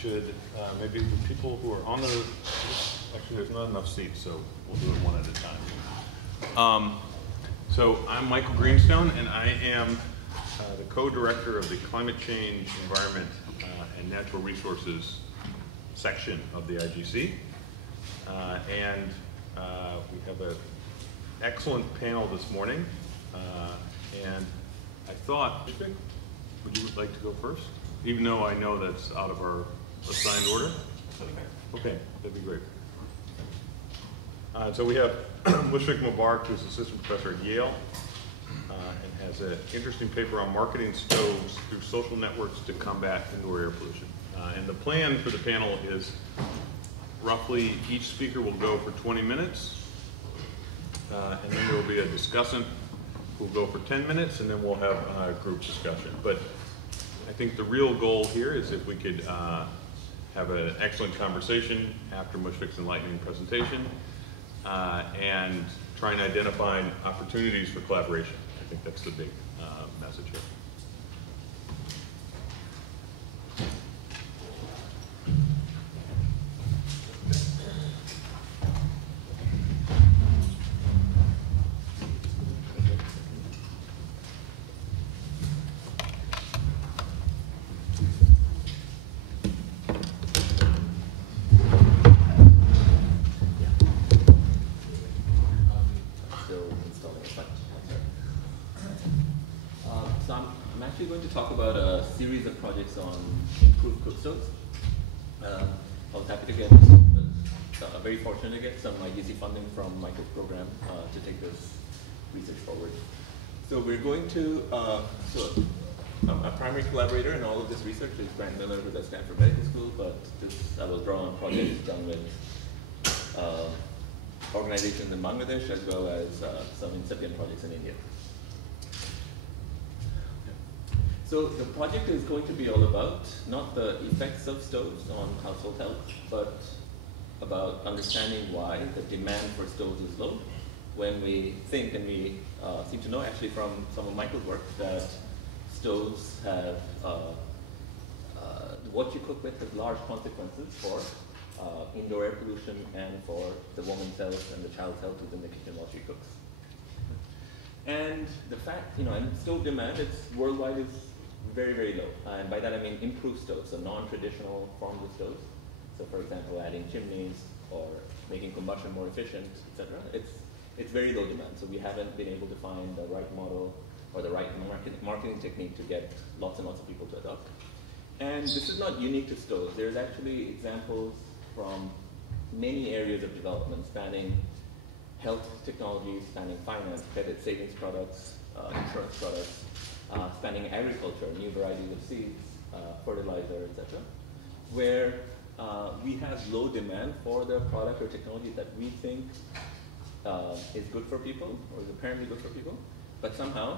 Should maybe the people who are on the, actually there's not enough seats, so we'll do it one at a time. So I'm Michael Greenstone, and I am the co-director of the Climate Change, Environment, and Natural Resources section of the IGC. And we have an excellent panel this morning. And I thought, would you like to go first? Even though I know that's out of our assigned order? Okay, that'd be great. So we have Mushfiq Mubarak, who's assistant professor at Yale, and has an interesting paper on marketing stoves through social networks to combat indoor air pollution. And the plan for the panel is roughly each speaker will go for 20 minutes, and then there will be a discussant who will go for 10 minutes, and then we'll have a group discussion. But I think the real goal here is if we could have an excellent conversation after Mushfiq's enlightening presentation and try and identify opportunities for collaboration. I think that's the big message here. I'm going to talk about a series of projects on improved cook stoves. I was happy to get, very fortunate to get some IGC funding from Michael's program to take this research forward. So we're going to, a primary collaborator in all of this research is Grant Miller with the Stanford Medical School, but I was drawn on projects done with organizations in Bangladesh as well as some incipient projects in India. So the project is going to be all about not the effects of stoves on household health, but about understanding why the demand for stoves is low, when we think, and we seem to know actually from some of Michael's work, that stoves have, what you cook with has large consequences for indoor air pollution and for the woman's health and the child's health within the kitchen while she cooks. And the fact, and stove demand, it's worldwide is very, very low. And by that I mean improved stoves, so non-traditional forms of stoves. So for example, adding chimneys or making combustion more efficient, etc. It's very low demand. So we haven't been able to find the right model or the right marketing technique to get lots and lots of people to adopt. And this is not unique to stoves. There's actually examples from many areas of development spanning health technologies, spanning finance, credit savings products, insurance products, spanning agriculture, new varieties of seeds, fertilizer, etc., where we have low demand for the product or technology that we think is good for people, or is apparently good for people, but somehow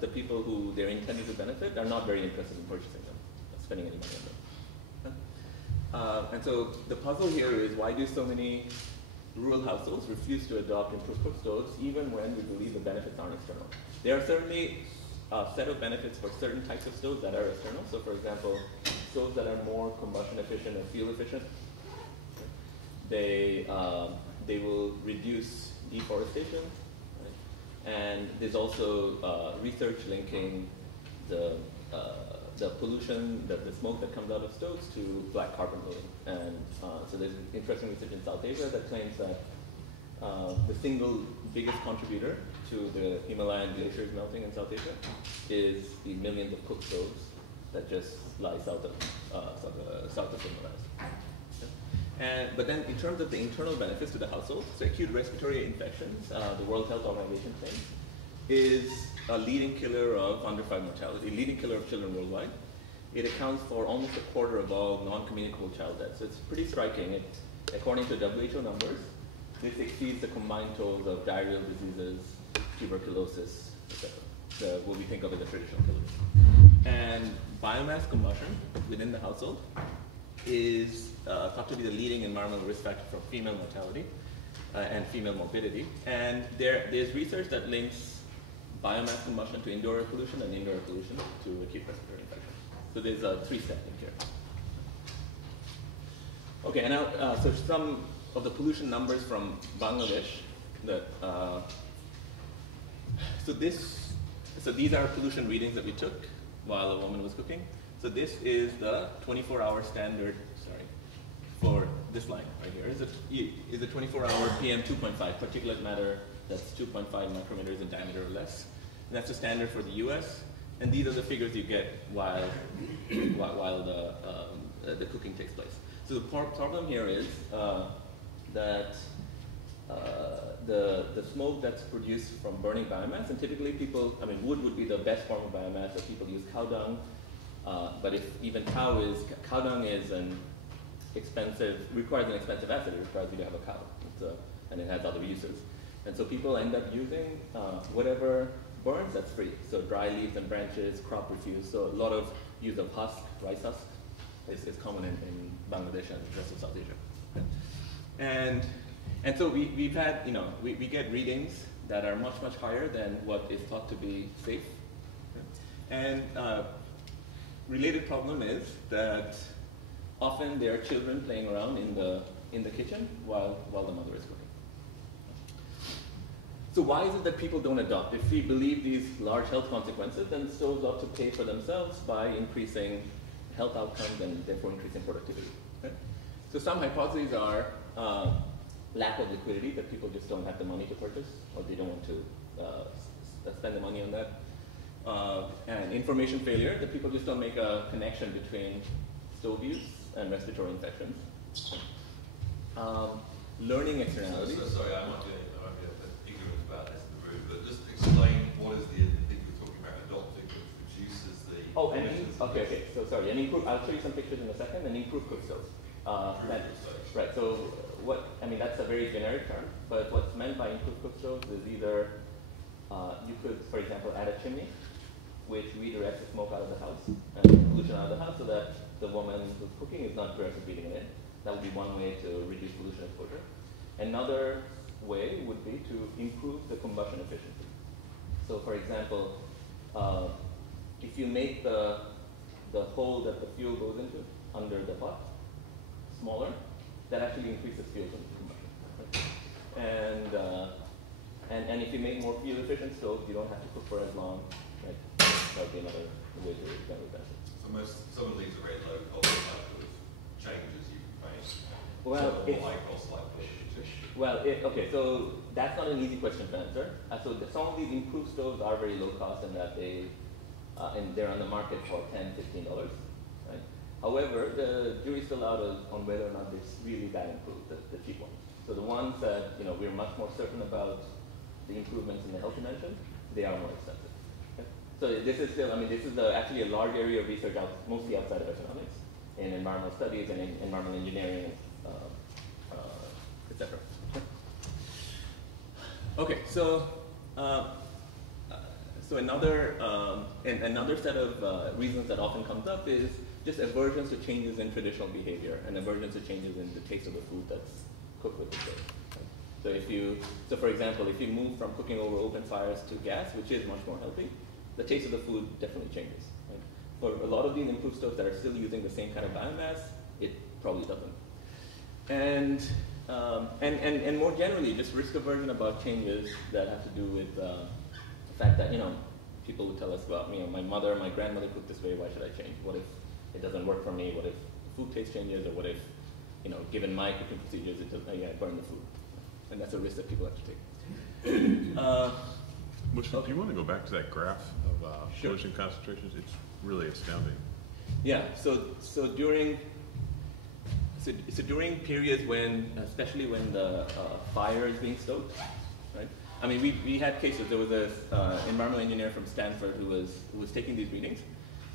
the people who they're intended to benefit are not very interested in purchasing them, spending any money on them. And so the puzzle here is, why do so many rural households refuse to adopt improved cook stoves even when we believe the benefits aren't external? There are certainly a set of benefits for certain types of stoves that are external. So for example, stoves that are more combustion efficient or fuel efficient, they will reduce deforestation. Right? And there's also research linking the pollution, the smoke that comes out of stoves to black carbon loading. And so there's interesting research in South Asia that claims that the single biggest contributor to the Himalayan glaciers melting in South Asia is the millions of cook stoves that just lie south of the Himalayas. But then in terms of the internal benefits to the household, so acute respiratory infections, the World Health Organization claims, is a leading killer of under-5 mortality, leading killer of children worldwide. It accounts for almost a quarter of all non-communicable child deaths. So it's pretty striking. According to WHO numbers, this exceeds the combined totals of diarrheal diseases, tuberculosis, etc. What we think of as the traditional killers. And biomass combustion within the household is thought to be the leading environmental risk factor for female mortality and female morbidity. And there's research that links biomass combustion to indoor air pollution and indoor air pollution to acute respiratory infection. So there's a three-step link here. Okay, and now, so some of the pollution numbers from Bangladesh. So these are pollution readings that we took while a woman was cooking. So this is the 24-hour standard, for this line right here. Is a 24-hour PM 2.5 particulate matter that's 2.5 micrometers in diameter or less. And that's the standard for the US. And these are the figures you get while the cooking takes place. So the problem here is that the smoke that's produced from burning biomass, and typically people, I mean, wood would be the best form of biomass, so people use cow dung. But if even cow dung is requires an expensive acid. It requires you to have a cow, and it has other uses. And so people end up using whatever burns that's free. So dry leaves and branches, crop refuse. So a lot of use of rice husk is common in Bangladesh and the rest of South Asia. And so we've had, we get readings that are much, much higher than what is thought to be safe. And related problem is that often there are children playing around in the kitchen while the mother is cooking. So why is it that people don't adopt? If we believe these large health consequences, then stoves ought to pay for themselves by increasing health outcomes and therefore increasing productivity. Okay? So some hypotheses are lack of liquidity, that people just don't have the money to purchase, or they don't want to spend the money on that. And information failure, that people just don't make a connection between stove use and respiratory infections. Learning externalities. So sorry, I might be a bit ignorant about this in the room, but just explain what is the thing you're talking about adopting which reduces the emissions. Okay. So sorry, I'll show you some pictures in a second. An improved cook stove. Right. So that's a very generic term, but what's meant by improved cook stoves is either you could, for example, add a chimney, which redirects the smoke out of the house and pollution out of the house, so that the woman who's cooking is not directly breathing it in. That would be one way to reduce pollution exposure. Another way would be to improve the combustion efficiency. So, for example, if you make the hole that the fuel goes into under the pot smaller, that actually increases fuel combustion. Right? And if you make more fuel efficient stoves, you don't have to cook for as long. Right? That would be another way to generate benefit. So some of these are very low cost type of changes you can make. Well, high cost like this. Okay, so that's not an easy question to answer. Some of these improved stoves are very low cost in that they're on the market for $10, $15, right? However, the jury's still out on whether or not it's really that improved, the cheap ones. So the ones that we're much more certain about the improvements in the health dimension, they are more expensive. Okay? So this is still, this is actually a large area of research mostly outside of economics, in environmental studies and in environmental engineering, etc. Okay, so another set of reasons that often comes up is just aversions to changes in traditional behavior and aversions to changes in the taste of the food that's cooked with the stove. Right? So for example, if you move from cooking over open fires to gas, which is much more healthy, the taste of the food definitely changes. Right? For a lot of these improved stoves that are still using the same kind of biomass, it probably doesn't. And more generally, just risk aversion about changes that have to do with the fact that, people would tell us about, my mother, my grandmother cooked this way, why should I change? What if it doesn't work for me? What if the food taste changes? Or what if, given my cooking procedures, I burn the food? And that's a risk that people have to take. Do you want to go back to that graph of pollution concentrations? It's really astounding. Yeah, so during periods when, especially when the fire is being stoked, right? We had cases. There was an environmental engineer from Stanford who was taking these readings,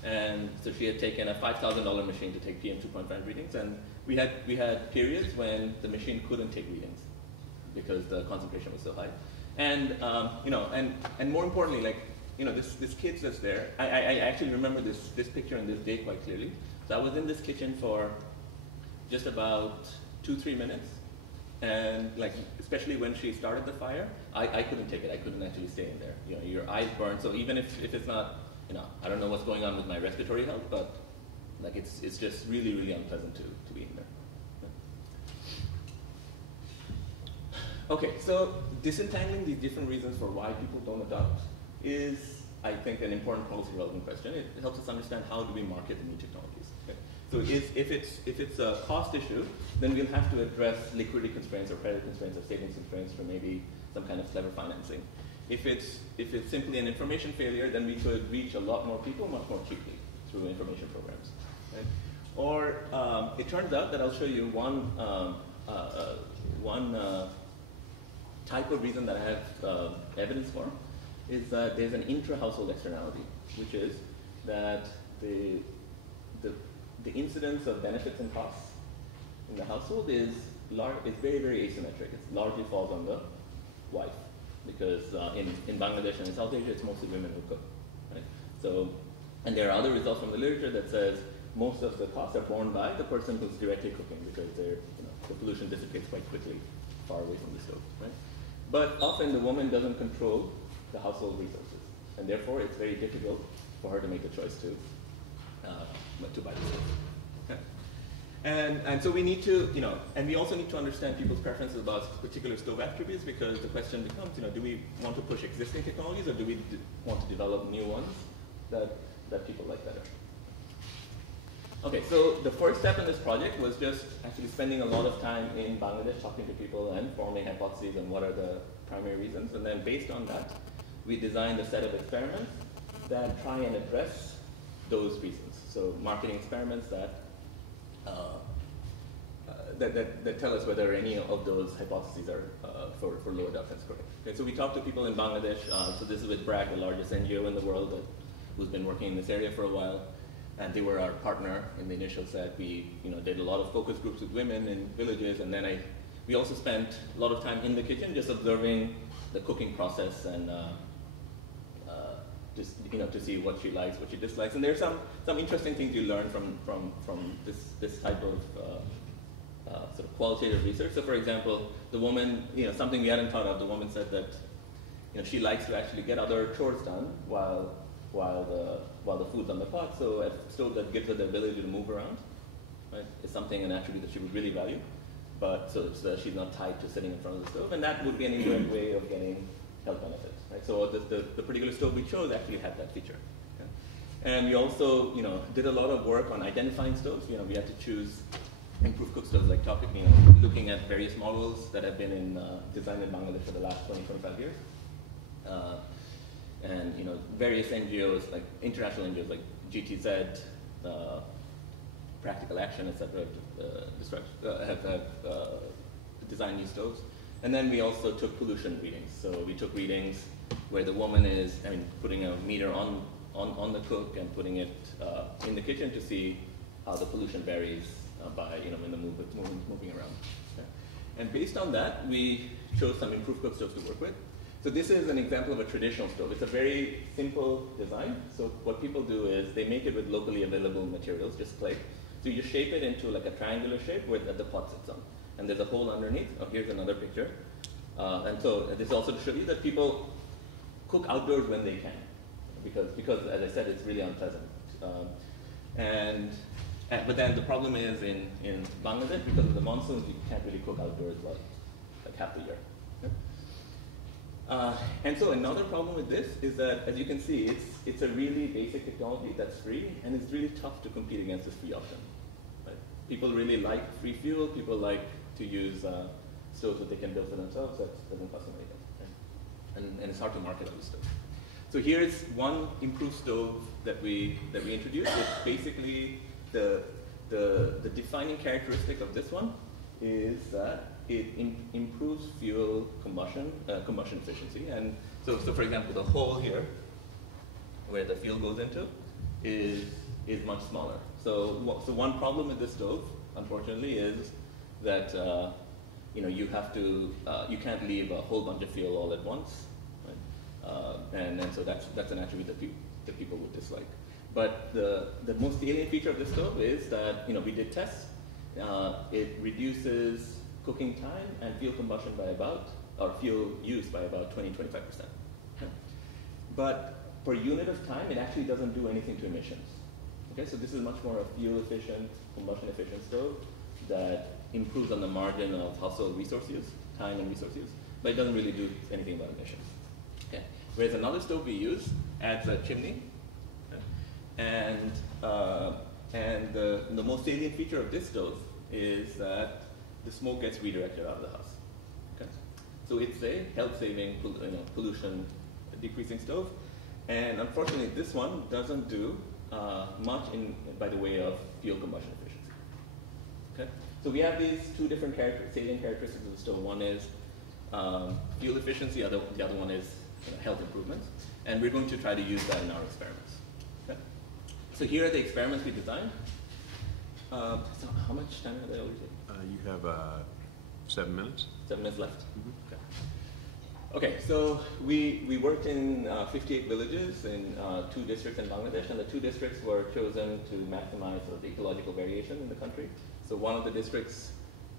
and so she had taken a $5,000 machine to take PM 2.5 readings, and we had periods when the machine couldn't take readings because the concentration was so high, and and more importantly, this kid's just there. I actually remember this picture and this day quite clearly. So I was in this kitchen for just about 2-3 minutes, and especially when she started the fire, I couldn't take it. I couldn't actually stay in there. Your eyes burn. So even if it's not, I don't know what's going on with my respiratory health, but it's just really, really unpleasant to be in there. Okay, so disentangling these different reasons for why people don't adopt is, I think, an important policy relevant question. It helps us understand how do we market the new technologies. Okay? So if it's a cost issue, then we'll have to address liquidity constraints or credit constraints or savings constraints or maybe some kind of clever financing. If it's simply an information failure, then we could reach a lot more people much more cheaply through information programs. Right? Or it turns out that I'll show you one type of reason that I have evidence for is that there's an intra-household externality, which is that the incidence of benefits and costs in the household is very, very asymmetric. It largely falls on the wife, because in Bangladesh and in South Asia, it's mostly women who cook. Right? So, and there are other results from the literature that says most of the costs are borne by the person who's directly cooking, because the pollution dissipates quite quickly far away from the stove. Right? But often the woman doesn't control the household resources, and therefore it's very difficult for her to make the choice to buy the stove. Okay. And so we need to, and we also need to understand people's preferences about particular stove attributes, because the question becomes, do we want to push existing technologies, or do we want to develop new ones that people like better? Okay, so the first step in this project was just actually spending a lot of time in Bangladesh talking to people and forming hypotheses on what are the primary reasons. And then based on that, we designed a set of experiments that try and address those reasons. So marketing experiments that tell us whether any of those hypotheses are for low adoption is correct. Okay, so we talked to people in Bangladesh. So this is with BRAC, the largest NGO in the world who's been working in this area for a while. And they were our partner in the initial set. We did a lot of focus groups with women in villages, and then we also spent a lot of time in the kitchen just observing the cooking process and just to see what she likes, what she dislikes. And there's some interesting things you learn from this type of sort of qualitative research. So for example, the woman, something we hadn't thought of, the woman said that she likes to actually get other chores done while the food's on the pot. So a stove that gives her the ability to move around, right, is an attribute that she would really value. But so that she's not tied to sitting in front of the stove, and that would be an indirect way of getting health benefits. Right? So the particular stove we chose actually had that feature. Okay? And we also did a lot of work on identifying stoves. We had to choose improved cook stoves like Topic, looking at various models that have been designed in Bangladesh for the last 20-25 years. And various NGOs, like international NGOs like GTZ, Practical Action, etc., have designed new stoves. And then we also took pollution readings. So we took readings where the woman is, putting a meter on the cook and putting it in the kitchen to see how the pollution varies by when the movement's moving around. Okay. And based on that, we chose some improved cook stoves to work with. So this is an example of a traditional stove. It's a very simple design. So what people do is they make it with locally available materials, just clay. So you just shape it into like a triangular shape that the pot sits on. And there's a hole underneath. Oh, here's another picture. And so this is also to show you that people cook outdoors when they can, because as I said, it's really unpleasant. But then the problem is in Bangladesh, because of the monsoons, you can't really cook outdoors like half the year. And so another problem with this is that, as you can see, it's a really basic technology that's free, and it's really tough to compete against this free option. Right? People really like free fuel. People like to use stoves that they can build for themselves. That doesn't cost them anything. Right? And it's hard to market on the stove. So here's one improved stove that we introduced. It's basically the defining characteristic of this one is that it improves fuel combustion efficiency. And so for example, the hole here where the fuel goes into is much smaller. So one problem with this stove, unfortunately, is that you can't leave a whole bunch of fuel all at once, right? And so that's an attribute that people would dislike. But the most salient feature of this stove is that we did tests. It reduces cooking time and fuel combustion fuel use by about 20-25%. Okay? But per unit of time, it actually doesn't do anything to emissions. Okay, so this is much more a fuel efficient, combustion efficient stove that improves on the margin of household resource use time and resource use, but it doesn't really do anything about emissions. Okay. Whereas another stove we use adds a chimney, okay? And the most salient feature of this stove is that the smoke gets redirected out of the house. Okay? So it's a health-saving, pollution decreasing stove, and unfortunately this one doesn't do much by the way of fuel combustion efficiency. Okay? So we have these two different salient characteristics of the stove. One is fuel efficiency, the other one is health improvements, and we're going to try to use that in our experiments. Okay? So here are the experiments we designed. So how much time have I already taken? You have 7 minutes. 7 minutes left. Okay. Okay, so we worked in 58 villages in 2 districts in Bangladesh, and the 2 districts were chosen to maximize sort of the ecological variation in the country. So one of the districts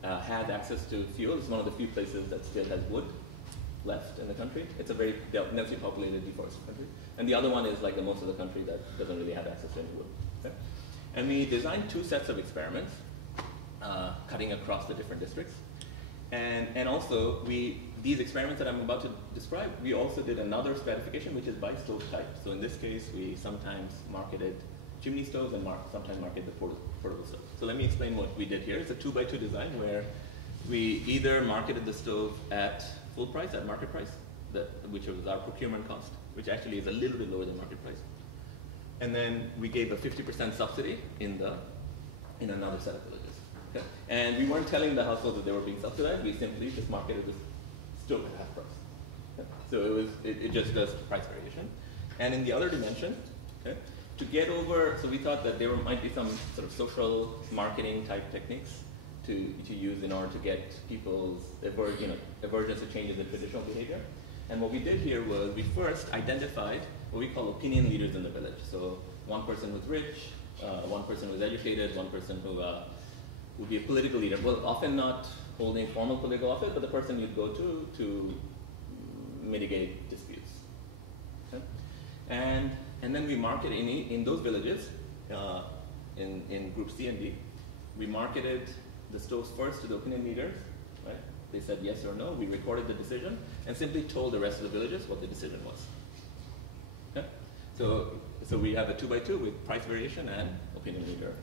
had access to fuel. It's one of the few places that still has wood left in the country. It's a very densely populated, deforested country. And the other one is like the most of the country that doesn't really have access to any wood. Okay? And we designed 2 sets of experiments, cutting across the different districts. And also, these experiments that I'm about to describe, we also did another stratification, which is by stove type. So in this case, we sometimes marketed chimney stoves and sometimes marketed the portable stove. So let me explain what we did here. It's a 2x2 design where we either marketed the stove at full price, at market price, which was our procurement cost, which actually is a little bit lower than market price. And then we gave a 50% subsidy in another set of villages. Okay? And we weren't telling the households that they were being subsidized. We simply just marketed the stove at half price. Okay? So it just does price variation. And in the other dimension, okay, to get over, so we thought that there might be some sort of social marketing type techniques to use in order to get people's aversions to changes in traditional behavior. And what we did here was we first identified what we call opinion leaders in the village. So one person was rich, one person was educated, one person who would be a political leader. Well, often not holding formal political office, but the person you'd go to mitigate disputes. Okay? And then we marketed in those villages, in group C and D, we marketed the stoves first to the opinion leaders, right? They said yes or no, we recorded the decision, and simply told the rest of the villages what the decision was. Okay? So we have a 2x2 with price variation and opinion leader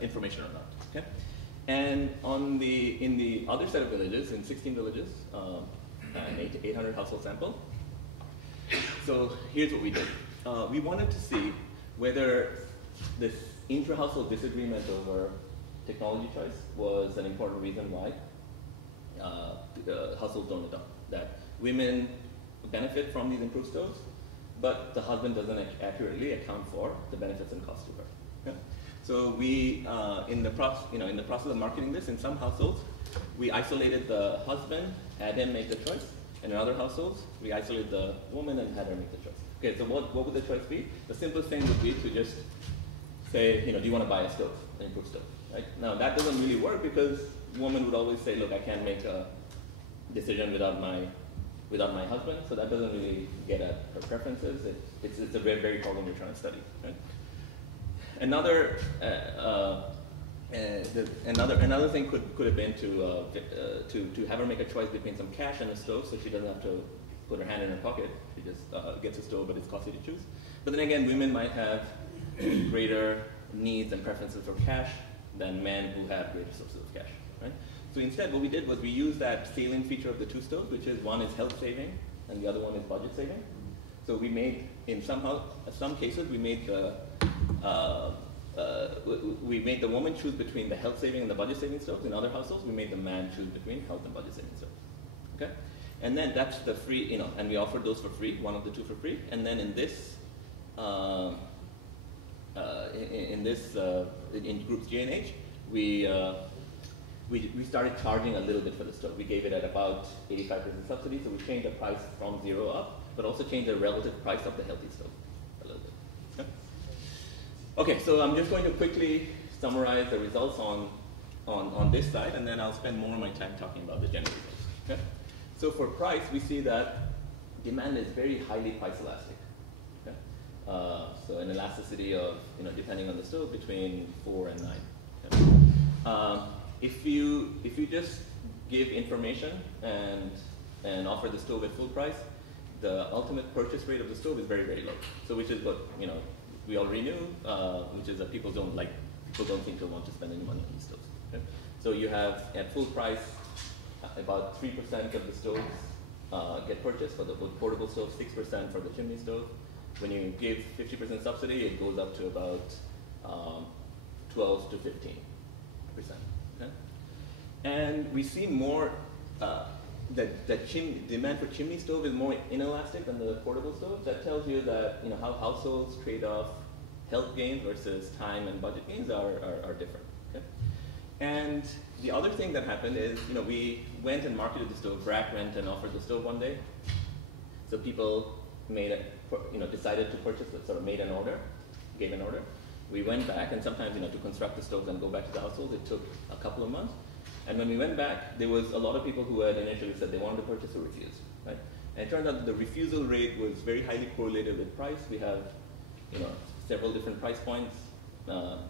information or not. Okay? And in the other set of villages, in 16 villages, an 800 household sample. So here's what we did. We wanted to see whether this intra-household disagreement over technology choice was an important reason why households don't adopt. That women benefit from these improved stoves, but the husband doesn't accurately account for the benefits and costs to her. Okay? So we, in the process of marketing this, in some households, we isolated the husband, had him make the choice. And in other households, we isolated the woman and had her make the choice. Okay, so what would the choice be? The simplest thing would be to just say, do you want to buy a stove, an improved stove? Right? Now that doesn't really work because woman would always say, look, I can't make a decision without my husband, so that doesn't really get at her preferences. It's a very, very problem you're trying to study. Right? Another thing could have been to have her make a choice between some cash and a stove, so she doesn't have to put her hand in her pocket. She just gets a stove, but it's costly to choose. But then again, women might have greater needs and preferences for cash than men who have greater sources of cash. Right? So instead, what we did was we used that salient feature of the 2 stoves, which is one is health saving and the other one is budget saving. So we made, in some cases, we made the woman choose between the health saving and the budget saving stoves. In other households, we made the man choose between health and budget saving stoves. Okay? And then that's the free, and we offered those for free, one of the 2 for free. And then in this, in groups G and H, we started charging a little bit for the stove. We gave it at about 85% subsidy, so we changed the price from 0 up, but also changed the relative price of the healthy stove a little bit. Okay, so I'm just going to quickly summarize the results on this side, and then I'll spend more of my time talking about the general results. Okay? So for price, we see that demand is very highly price elastic. Okay? So an elasticity of, depending on the stove, between 4 and 9. Okay? If you just give information and offer the stove at full price, the ultimate purchase rate of the stove is very, very low. So which is what we already knew, which is that people don't seem to want to spend any money on these stoves. Okay? So you have at full price about 3% of the stoves get purchased for the portable stove, 6% for the chimney stove. When you give 50% subsidy, it goes up to about 12 to 15%. Okay? And we see more that demand for chimney stove is more inelastic than the portable stove. That tells you that how households trade off health gains versus time and budget gains are different. Okay? And the other thing that happened is we went and marketed the stove, rack rent, and offered the stove one day. So people decided to purchase it, sort of made an order, gave an order. We went back, and sometimes to construct the stoves and go back to the household, it took a couple of months. And when we went back, there was a lot of people who had initially said they wanted to purchase or refuse. Right? And it turned out that the refusal rate was very highly correlated with price. We have several different price points,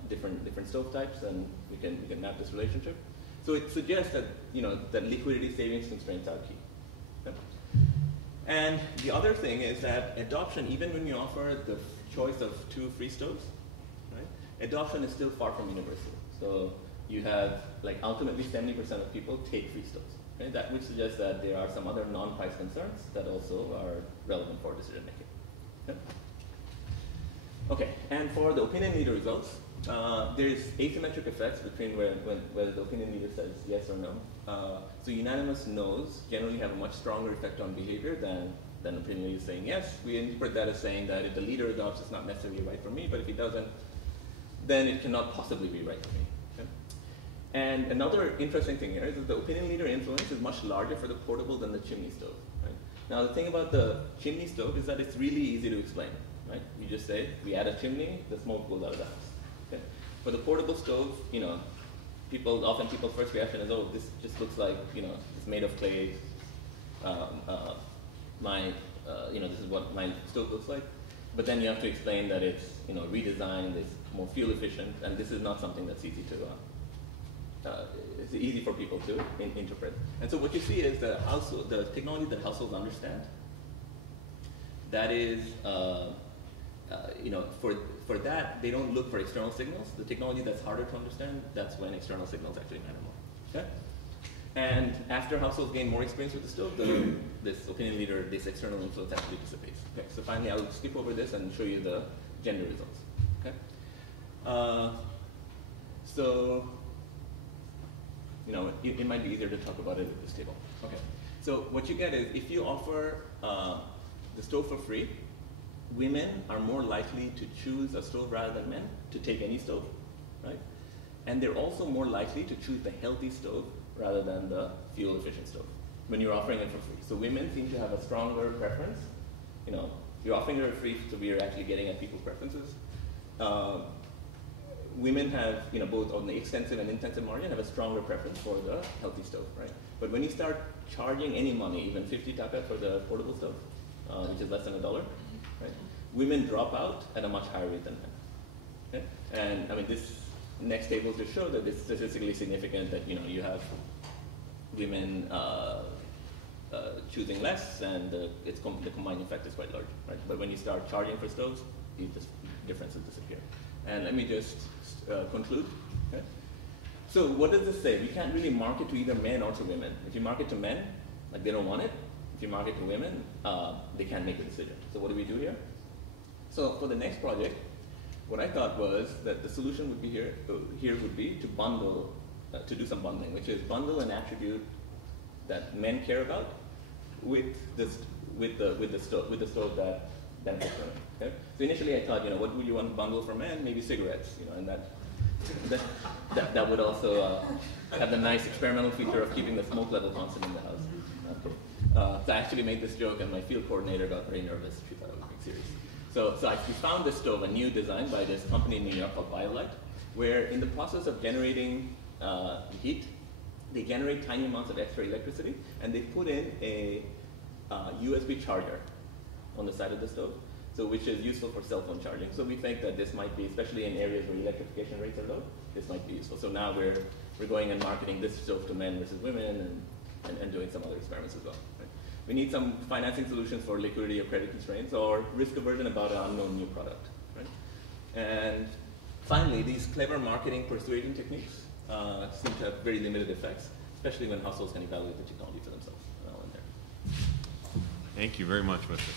different stove types, and we can map this relationship. So it suggests that that liquidity savings constraints are key. Okay? And the other thing is that adoption, even when you offer the choice of 2 free stoves, right, adoption is still far from universal. So you have ultimately 70% of people take free stoves. Okay? That which suggests that there are some other non-price concerns that also are relevant for decision making. Okay? Okay, and for the opinion leader results, there's asymmetric effects between whether the opinion leader says yes or no. So unanimous no's generally have a much stronger effect on behavior than opinion leaders saying yes. We interpret that as saying that if the leader adopts, it's not necessarily right for me, but if he doesn't, then it cannot possibly be right for me. Okay? And another interesting thing here is that the opinion leader influence is much larger for the portable than the chimney stove. Right? Now the thing about the chimney stove is that it's really easy to explain. Right? You just say, we add a chimney, the smoke goes out of the house. Okay? For the portable stove, often people's first reaction is, oh, this just looks like, it's made of clay. This is what my stove looks like. But then you have to explain that it's, redesigned, it's more fuel efficient, and this is not something that's easy to, it's easy for people to interpret. And so what you see is the technology that households understand, that is, for that, they don't look for external signals. The technology that's harder to understand, that's when external signals actually matter more. Okay? And after households gain more experience with the stove, this opinion leader, this external influence actually dissipates. Okay, so finally, I'll skip over this and show you the gender results. Okay? It might be easier to talk about it at this table. Okay. So what you get is, if you offer the stove for free, women are more likely to choose a stove rather than men, to take any stove, right? And they're also more likely to choose the healthy stove rather than the fuel efficient stove when you're offering it for free. So women seem to have a stronger preference. You're offering it for free, so we are actually getting at people's preferences. Women have, both on the extensive and intensive margin, have a stronger preference for the healthy stove, right? But when you start charging any money, even 50 taka for the portable stove, which is less than $1, right? Women drop out at a much higher rate than men. Okay? And this next table to show that it's statistically significant that you have women choosing less, and the combined effect is quite large, right? But when you start charging for stoves, these differences disappear. And let me just conclude. Okay? So what does this say? We can't really market to either men or to women. If you market to men, they don't want it. If you market to women, they can't make a decision. So what do we do here? So for the next project, what I thought was that the solution would be here would be to bundle, to do some bundling, which is bundle an attribute that men care about with the stove that benefits women. Okay? So initially I thought, what would you want to bundle for men? Maybe cigarettes, and that would also have the nice experimental feature of keeping the smoke level constant in the house. Okay. So I actually made this joke, and my field coordinator got very nervous. She thought I was being serious. So we found this stove, a new design by this company in New York called BioLite, where in the process of generating heat, they generate tiny amounts of extra electricity, and they put in a USB charger on the side of the stove, so which is useful for cell phone charging. So we think that this might be, especially in areas where electrification rates are low, this might be useful. So now we're we're going and marketing this stove to men versus women and doing some other experiments as well. Right? We need some financing solutions for liquidity or credit constraints or risk aversion about an unknown new product. Right? And finally, these clever marketing persuading techniques seem to have very limited effects, especially when households can evaluate the technology for themselves. And I'll end there. Thank you very much, Mr.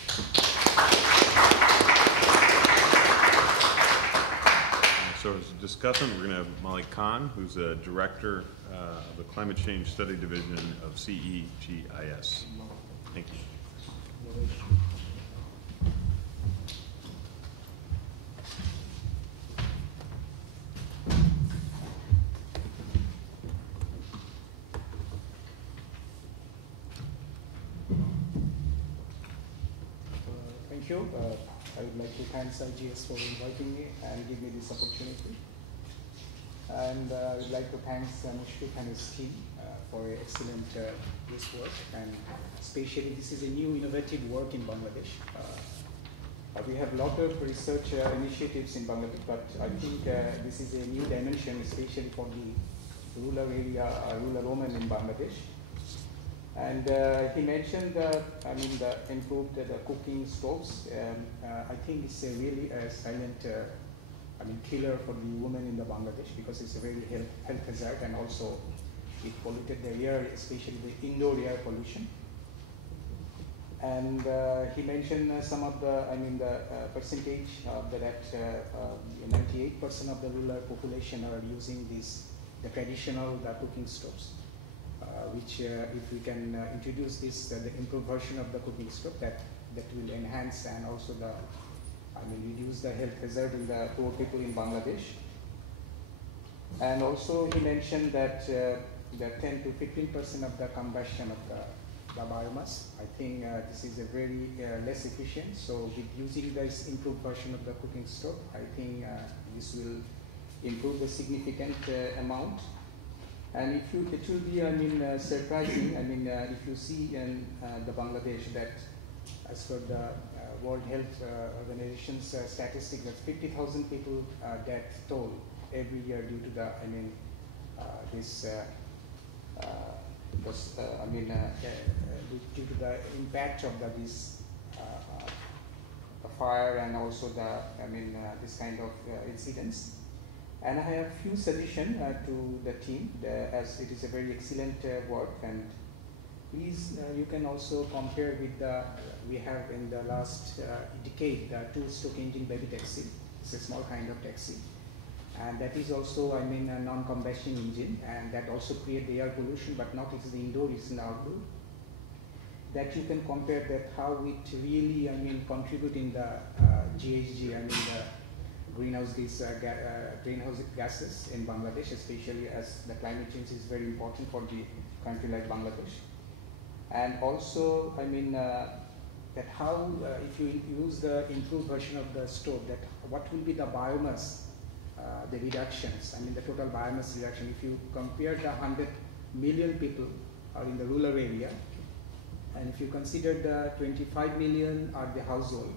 So as a discussant, we're going to have Malik Khan, who's a director of the Climate Change Study Division of CEGIS. Thank you. Thank you. I would like to thank IGS for inviting me and give me this opportunity. And I would like to thank Mushfiq and his team for excellent this work. And especially this is a new innovative work in Bangladesh. We have a lot of research initiatives in Bangladesh, but I think this is a new dimension, especially for the rural area, rural women in Bangladesh. And he mentioned, the improved the cooking stoves. I think it's a really silent, killer for the women in the Bangladesh, because it's a very health hazard, and also it polluted the air, especially the indoor air pollution. And he mentioned some of the, the percentage that 98% of the rural population are using the traditional cooking stoves. Which if we can introduce this, the improved version of the cooking stove, that will enhance and also reduce the health hazard in the poor people in Bangladesh. And also he mentioned that the 10 to 15% of the combustion of the biomass, I think this is a very less efficient. So with using this improved version of the cooking stove, I think this will improve the significant amount. And it will be, surprising. If you see in the Bangladesh that, as per the World Health Organization's statistics, that 50,000 people death toll every year due to the, due to the impact of this fire and also this kind of incidents. And I have few suggestions to the team, as it is a very excellent work. And please, you can also compare with we have in the last decade, the two-stroke engine baby taxi. It's a small kind of taxi. And that is also, a non-combustion engine, and that also create the air pollution, but not it's the indoor, it's in the outdoor. That you can compare that how it really, contribute in the GHG, the greenhouse gases in Bangladesh, especially as the climate change is very important for the country like Bangladesh. And also, that how if you use the improved version of the stove, that what will be the biomass, the reductions, the total biomass reduction. If you compare the 100 million people are in the rural area, and if you consider the 25 million are the household,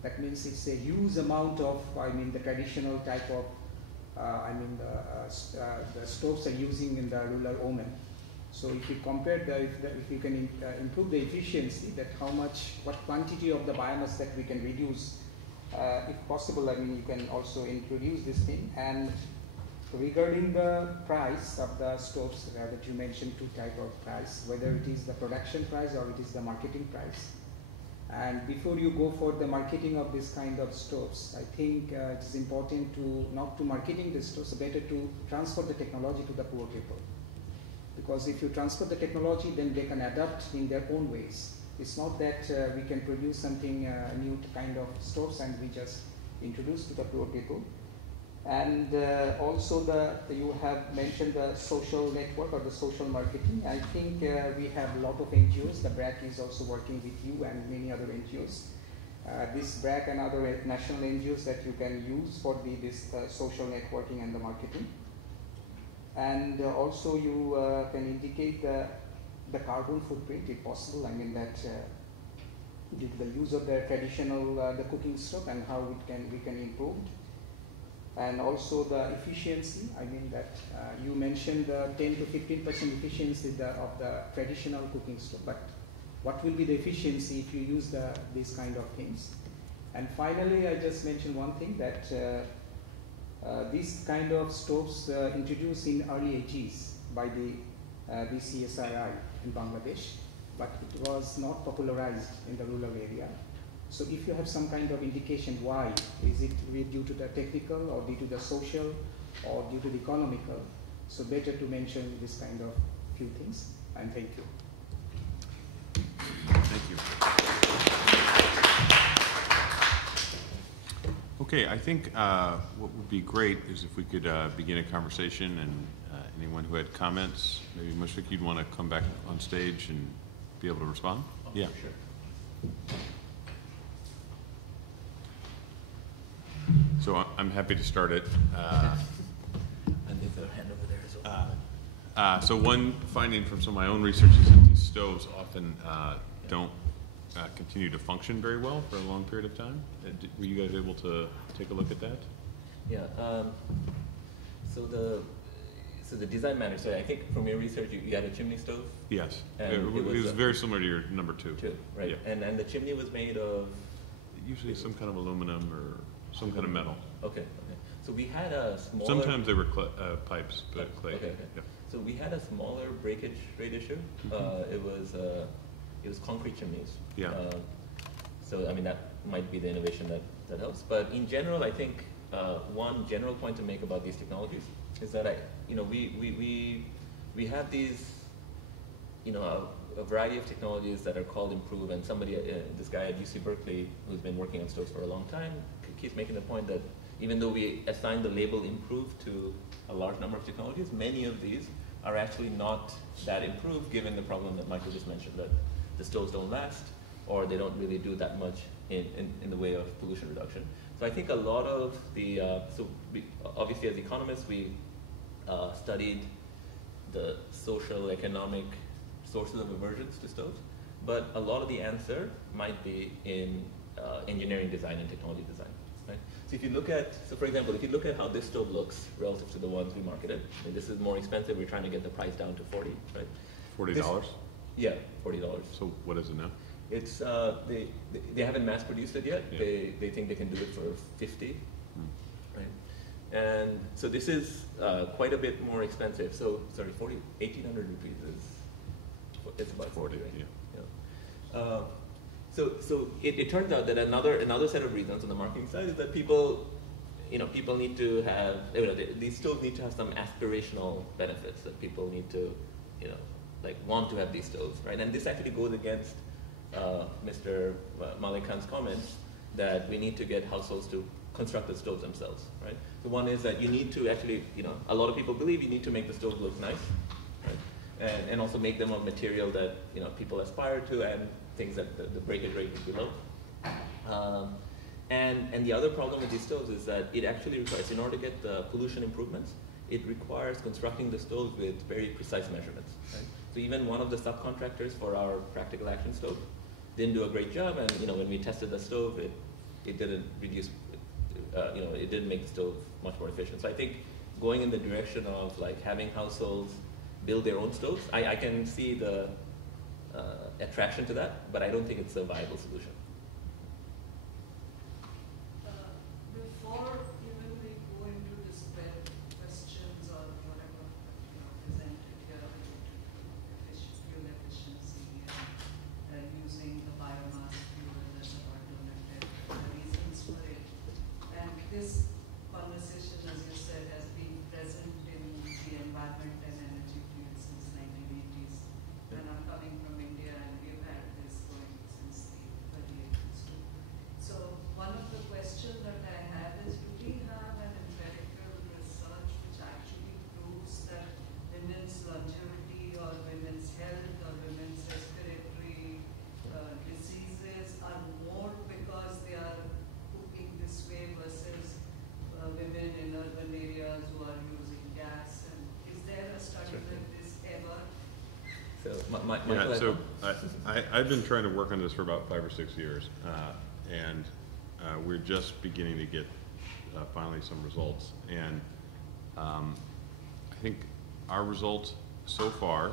that means it's a huge amount of, the traditional type of, the stoves are using in the rural women. So if you compare if you can improve the efficiency, that what quantity of the biomass that we can reduce, if possible, you can also introduce this thing. And regarding the price of the stoves that you mentioned, two type of price, whether it is the production price or it is the marketing price. And before you go for the marketing of this kind of stoves, I think it is important to not to marketing the stoves, better to transfer the technology to the poor people. Because if you transfer the technology, then they can adapt in their own ways. It's not that we can produce something new kind of stoves and we just introduce to the poor people. And also you have mentioned the social network or the social marketing. I think we have a lot of NGOs. The BRAC is also working with you and many other NGOs. This BRAC and other national NGOs that you can use for this social networking and the marketing. And also you can indicate the carbon footprint if possible. That due to the use of the traditional the cooking stove and how we can improve. And also the efficiency, I mean that you mentioned the 10 to 15% efficiency of the traditional cooking stove, but what will be the efficiency if you use these kind of things? And finally, I just mentioned one thing, that these kind of stoves introduced in early 80s by the BCSRI in Bangladesh, but it was not popularized in the rural area. So if you have some kind of indication why, is it due to the technical or due to the social or due to the economical, so better to mention this kind of few things, and thank you. Thank you. Okay, I think what would be great is if we could begin a conversation, and anyone who had comments, maybe Mushfiq, you'd want to come back on stage and be able to respond? Oh, yeah. Sure. So I'm happy to start it. And there's a hand over there as well. So one finding from some of my own research is that these stoves often don't continue to function very well for a long period of time. Were you guys able to take a look at that? Yeah. So the design matters. So I think from your research, you had a chimney stove. Yes. And It was very similar to your number two. Right. Yeah. And the chimney was made of? Usually some kind of aluminum or some kind of metal. Okay. So we had a smaller. Sometimes they were pipes, but clay. Okay. Yeah. So we had a smaller breakage rate issue. It was concrete chimneys. Yeah. So I mean that might be the innovation that helps. But in general, I think one general point to make about these technologies is that we have these a variety of technologies that are called improve, and somebody this guy at UC Berkeley who's been working on stoves for a long time keeps making the point that even though we assign the label improve to a large number of technologies, many of these are actually not that improved, given the problem that Michael just mentioned, that the stoves don't last, or they don't really do that much in the way of pollution reduction. So I think a lot of the, obviously as economists, we studied the social, economic sources of aversions to stoves, but a lot of the answer might be in engineering design and technology design. Right? So if you look at, for example, if you look at how this stove looks relative to the ones we marketed, and this is more expensive, we're trying to get the price down to 40, right? $40? Yeah, $40. So what is it now? It's they haven't mass produced it yet. Yeah. They think they can do it for 50, right? And so this is quite a bit more expensive. So sorry, 1,800 rupees is it's about 40, right? Yeah. So it turns out that another set of reasons on the marketing side is that people need to have, these stoves need to have some aspirational benefits, that people need to, want to have these stoves, right? And this actually goes against Mr. Malik Khan's comments that we need to get households to construct the stoves themselves, right? The one is that you need to actually, a lot of people believe you need to make the stoves look nice, right? And also make them of material that, people aspire to, and things that the breakage rate would be low. And the other problem with these stoves is that it actually requires, in order to get the pollution improvements, it requires constructing the stoves with very precise measurements, right? So even one of the subcontractors for our practical action stove didn't do a great job, and when we tested the stove, it didn't reduce, it didn't make the stove much more efficient. So I think going in the direction of having households build their own stoves, I can see the attraction to that, but I don't think it's a viable solution. Before even we go into this questions or whatever presented here related to fuel efficiency and using the biomass fuel as an alternative, the reasons for it. And this conversation, as you said, has been present in the environment and energy field since 1980s. And I'm coming from India, and we've had this going since the early 80s too. So one of the questions that I have is, do we have an empirical research which actually proves that women's longevity or women's health or women's respiratory diseases are more because they are cooking this way versus women in urban areas who are using gas? And is there a study like this ever? So Michael, Yeah, so I've been trying to work on this for about 5 or 6 years, and we're just beginning to get finally some results. And I think our results so far,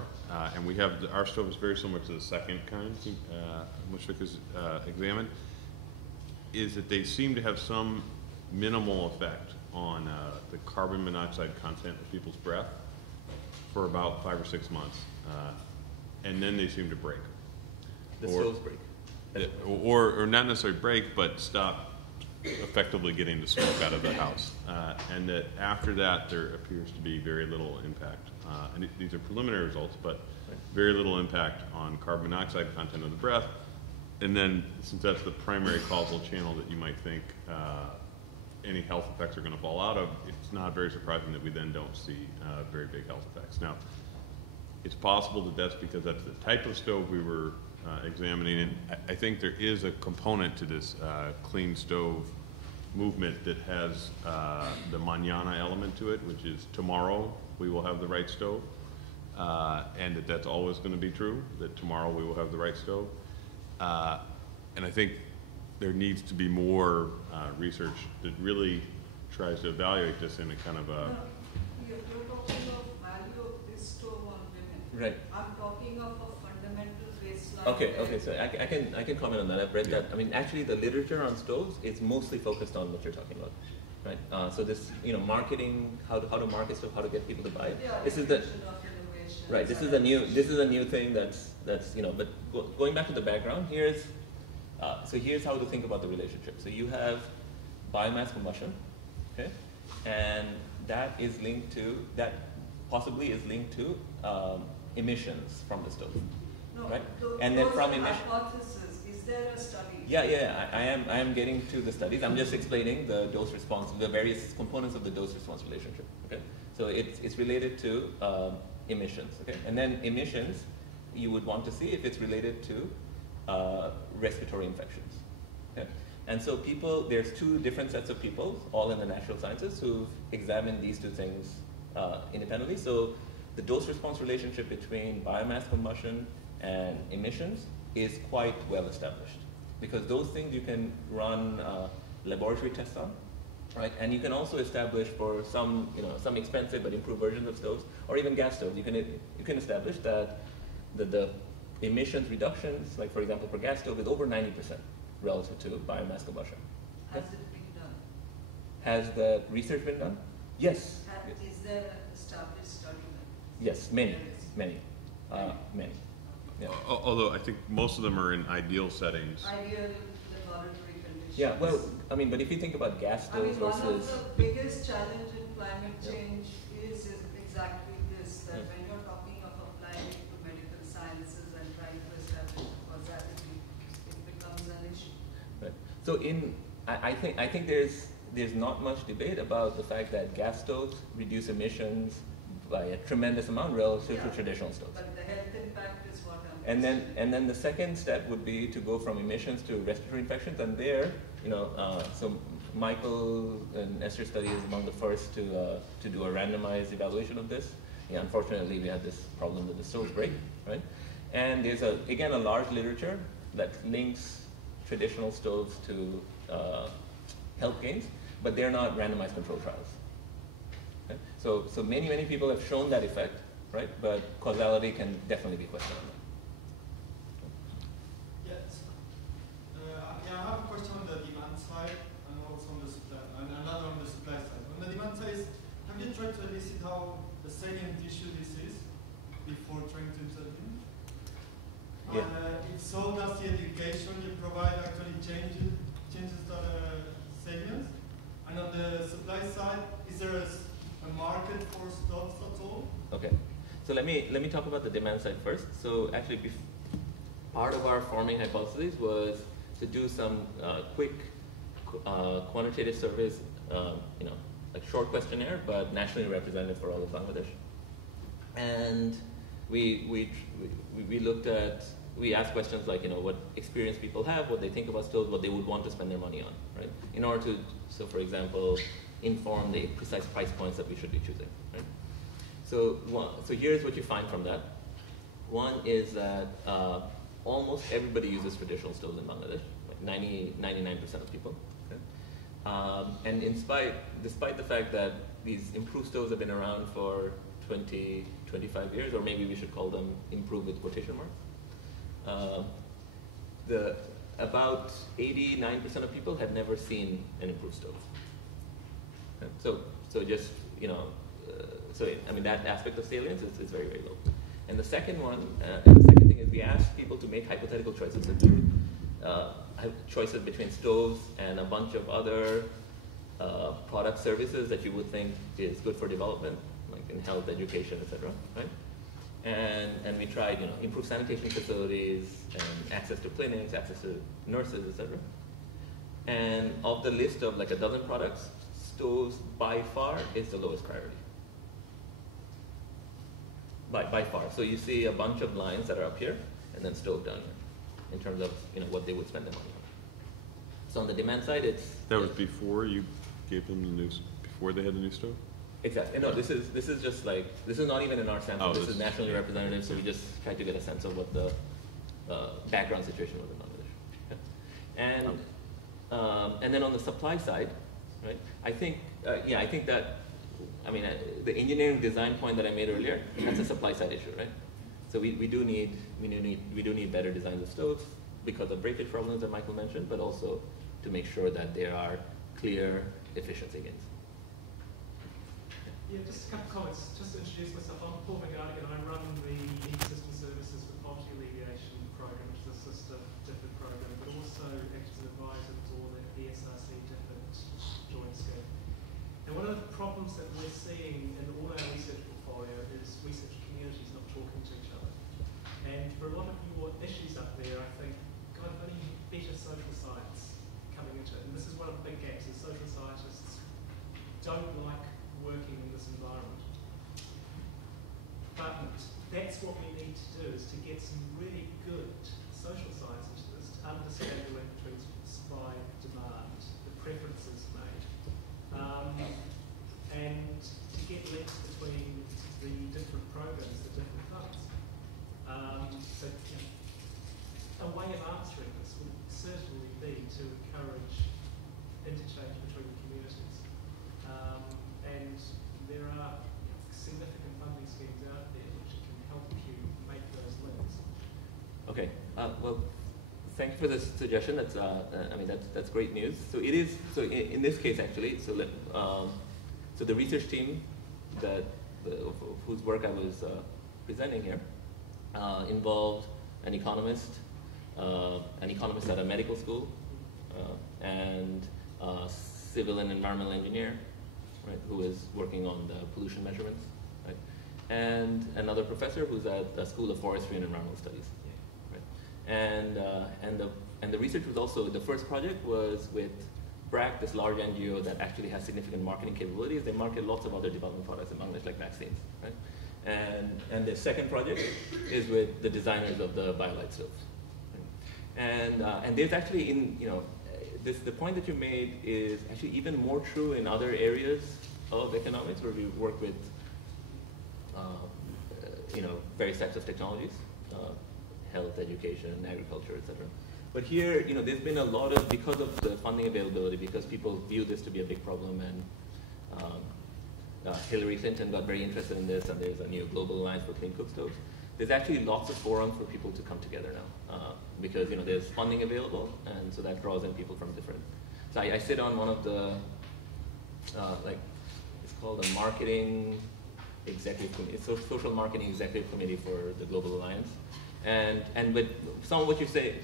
and we have, our stove is very similar to the second kind Mushfiq has examined, is that they seem to have some minimal effect on the carbon monoxide content of people's breath for about 5 or 6 months. And then they seem to break. The stoves break. Or not necessarily break, but stop effectively getting the smoke out of the house. And that after that, there appears to be very little impact. And these are preliminary results, but very little impact on carbon monoxide content of the breath. And then, since that's the primary causal channel that you might think any health effects are going to fall out of, it's not very surprising that we then don't see very big health effects. Now, it's possible that that's because that's the type of stove we were examining, and I think there is a component to this clean stove movement that has the mañana element to it, which is tomorrow we will have the right stove, and that's always going to be true, that tomorrow we will have the right stove. And I think there needs to be more research that really tries to evaluate this in a kind of a... No, you're talking of value of this stove on women. Right. I'm talking of a fundamental baseline. Okay, so I can comment on that. I've read that. I mean, actually, the literature on stoves is mostly focused on what you're talking about, right? So this, marketing, how to market stuff, how to get people to buy it. Yeah, This is the innovation. right. This is a new thing that's But going back to the background, here's how to think about the relationship. So you have biomass combustion, okay, and that possibly is linked to emissions from the stove. No, right? Those And then from hypothesis, is there a study? Yeah. I am getting to the studies. I'm just explaining the dose response, the various components of the dose response relationship. Okay, so it's related to emissions. Okay, and then emissions, you would want to see if it's related to respiratory infections. Okay, and so there's two different sets of people, all in the natural sciences, who've examined these two things independently. So the dose response relationship between biomass combustion and emissions is quite well established, because those things you can run laboratory tests on, right? And you can also establish for some expensive but improved versions of stoves, or even gas stoves, you can establish that the emissions reductions, like for example for gas stove, is over 90% relative to biomass combustion. Has it been done? Has the research been done? Yes. Is there an established study? Yes, many. Yeah. Although I think most of them are in ideal settings. Ideal laboratory conditions. Yeah, well, but if you think about gas stoves one of versus... the biggest challenge in climate change is exactly this, that when you're talking of applying it to medical sciences and trying to establish causality, it becomes an issue. Right. So I think there's not much debate about the fact that gas stoves reduce emissions by a tremendous amount relative to traditional stoves. But the health impact is what I'm And then the second step would be to go from emissions to respiratory infections, and there, so Michael and Esther's study is among the first to do a randomized evaluation of this. Yeah, unfortunately, we had this problem that the stoves break, right? And there's again a large literature that links traditional stoves to health gains, but they're not randomized control trials. Okay? So many people have shown that effect, right? But causality can definitely be questioned on that. Yes. I have a question on the demand side and also on the supply, and another on the supply side. On the demand side, have you tried to elicit how the salient issue this is before trying to intervene? Yeah. If so, does the education you provide actually changes the salience? And on the supply side, is there a market for stoves at all? Okay, so let me talk about the demand side first. So actually, part of our forming hypothesis was to do some quick quantitative surveys, like short questionnaire, but nationally representative for all of Bangladesh. And we asked questions like, what experience people have, what they think about stoves, what they would want to spend their money on, right? In order to, so for example, inform the precise price points that we should be choosing, right? So here's what you find from that. One is that almost everybody uses traditional stoves in Bangladesh, like 99% of people. Okay? And despite the fact that these improved stoves have been around for 20, 25 years, or maybe we should call them improved with quotation marks, about 89% of people have never seen an improved stove. Okay? So just, I mean, that aspect of salience is very, very low. And the second thing is we ask people to make hypothetical choices. Choices between stoves and a bunch of other product services that you would think is good for development, like in health, education, etc. Right? And we tried, improved sanitation facilities and access to clinics, access to nurses, etc. And of the list of like a dozen products, stoves by far is the lowest priority. By far. So you see a bunch of lines that are up here, and then stove down here, in terms of what they would spend their money on. So on the demand side, that was before you gave them before they had the new stove? Exactly. No, this is just like, this is not even in our sample. Oh, this is nationally representative, so we just tried to get a sense of what the background situation was in Bangladesh. Okay. And then on the supply side, right? I think that, the engineering design point that I made earlier, that's a supply side issue, right? So we do need better designs of stoves because of breakage problems that Michael mentioned, but also to make sure that there are clear efficiency gains. Yeah, just a couple of comments. Just to introduce myself, I'm Paul McGardigan. I run the Ecosystem Services for Poverty Alleviation Program, which is a sister DFID program, but also act as an advisor for the ESRC DFID joint scheme. And one of the problems that we're seeing in all our research portfolio is research communities not talking to each other. And for a lot of your issues up there, I think kind of only better social science coming into it. And this is one of the big gaps, is social scientists don't like working in this environment. But that's what we need to do, is to get some really good social science into this, to understand the link between supply and demand, the preferences made, and to get links between the different programs, the different funds. So a way of answering this would certainly be to encourage interchange between communities. And there are significant funding schemes out there which can help you make those links. Okay. Well, thank you for this suggestion. That's great news. So it is. So in this case, actually, so the research team whose work I was presenting here involved an economist at a medical school, and a civil and environmental engineer, right, who is working on the pollution measurements, right, and another professor who's at the School of Forestry and Environmental Studies, right, and the research was also, the first project was with BRAC, this large NGO that actually has significant marketing capabilities. They market lots of other development products in Bangladesh, like vaccines, right? And the second project is with the designers of the BioLite stoves. Right? And there's actually the point that you made is actually even more true in other areas of economics where we work with various types of technologies, health, education, agriculture, etc. But here, there's been a lot of, because of the funding availability, because people view this to be a big problem, and Hillary Clinton got very interested in this, and there's a new global alliance for clean cook stoves. There's actually lots of forums for people to come together now, because there's funding available, and so that draws in people from different. So I sit on one of the, it's called a marketing executive committee, it's a social marketing executive committee for the Global Alliance, but some of what you say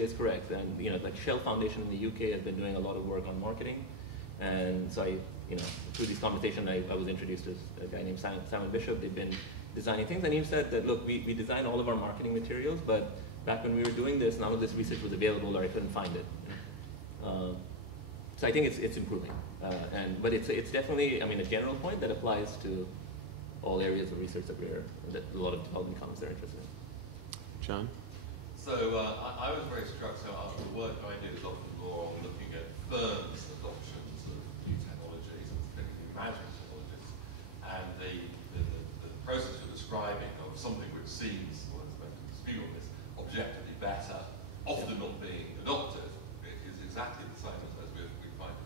is correct, and like Shell Foundation in the UK has been doing a lot of work on marketing, and so through this conversation I was introduced to a guy named Simon Bishop. They've been designing things, and he said that, look, we design all of our marketing materials, but back when we were doing this, none of this research was available, or I couldn't find it. So I think it's improving, but it's definitely, a general point that applies to all areas of research that a lot of development economists are interested in. John? So I was very struck, so the work I did is often more on looking at firms' adoptions of new technologies, and particularly management technologies, and the process you're describing of something which seems, well, there's no dispute on this, objectively better, often not being adopted, is exactly the same as we find in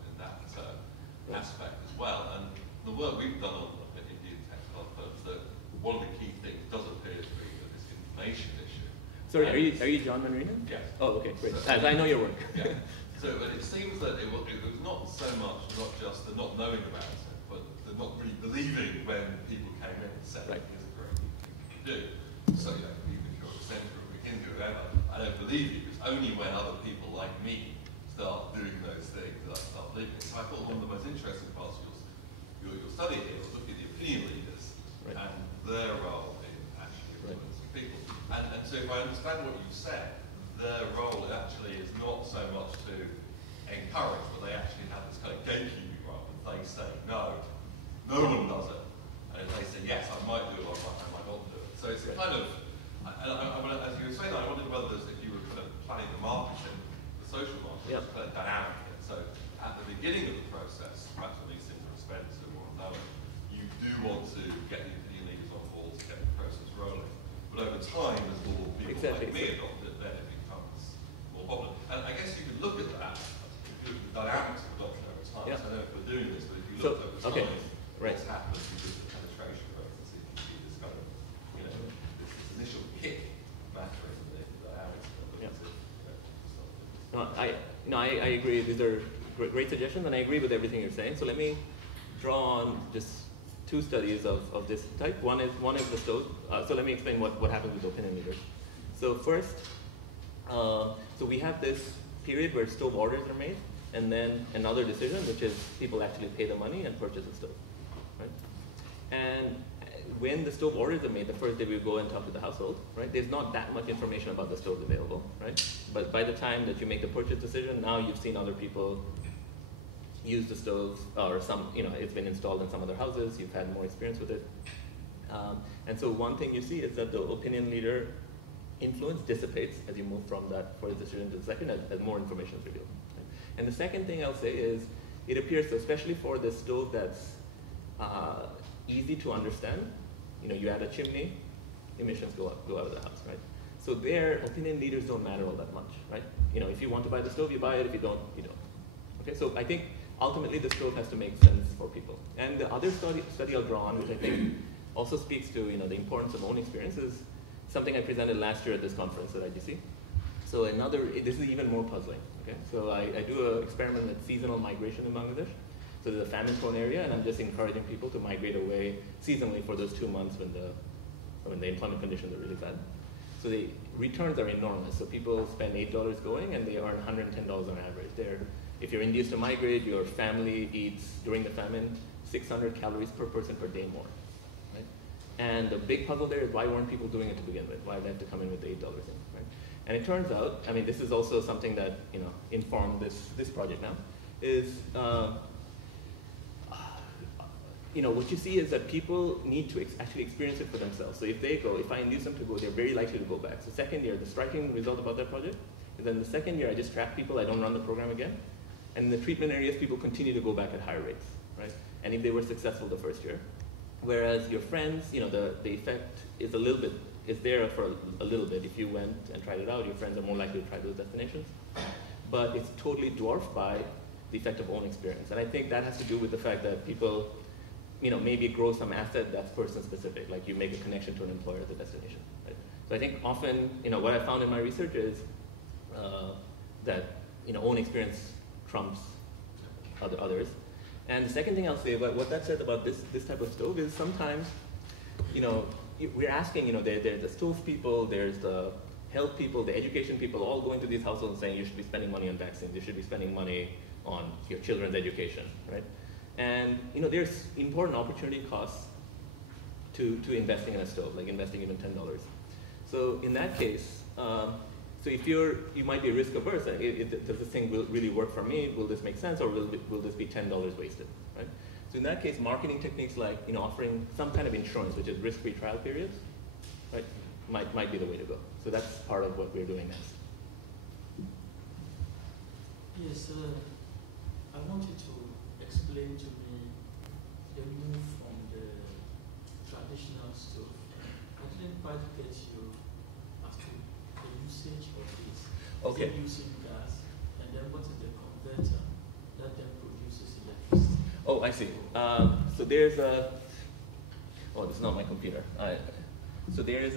Sorry, are you John Manarino? Yes. Oh, okay, great. As I know your work. Yeah. So, but it seems that it was not so much not just the not knowing about it, but the not really believing when people came in and said, Right. here's a great thing you do. So, you know, even if you're a centre or a McKinsey or whatever, I don't believe you. It's only when other people like me start doing those things that I start believing it. So I thought one of the most interesting parts of your study here was looking at the opinion leaders Right. and their role in actually influencing people. And so if I understand what you said, their role actually is not so much to encourage, but they actually have this kind of gatekeeping role. If they say no, no one does it. And if they say yes, I might do it, or I might not do it. So it's a kind of, as you were saying, I wondered whether if you were kind of planning the marketing, the social marketing, Yep. kind of dynamic. So at the beginning of the process, perhaps when these things are expensive or unknown, you do want to get the opinion leaders on board to get the process rolling. But over time, as more people like me adopt it, then it becomes more popular. And I guess you could look at that, the dynamics of adoption over time. Yeah. So I don't know if we're doing this, but if you So, look over time, right. what's happened to the penetration rate, and see if you see this kind of, you know, this initial kick mattering the dynamics of it. Yeah. Stuff. No, I agree. These are great suggestions, and I agree with everything you're saying. So let me draw on just two studies of this type. One is the stove. So let me explain what happens with opinion leaders. So first, so we have this period where stove orders are made, and then another decision, which is people actually pay the money and purchase a stove, right? And when the stove orders are made, the first day we go and talk to the household, right? There's not that much information about the stove available, right? But by the time that you make the purchase decision, now you've seen other people use the stove, or some, you know, it's been installed in some other houses, you've had more experience with it. And so one thing you see is that the opinion leader influence dissipates as you move from that first decision to the second, as more information is revealed. Right? And the second thing I'll say is, it appears, so especially for the stove that's easy to understand, you know, you add a chimney, emissions go out of the house, right? So their opinion leaders don't matter all that much, right? You know, if you want to buy the stove, you buy it. If you don't, you don't. Okay, so I think ultimately the stove has to make sense for people. And the other study I'll draw on, which I think also speaks to, you know, the importance of own experience, is something I presented last year at this conference at IGC. So this is even more puzzling. Okay, so I do an experiment with seasonal migration in Bangladesh. So there's a famine-prone area, and I'm just encouraging people to migrate away seasonally for those 2 months when the employment conditions are really bad. So the returns are enormous. So people spend $8 going, and they earn $110 on average. If you're induced to migrate, your family eats, during the famine, 600 calories per person per day more. Right? And the big puzzle there is, why weren't people doing it to begin with? Why did they have to come in with the $8 in? Right? And it turns out, I mean, this is also something that, you know, informed this project now, is you know, what you see is that people need to actually experience it for themselves. So if I induce them to go, they're very likely to go back. So second year, the striking result about that project is that in the second year, I just track people, I don't run the program again. And in the treatment areas, people continue to go back at higher rates, right? And if they were successful the first year. Whereas your friends, you know, the effect is there for a little bit. If you went and tried it out, your friends are more likely to try those destinations. But it's totally dwarfed by the effect of own experience. And I think that has to do with the fact that people, you know, maybe grow some asset that's person specific, like you make a connection to an employer at the destination, right? So I think often, you know, what I found in my research is that, you know, own experience trumps others. And the second thing I'll say about what that says about this type of stove is sometimes, you know, we're asking, you know, there's the stove people, there's the health people, the education people, all going to these households and saying you should be spending money on vaccines, you should be spending money on your children's education, right? And, you know, there's important opportunity costs to investing in a stove, like investing even $10. So in that case, so if you might be risk averse, does this thing really work for me? Will this make sense, or will this be $10 wasted, right? So in that case, marketing techniques like, you know, offering some kind of insurance, which is risk-free trial periods, right, might be the way to go. So that's part of what we're doing next. Yes, I wanted to explain to me the move from the traditional stove. I didn't quite get you as to the usage of it. Okay. Is it using gas? And then what is the converter that then produces electricity? Oh, I see. So there's this is not my computer. So there is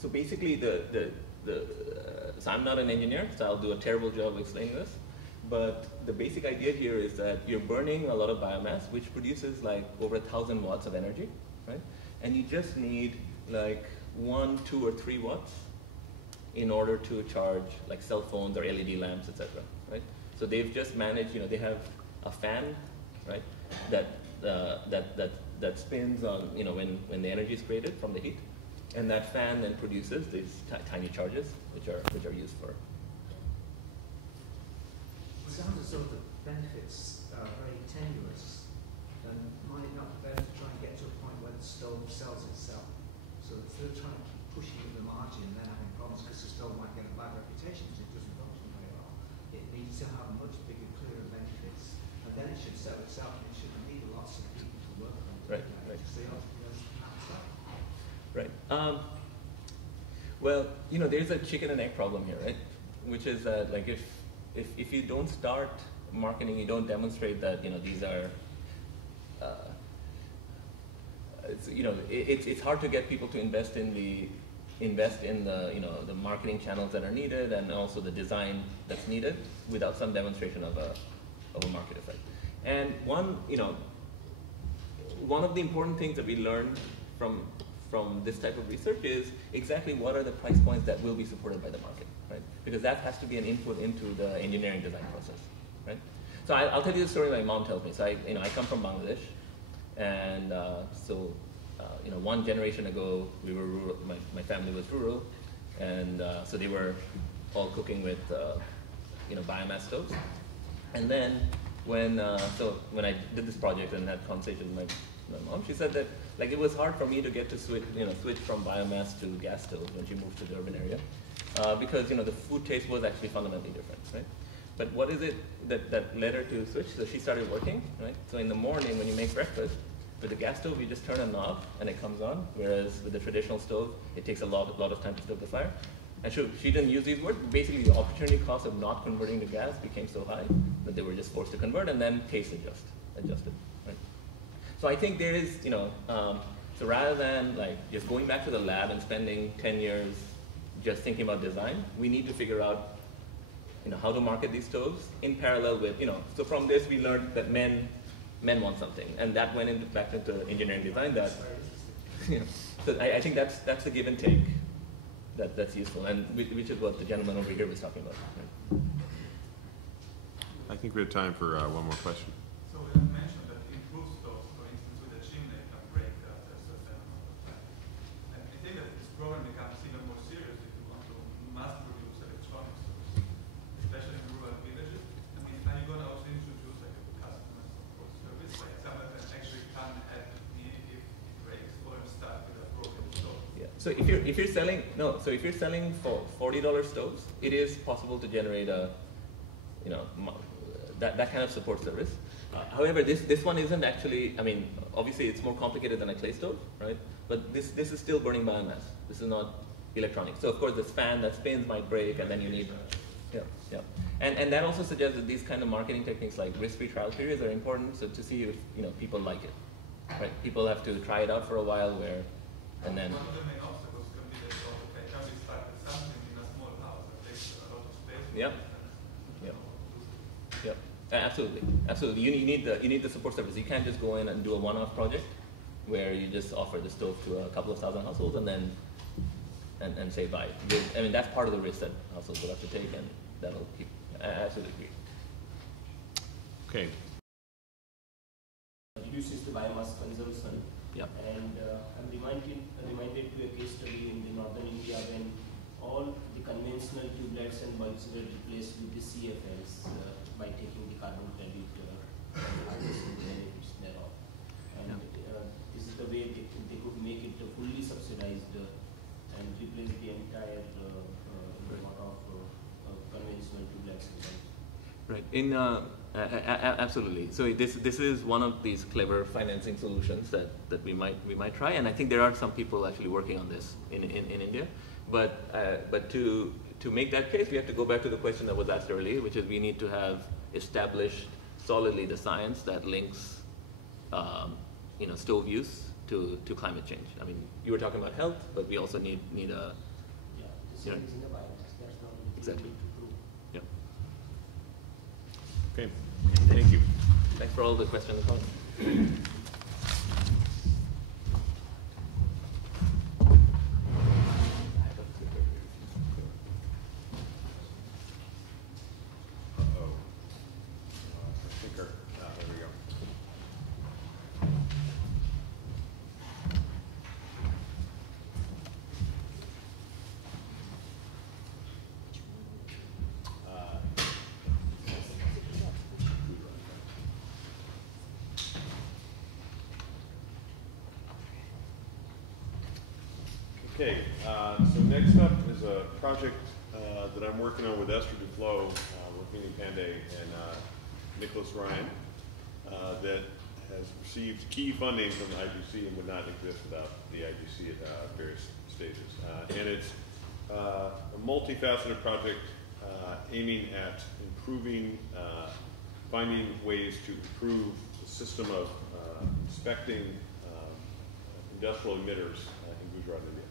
so basically so I'm not an engineer, so I'll do a terrible job of explaining this. But the basic idea here is that you're burning a lot of biomass, which produces like over 1,000 watts of energy, right? And you just need like 1, 2, or 3 watts in order to charge like cell phones or LED lamps, etc. Right? So they've just managed, they have a fan, right? That spins on, when the energy is created from the heat, and that fan then produces these tiny charges, which are used for. It sounds as though the benefits are very tenuous, and might it not be better to try and get to a point where the stove sells itself? So instead of trying to keep pushing at the margin and then having problems because the stove might get a bad reputation because it doesn't function very well, it needs to have much bigger, clearer benefits, and then it should sell itself, and it shouldn't need lots of people to work on it. Right, right. Right. Well, there's a chicken and egg problem here, right? Which is that, like, if you don't start marketing, you don't demonstrate that these are, it's hard to get people to invest in the the marketing channels that are needed and also the design that's needed without some demonstration of a market effect. And one of the important things that we learned from this type of research is exactly what are the price points that will be supported by the market, right? Because that has to be an input into the engineering design process, right? So I'll tell you the story my mom tells me. So I come from Bangladesh, and one generation ago we were rural. My family was rural, and so they were all cooking with biomass stoves. And then when I did this project and had conversation with my mom, she said that it was hard for me to get to switch from biomass to gas stoves when she moved to the urban area, because the food taste was actually fundamentally different, right? But what is it that led her to switch? So she started working, right? So in the morning when you make breakfast, with the gas stove you just turn a knob and it comes on, whereas with the traditional stove it takes a lot of time to stoke the fire. And she didn't use these words. Basically, the opportunity cost of not converting to gas became so high that they were just forced to convert, and then taste adjusted, right? So I think there is, so rather than just going back to the lab and spending 10 years just thinking about design, we need to figure out, how to market these stoves in parallel with, so from this we learned that men want something, and that went back into engineering design. That, so I think that's the give and take that's useful, and which is what the gentleman over here was talking about. Right? I think we have time for one more question. So you mentioned that improved stoves, for instance, with a chimney can break after a certain amount of time. And I think that this problem becomes even more serious if you want to mass produce electronic stoves, especially in rural villages. I mean, are you going to also introduce a customer support service, like someone that actually can help me if it breaks, or I'm stuck with a broken stove? Yeah. So if you're selling for $40 stoves, it is possible to generate a that kind of support service. However, this one isn't actually, obviously it's more complicated than a clay stove, right? But this is still burning biomass. This is not electronic. So of course this fan that spins might break, and then you need, And that also suggests that these kind of marketing techniques like risk-free trial periods are important, so to see if people like it, right? People have to try it out for a while and then. One of the main obstacles can be that can we start with something in a small house that takes a lot of space. Yep. Absolutely. You need the support service. You can't just go in and do a one-off project where you just offer the stove to a couple of thousand households and then say bye. That's part of the risk that households will have to take, and that'll keep. Absolutely. Okay. Reduces the biomass consumption. Yeah. And I'm reminded to a case study in the northern India when all the conventional tubelets and bulbs were replaced with the CFLs by taking the carbon credit harvesting benefits thereof. And this is the way they could make it fully subsidized and replace the entire amount of conventional tubelets and bulbs. Right. Absolutely. So this is one of these clever financing solutions that we might try, and I think there are some people actually working on this in India. But to make that case, we have to go back to the question that was asked earlier, which is we need to have established solidly the science that links stove use to climate change. You were talking about health, but we also need a. Yeah, this is in the Exactly. Yep. Okay, thank you. Thanks for all the questions and comments. Okay, so next up is a project that I'm working on with Esther Duflo, with Mini Pandey and Nicholas Ryan, that has received key funding from the IGC and would not exist without the IGC at various stages. And it's a multifaceted project aiming at improving, finding ways to improve the system of inspecting industrial emitters in Gujarat, India.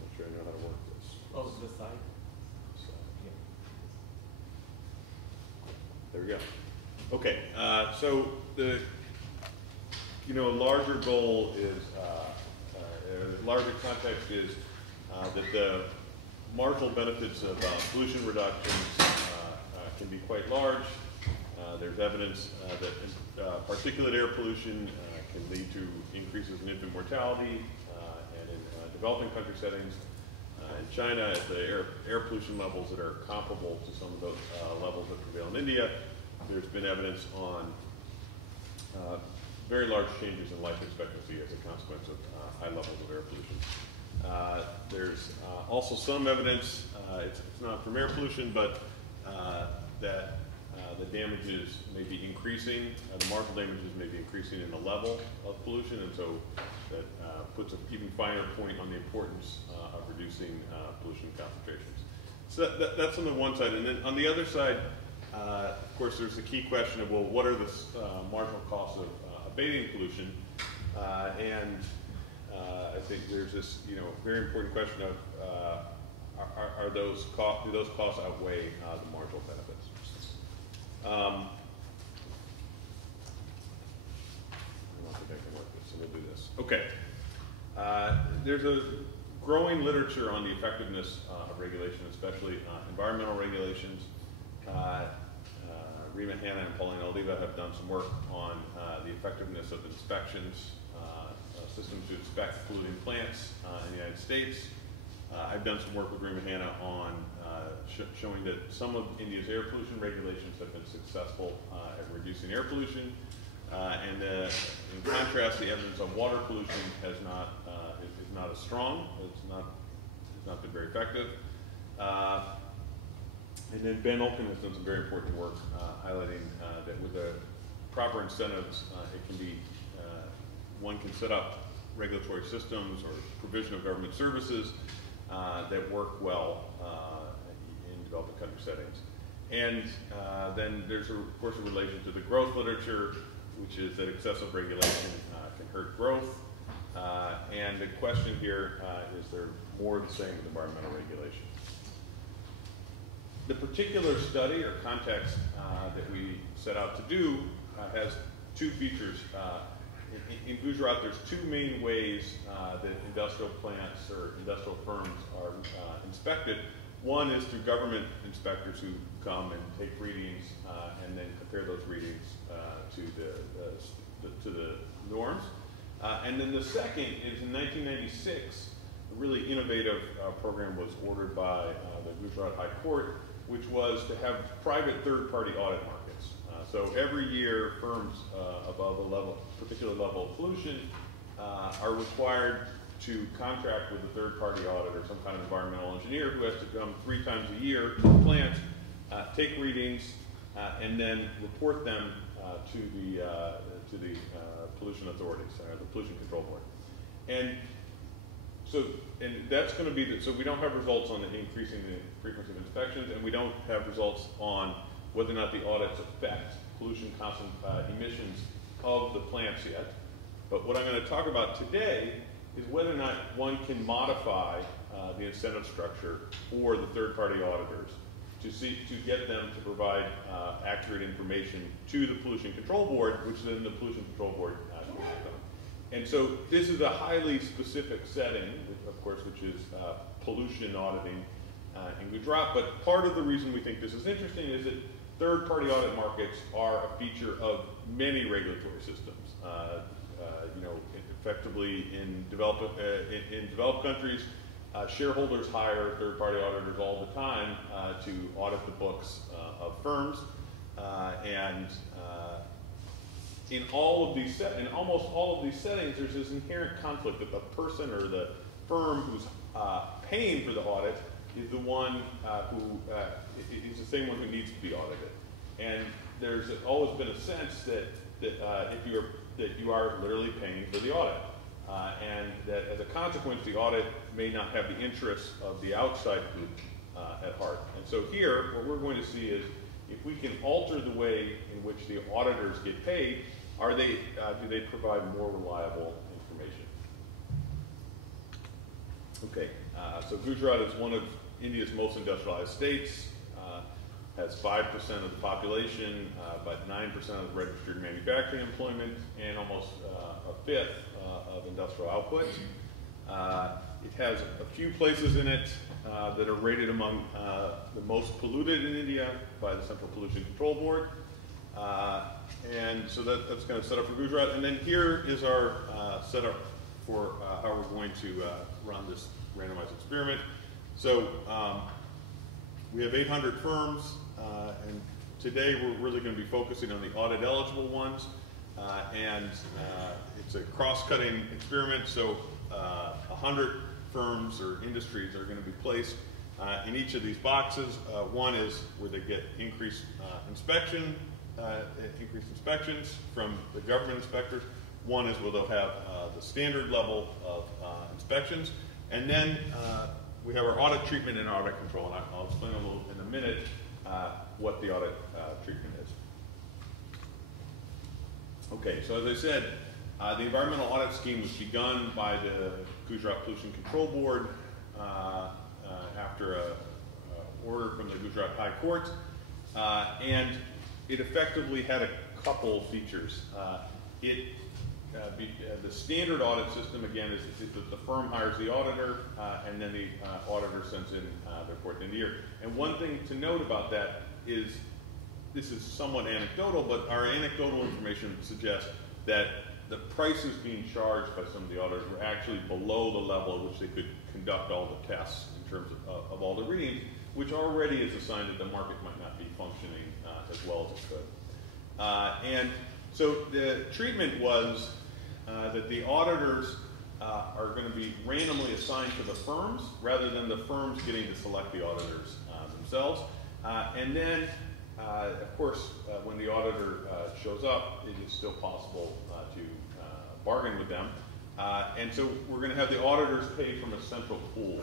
Not sure I know how to work this. Oh, the side. So, there we go. Okay, so the larger goal is, the larger context is that the marginal benefits of pollution reductions can be quite large. There's evidence that particulate air pollution can lead to increases in infant mortality, and in developing country settings. In China, at the air pollution levels that are comparable to some of those levels that prevail in India, there's been evidence on very large changes in life expectancy as a consequence of high levels of air pollution. There's also some evidence, it's not from air pollution, but that the damages may be increasing, the marginal damages may be increasing in the level of pollution, and so that puts an even finer point on the importance of reducing pollution concentrations. So that's on the one side, and then on the other side, of course, there's the key question of, well, what are the marginal costs of abating pollution? And I think there's this, very important question of, do those costs outweigh the marginal benefits? I don't think I can work this, so we'll do this. Okay. There's a growing literature on the effectiveness of regulation, especially environmental regulations. Rima Hanna and Paulina Oliva have done some work on the effectiveness of inspections, systems to inspect polluting plants in the United States. I've done some work with Rima Hanna on showing that some of India's air pollution regulations have been successful at reducing air pollution, and in contrast, the evidence on water pollution has not is not as strong. It's not been very effective. And then Ben Olkin has done some very important work highlighting that with the proper incentives, it can be, one can set up regulatory systems or provision of government services that work well in developing country settings. And then there's, of course, a relation to the growth literature, which is that excessive regulation can hurt growth. And the question here is there more of the same with environmental regulation? The particular study or context that we set out to do has two features. In Gujarat, there's two main ways that industrial plants or industrial firms are inspected. One is through government inspectors who come and take readings and then compare those readings to the norms. And then the second is in 1996, a really innovative program was ordered by the Gujarat High Court, which was to have private third-party audit markets. So every year, firms above a particular level of pollution are required to contract with a third-party auditor, some kind of environmental engineer who has to come 3 times a year to the plant, take readings, and then report them to the pollution authorities, the pollution control board. And so, and that's going to be, so we don't have results on the increasing the frequency of inspections, and we don't have results on whether or not the audits affect pollution emissions of the plants yet. But what I'm going to talk about today is whether or not one can modify the incentive structure for the third-party auditors to get them to provide accurate information to the Pollution Control Board, which then the Pollution Control Board can act on. And so this is a highly specific setting, of course, which is pollution auditing in Gujarat. But part of the reason we think this is interesting is that third-party audit markets are a feature of many regulatory systems. You know, effectively in developed countries, shareholders hire third-party auditors all the time to audit the books of firms, and in almost all of these settings, there's this inherent conflict that the person or the firm who's paying for the audit is the one who is the same one who needs to be audited. And there's always been a sense that you are literally paying for the audit. And that as a consequence, the audit may not have the interests of the outside group at heart. And so here, what we're going to see is if we can alter the way in which the auditors get paid, do they provide more reliable information? Okay, so Gujarat is one of India's most industrialized states, has 5% of the population, about 9% of the registered manufacturing employment, and almost a fifth of industrial output. It has a few places in it that are rated among the most polluted in India by the Central Pollution Control Board. And so that's kind of set up for Gujarat. And then here is our setup for how we're going to run this randomized experiment. So we have 800 firms, and today we're really going to be focusing on the audit eligible ones. And it's a cross-cutting experiment, so 100 firms or industries are going to be placed in each of these boxes. One is where they get increased inspections from the government inspectors. One is where they'll have the standard level of inspections. And then we have our audit treatment and audit control, and I'll explain a little in a minute what the audit treatment is. Okay, so as I said, the environmental audit scheme was begun by the Gujarat Pollution Control Board after an order from the Gujarat High Court, and it effectively had a couple features. The standard audit system, again, is that the firm hires the auditor, and then the auditor sends in the report at the end of the year. And one thing to note about that is, this is somewhat anecdotal, but our anecdotal information suggests that the prices being charged by some of the auditors were actually below the level at which they could conduct all the tests in terms of all the readings, which already is a sign that the market might not be functioning as well as it could. And so the treatment was that the auditors are going to be randomly assigned to the firms rather than the firms getting to select the auditors themselves. And then, of course, when the auditor shows up, it is still possible to bargain with them. And so we're going to have the auditors pay from a central pool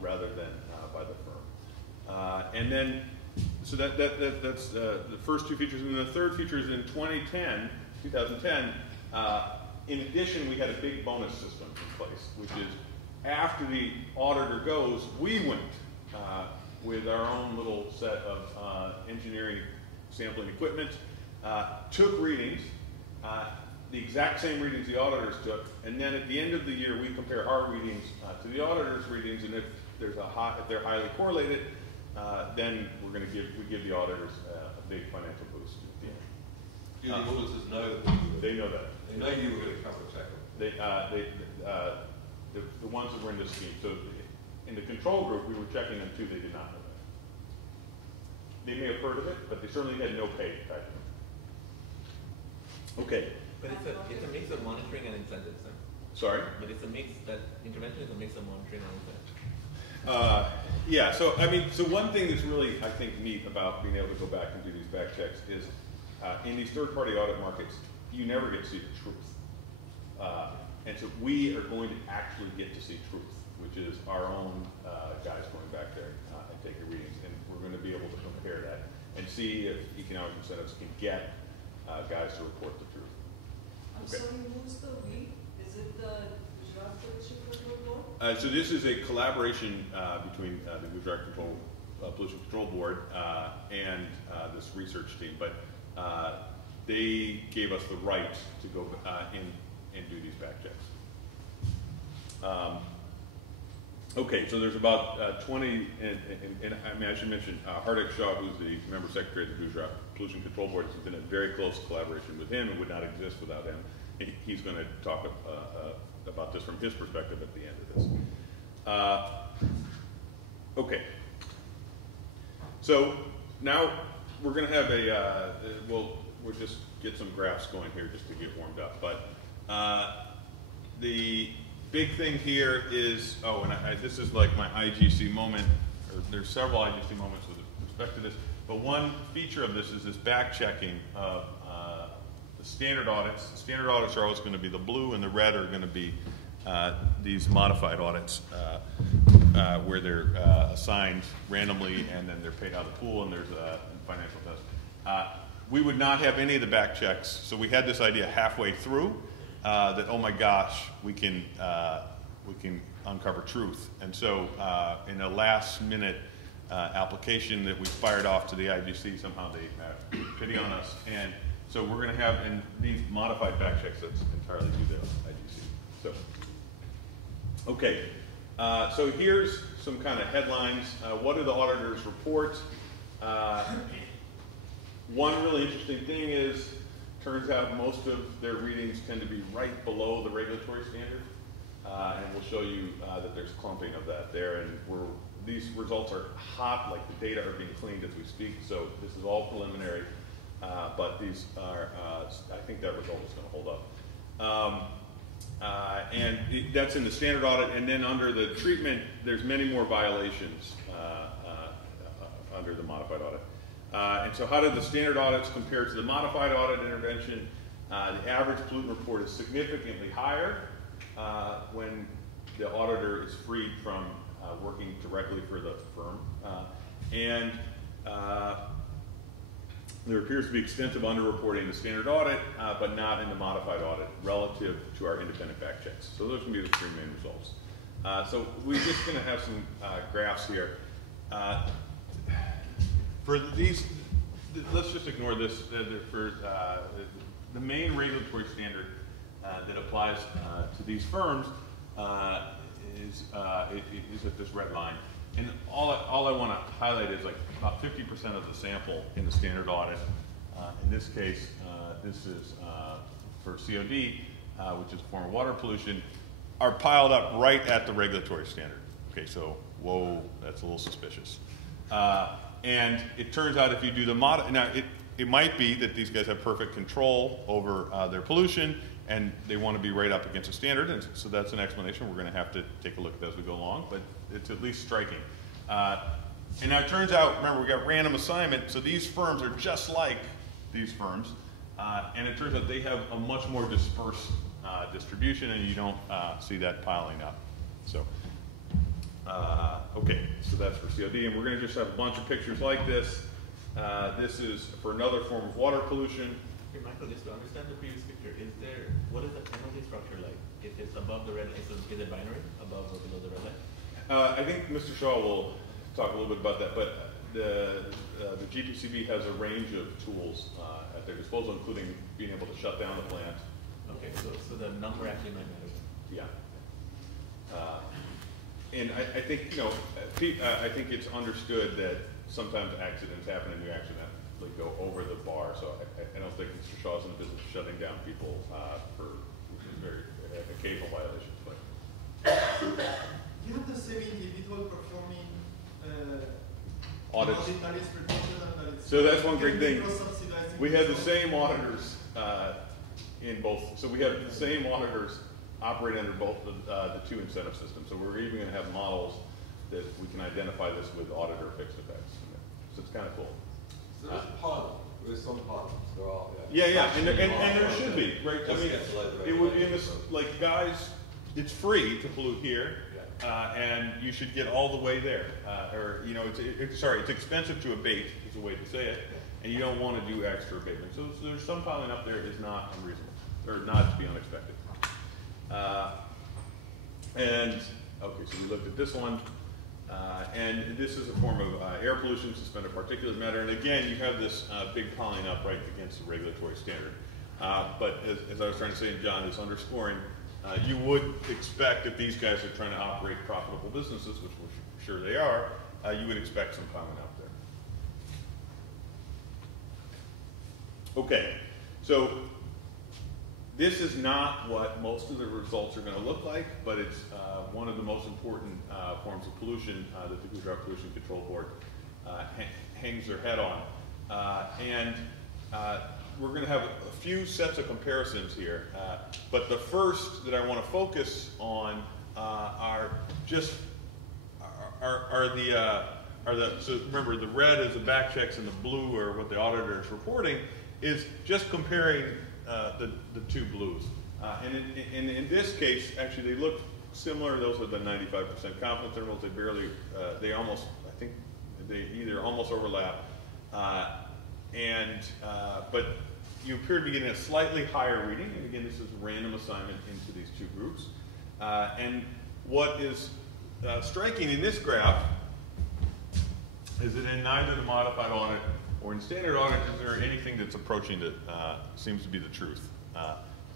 rather than by the firm. And then, so that's the first two features. And then the third feature is in 2010, in addition, we had a big bonus system in place, which is after the auditor goes, we went with our own little set of engineering sampling equipment, took readings, the exact same readings the auditors took, and then at the end of the year, we compare our readings to the auditor's readings, and if they're highly correlated, then we give the auditors a big financial boost at the end. Do the auditors know that? They know that. They know you were going to come and check them. The ones that were in this scheme. So in the control group, we were checking them too. They did not know that. They may have heard of it, but they certainly had no pay back then. Okay. But it's a mix of monitoring and incentives, right? Sorry? But it's a mix, that intervention is a mix of monitoring and incentives. Yeah, so one thing that's really, I think, neat about being able to go back and do these back checks is in these third-party audit markets, you never get to see the truth. And so we are going to actually get to see truth, which is our own guys going back there and taking readings. And we're going to be able to compare that and see if economic incentives can get guys to report the truth. I'm sorry, who's the we? Is it the Gujarat Pollution Control Board? So this is a collaboration between the Gujarat Pollution Control Board and this research team, but they gave us the right to go in and do these back checks. Okay, so there's about 20, and I mean, I should mention Hardik Shah, who's the member secretary of the Gujarat Pollution Control Board, has been in very close collaboration with him and would not exist without him. He's going to talk about this from his perspective at the end of this. Okay, so now we're going to have we'll just get some graphs going here just to get warmed up. But the big thing here is, this is like my IGC moment, or there's several IGC moments with respect to this, but one feature of this is this back checking of the standard audits. The standard audits are always going to be the blue, and the red are going to be these modified audits where they're assigned randomly and then they're paid out of the pool and there's a financial test. We would not have any of the back checks, so we had this idea halfway through that, oh my gosh, we can uncover truth. And so in a last minute application that we fired off to the IGC, somehow they pity on us. And so we're going to have, in these modified back checks, that's entirely due to IGC. So, okay, so here's some kind of headlines. What do the auditors report? One really interesting thing is, turns out most of their readings tend to be right below the regulatory standard. And we'll show you that there's clumping of that there. And these results are hot, like the data are being cleaned as we speak. So this is all preliminary, but these are, I think that result is going to hold up. And that's in the standard audit. And then under the treatment, there's many more violations under the modified audit. And so how do the standard audits compare to the modified audit intervention? The average pollutant report is significantly higher when the auditor is freed from working directly for the firm. And there appears to be extensive underreporting in the standard audit, but not in the modified audit relative to our independent back checks. So those can be the three main results. So we're just going to have some graphs here. For these, let's just ignore this. For the main regulatory standard that applies to these firms is at this red line. And all I want to highlight is like about 50% of the sample in the standard audit. In this case, this is for COD, which is a form of water pollution, are piled up right at the regulatory standard. Okay, so whoa, that's a little suspicious. And it turns out if you do the now it might be that these guys have perfect control over their pollution and they want to be right up against a standard, and so that's an explanation. We're going to have to take a look at that as we go along, but it's at least striking. And now it turns out, remember, we got random assignment, so these firms are just like these firms, and it turns out they have a much more dispersed distribution, and you don't see that piling up. So, okay, so that's for COD, and we're going to just have a bunch of pictures like this. This is for another form of water pollution. Hey, Michael, just to understand the previous picture, what is the penalty structure like? If it's above the red line, so is it binary, above or below the red line? I think Mr. Shaw will talk a little bit about that, but the GPCB has a range of tools at their disposal, including being able to shut down the plant. Okay, so the number actually might matter. Yeah. And I think, I think it's understood that sometimes accidents happen and you accidentally go over the bar. So I don't think Mr. Shaw's in the business of shutting down people for very occasional violations. But you have the same individual performing audits. audit that is predicted and that is So that's one great thing. cross-subsidizing We had the results. same auditors in both. So we have the same auditors operate under both the two incentive systems. So we're even going to have models that we can identify this with auditor fixed effects. So it's kind of cool. So there's pilot. There's some pilots. There are. Yeah, and there should be, right? I mean, Just escalate the it would be in regulation. this, like, guys, it's free to pollute here, and you should get all the way there. Or, it's expensive to abate, is a way to say it, and you don't want to do extra abatement. So there's some piling up there is not unreasonable, or not to be unexpected. And, okay, so we looked at this one. And this is a form of air pollution, suspended particulate matter. And again, you have this big piling up right against the regulatory standard. But as I was trying to say, and John is underscoring, you would expect if these guys are trying to operate profitable businesses, which we're sure they are, you would expect some piling up there. Okay, so this is not what most of the results are going to look like, but it's one of the most important forms of pollution that the Gujarat Pollution Control Board hangs their head on. We're going to have a few sets of comparisons here, but the first that I want to focus on so remember the red is the back checks and the blue are what the auditor is reporting, is just comparing the two blues. And in this case, actually they look similar. Those are the 95% confidence intervals. They barely, they almost, I think they either almost overlap. But you appear to be getting a slightly higher reading. And again, this is a random assignment into these two groups. And what is striking in this graph is that in neither the modified audit or in standard audit is there anything that's approaching that seems to be the truth.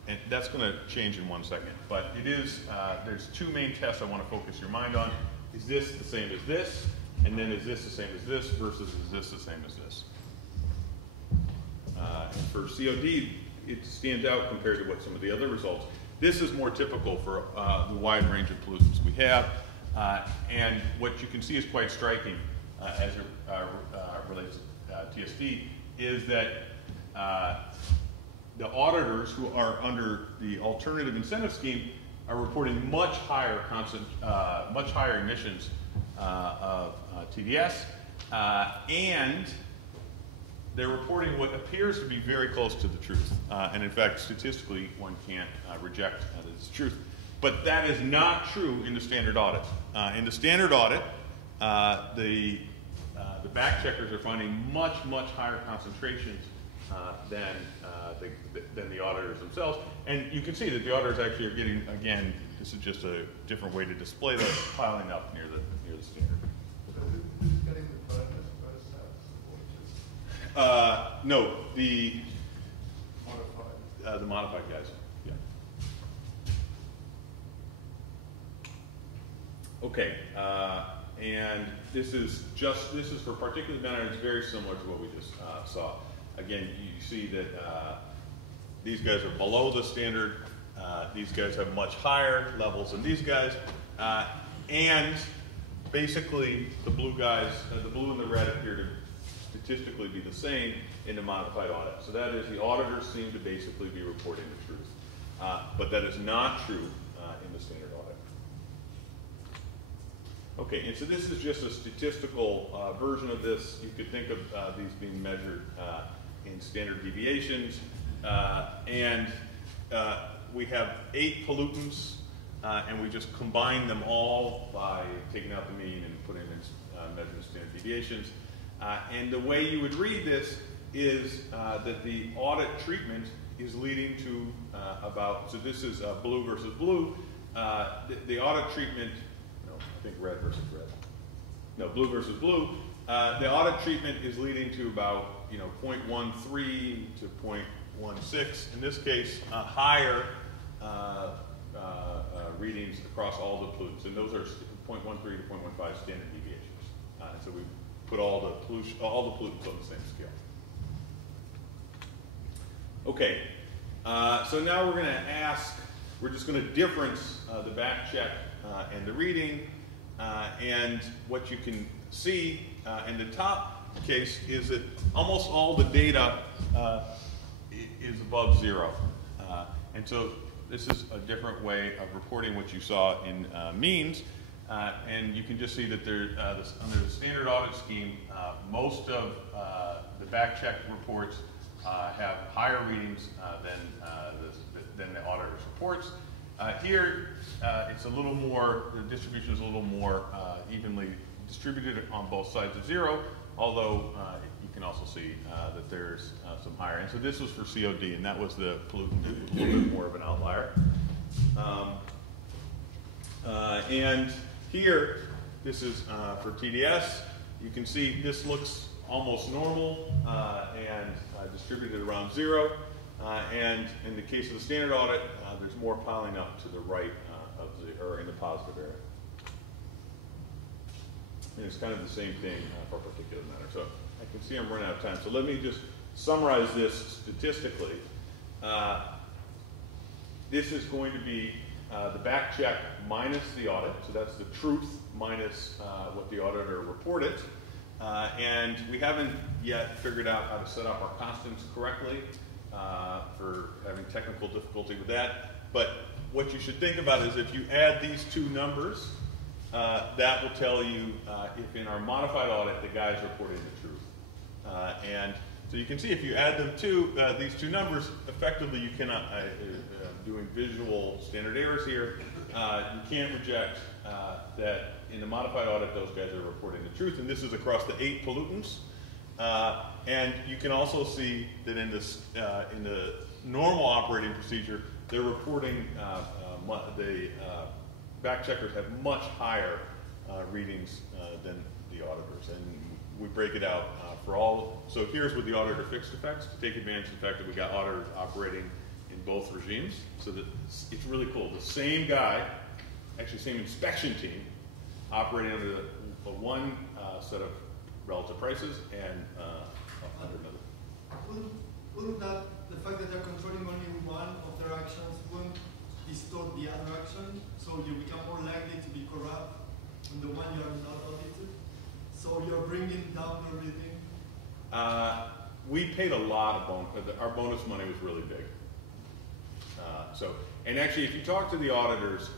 And that's going to change in 1 second. But it is, there's two main tests I want to focus your mind on. Is this the same as this? And then is this the same as this versus is this the same as this? And for COD, it stands out compared to what some of the other results. This is more typical for the wide range of pollutants we have. And what you can see is quite striking as it relates to TSD is that the auditors who are under the alternative incentive scheme are reporting much higher emissions of TDS, and they're reporting what appears to be very close to the truth. And in fact, statistically, one can't reject that it's truth. But that is not true in the standard audit. In the standard audit, the back checkers are finding much higher concentrations than the auditors themselves. And you can see that the auditors actually are getting, again, this is just a different way to display that, piling up near the standard. Who's getting the bonus versus No, the modified? The modified guys. Yeah. Okay. And this is for particulate matter. It's very similar to what we just saw. Again, you see that these guys are below the standard. These guys have much higher levels than these guys. And basically, the blue guys, the blue and the red appear to statistically be the same in the modified audit. So that is, the auditors seem to basically be reporting the truth. But that is not true in the standard audit. Okay, and so this is just a statistical version of this. You could think of these being measured in standard deviations. We have 8 pollutants, and we just combine them all by taking out the mean and putting in measured standard deviations. And the way you would read this is that the audit treatment is leading to so this is blue versus blue. The audit treatment, no, I think red versus red. No, blue versus blue. The audit treatment is leading to about 0.13 to 0.16. In this case, higher readings across all the pollutants, and those are 0.13 to 0.15 standard deviations. So we put all the pollutants on the same scale. Okay, so now we're just going to difference the back check and the reading, and what you can see in the top case is that almost all the data is above 0. And so this is a different way of reporting what you saw in means. And you can just see that under the standard audit scheme, most of the back check reports have higher readings than the auditor's reports. Here, it's a little more, the distribution is a little more evenly distributed on both sides of 0, although you can also see that there's some higher. And so this was for COD, and that was the pollutant that was a little bit more of an outlier. And here, this is for TDS. You can see this looks almost normal and distributed around 0. And in the case of the standard audit, there's more piling up to the right or in the positive area. And it's kind of the same thing for a particular matter. So I can see I'm running out of time. So let me just summarize this statistically. This is going to be the back check minus the audit. So that's the truth minus what the auditor reported. And we haven't yet figured out how to set up our constants correctly for having technical difficulty with that. But what you should think about is if you add these two numbers, that will tell you if in our modified audit the guy's reporting the truth. And so you can see if you add them to these two numbers, effectively you cannot, doing visual standard errors here, you can't reject that in the modified audit those guys are reporting the truth, and this is across the 8 pollutants. And you can also see that in this in the normal operating procedure, they're reporting the back checkers have much higher readings than the auditors, and we break it out for all. So here's with the auditor fixed effects to take advantage of the fact that we got auditors operating in both regimes. So that it's really cool. The same guy, actually same inspection team, operating under one set of relative prices and under another. Wouldn't that, the fact that they're controlling only one of their actions, wouldn't distort the other action, so you become more likely to be corrupt on the one you are not audited? So you're bringing down the reading? We paid a lot of our bonus money was really big. And actually, if you talk to the auditors,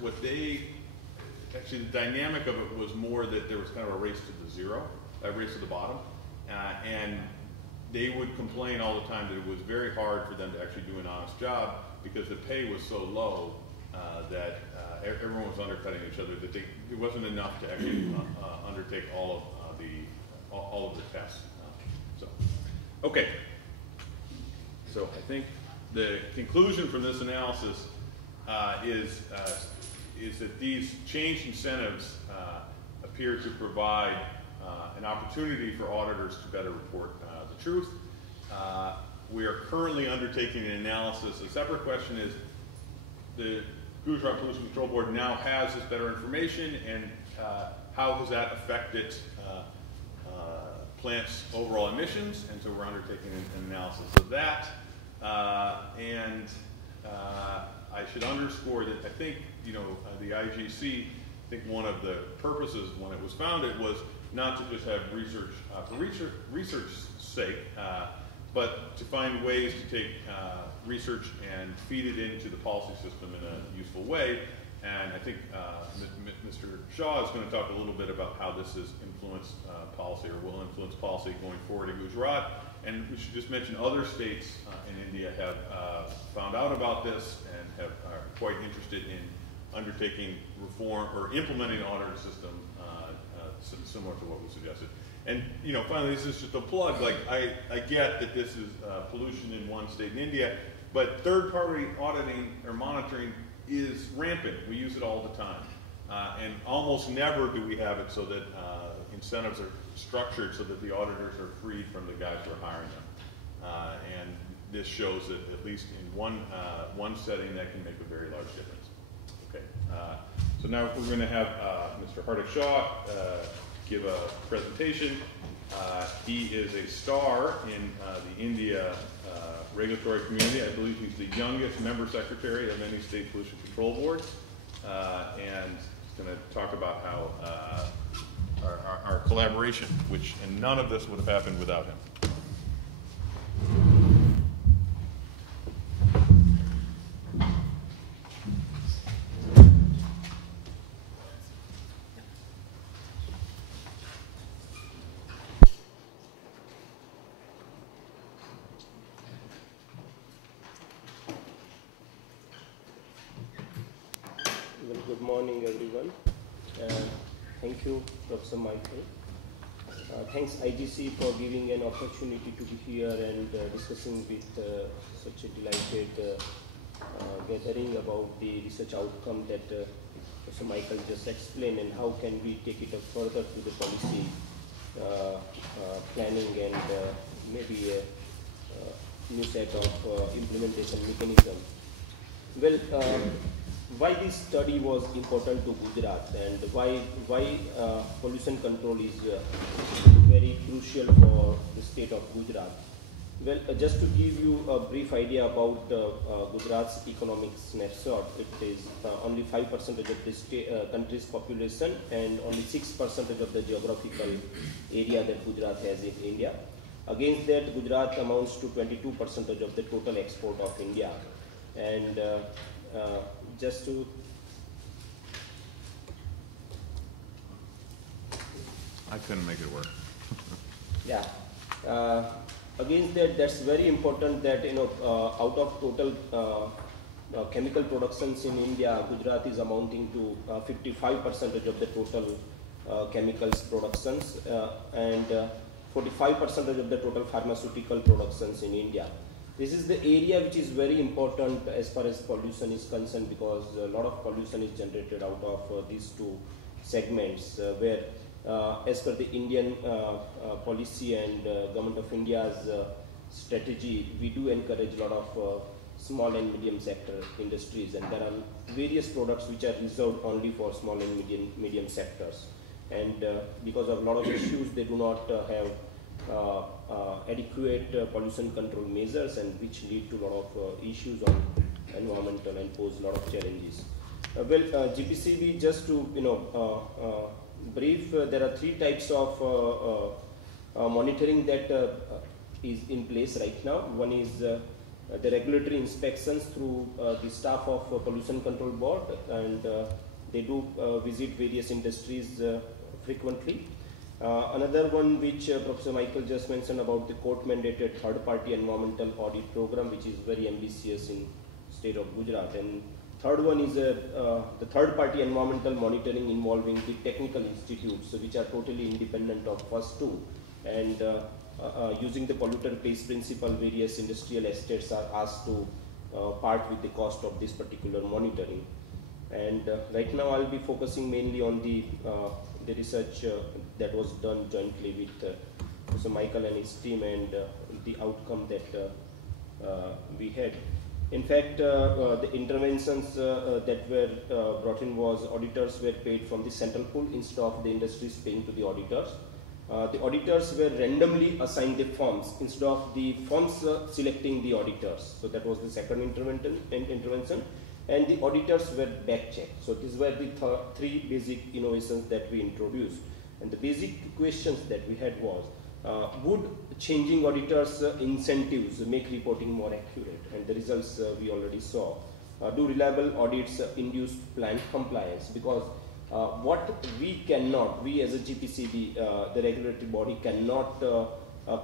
actually the dynamic of it was more that there was kind of a race to the zero, a race to the bottom, and they would complain all the time that it was very hard for them to actually do an honest job because the pay was so low that everyone was undercutting each other, that it wasn't enough to actually undertake all of the tests. Okay. So I think the conclusion from this analysis is that these changed incentives appear to provide an opportunity for auditors to better report the truth. We are currently undertaking an analysis. A separate question is the Gujarat Pollution Control Board now has this better information, and how has that affected plants' overall emissions? And so we're undertaking an analysis of that. I should underscore that I think, the IGC, I think one of the purposes when it was founded was not to just have research for research's sake, but to find ways to take research and feed it into the policy system in a useful way. And I think Mr. Shaw is going to talk a little bit about how this has influenced policy, or will influence policy going forward in Gujarat. And we should just mention other states in India have found out about this and are quite interested in undertaking reform or implementing an auditor system similar to what we suggested. And finally, this is just a plug. Like I get that this is pollution in one state in India, but third-party auditing or monitoring is rampant. We use it all the time, and almost never do we have it so that incentives are structured so that the auditors are freed from the guys who are hiring them. And this shows that at least in one setting that can make a very large difference. Okay, so now we're going to have Mr. Hardik Shah give a presentation. He is a star in the India regulatory community. I believe he's the youngest member secretary of any state pollution control board, and he's going to talk about how our collaboration, and none of this would have happened without him. Well, good morning, everyone. Thank you, Professor Michael. Thanks IGC for giving an opportunity to be here and discussing with such a delighted gathering about the research outcome that Professor Michael just explained, and how can we take it up further to the policy planning and maybe a new set of implementation mechanism. Well, why this study was important to Gujarat, and why pollution control is very crucial for the state of Gujarat. Well, just to give you a brief idea about Gujarat's economic snapshot, it is only 5% of the country's population and only 6% of the geographical area that Gujarat has in India. Against that, Gujarat amounts to 22% of the total export of India. And just to I couldn't make it work. yeah. Against that, that's very important that, out of total chemical productions in India, Gujarat is amounting to 55% of the total chemicals productions and 45% of the total pharmaceutical productions in India. This is the area which is very important as far as pollution is concerned, because a lot of pollution is generated out of these two segments where as per the Indian policy and Government of India's strategy, we do encourage a lot of small and medium sector industries, and there are various products which are reserved only for small and medium sectors. And because of a lot of issues, they do not have adequate pollution control measures, and which lead to a lot of issues on environmental and pose a lot of challenges. Well, GPCB, just to brief, there are three types of monitoring that is in place right now. One is the regulatory inspections through the staff of Pollution Control Board, and they do visit various industries frequently. Another one which Professor Michael just mentioned about the court-mandated third-party environmental audit program, which is very ambitious in state of Gujarat. And third one is the third-party environmental monitoring involving the technical institutes, which are totally independent of first two. And using the polluter pays principle, various industrial estates are asked to part with the cost of this particular monitoring. And right now I'll be focusing mainly on the research that was done jointly with Professor Michael and his team, and the outcome that we had. In fact, the interventions that were brought in was auditors were paid from the central pool instead of the industries paying to the auditors. The auditors were randomly assigned the firms instead of the firms selecting the auditors. So that was the second intervention. And the auditors were back-checked. So these were the three basic innovations that we introduced. And the basic questions that we had was, would changing auditors' incentives make reporting more accurate? And the results we already saw. Do reliable audits induce planned compliance? Because what we cannot, we as a GPCB, the regulatory body, cannot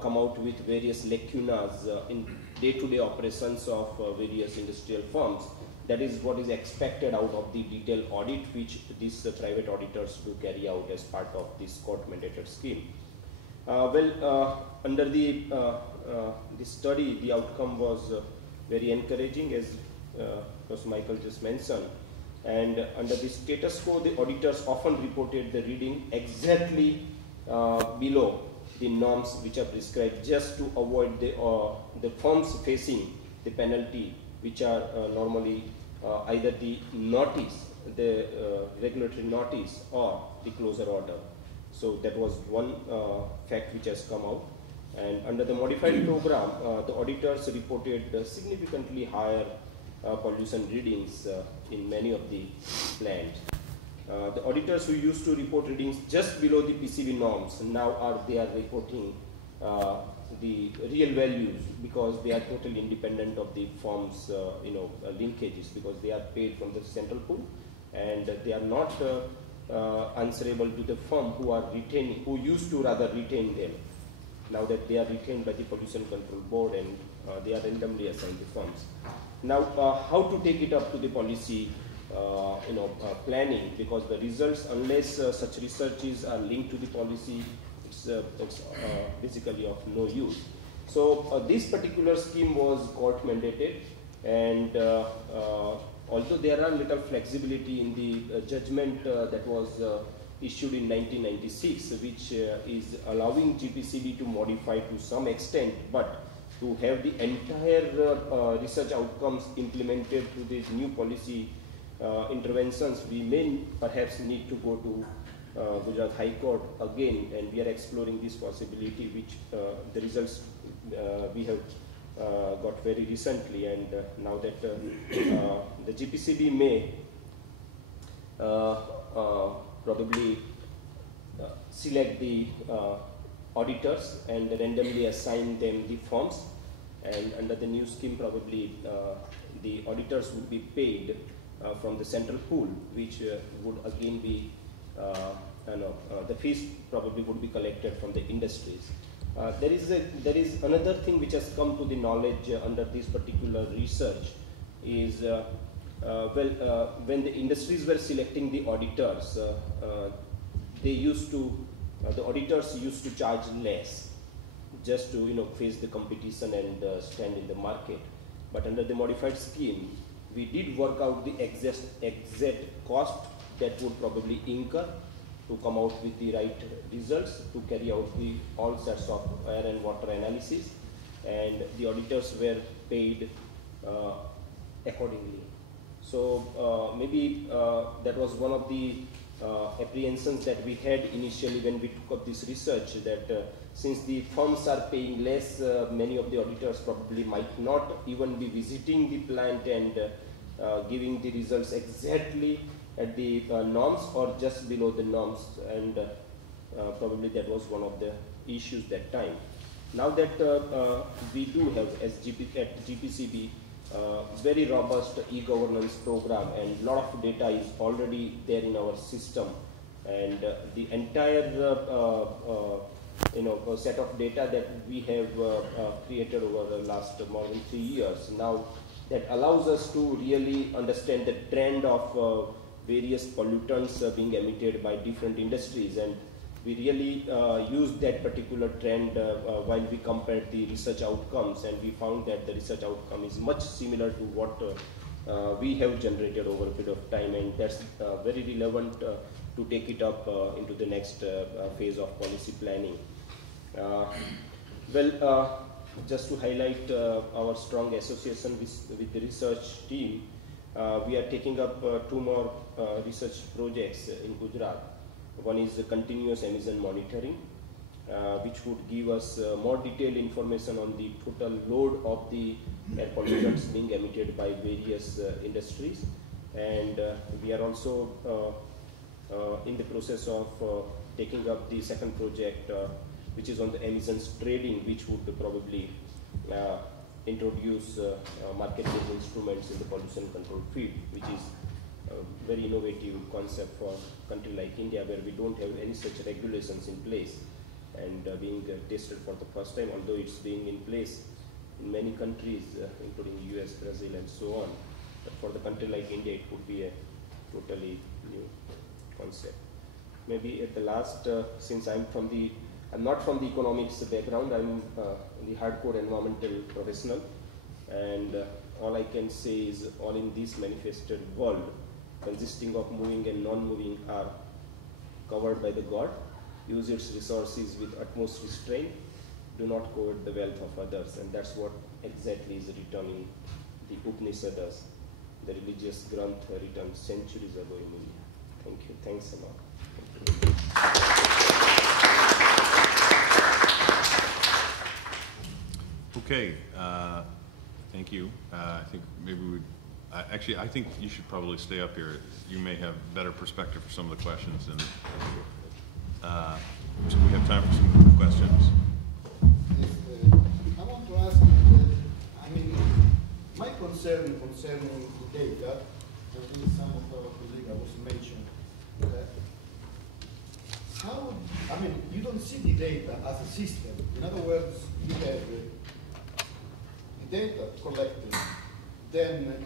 come out with various lacunas in day-to-day operations of various industrial firms. That is what is expected out of the detailed audit which these private auditors do carry out as part of this court-mandated scheme. Under the study, the outcome was very encouraging, as Professor Michael just mentioned. And under the status quo, the auditors often reported the reading exactly below the norms which are prescribed, just to avoid the firms facing the penalty, which are normally either the notice, the regulatory notice, or the closure order. So that was one fact which has come out. And under the modified program, the auditors reported significantly higher pollution readings in many of the plants. The auditors who used to report readings just below the PCB norms, now they are reporting the real values, because they are totally independent of the firm's linkages, because they are paid from the central pool, and they are not answerable to the firm who used to rather retain them. Now that they are retained by the Pollution Control Board, and they are randomly assigned to firms. Now, how to take it up to the policy planning, because the results, unless such researches are linked to the policy, it's basically of no use. So this particular scheme was court mandated, and although there are little flexibility in the judgment that was issued in 1996, which is allowing GPCB to modify to some extent, but to have the entire research outcomes implemented to these new policy interventions, we may perhaps need to go to Gujarat High Court again, and we are exploring this possibility, which the results we have got very recently, and now that the GPCB may probably select the auditors and randomly assign them the firms, and under the new scheme probably the auditors would be paid from the central pool, which would again be the fees probably would be collected from the industries. There is another thing which has come to the knowledge under this particular research is when the industries were selecting the auditors, the auditors used to charge less just to face the competition and stand in the market. But under the modified scheme, we did work out the exact cost that would probably incur to come out with the right results, to carry out all sorts of air and water analysis, and the auditors were paid accordingly. So maybe that was one of the apprehensions that we had initially when we took up this research, that since the firms are paying less, many of the auditors probably might not even be visiting the plant and giving the results exactly at the norms or just below the norms, and probably that was one of the issues that time. Now that we do have at GPCB very robust e-governance program, and a lot of data is already there in our system, and the entire set of data that we have created over the last more than 3 years now, that allows us to really understand the trend of various pollutants being emitted by different industries, and we really used that particular trend while we compared the research outcomes, and we found that the research outcome is much similar to what we have generated over a period of time, and that's very relevant to take it up into the next phase of policy planning. Just to highlight our strong association with the research team, we are taking up 2 more research projects in Gujarat. One is the continuous emission monitoring, which would give us more detailed information on the total load of the air pollutants being emitted by various industries. And we are also in the process of taking up the second project, which is on the emissions trading, which would probably introduce market-based instruments in the pollution control field, which is a very innovative concept for a country like India, where we don't have any such regulations in place, and being tested for the first time, although it's being in place in many countries, including US, Brazil, and so on. But for the country like India, it would be a totally new concept. Maybe at the last, since I'm not from the economics background, I'm the hardcore environmental professional, and all I can say is all in this manifested world, consisting of moving and non-moving, are covered by the God. Use its resources with utmost restraint. Do not covet the wealth of others, and that's what exactly is written in the Upanishads, the religious granth written centuries ago in India. Thank you. Thanks a lot. Okay, thank you. I think maybe we would, actually, I think you should probably stay up here. You may have better perspective for some of the questions, and so we have time for some questions. Yes, I want to ask, my concern concerning the data, I think some of our colleagues was mentioned, you don't see the data as a system. In other words, you have the data collected, then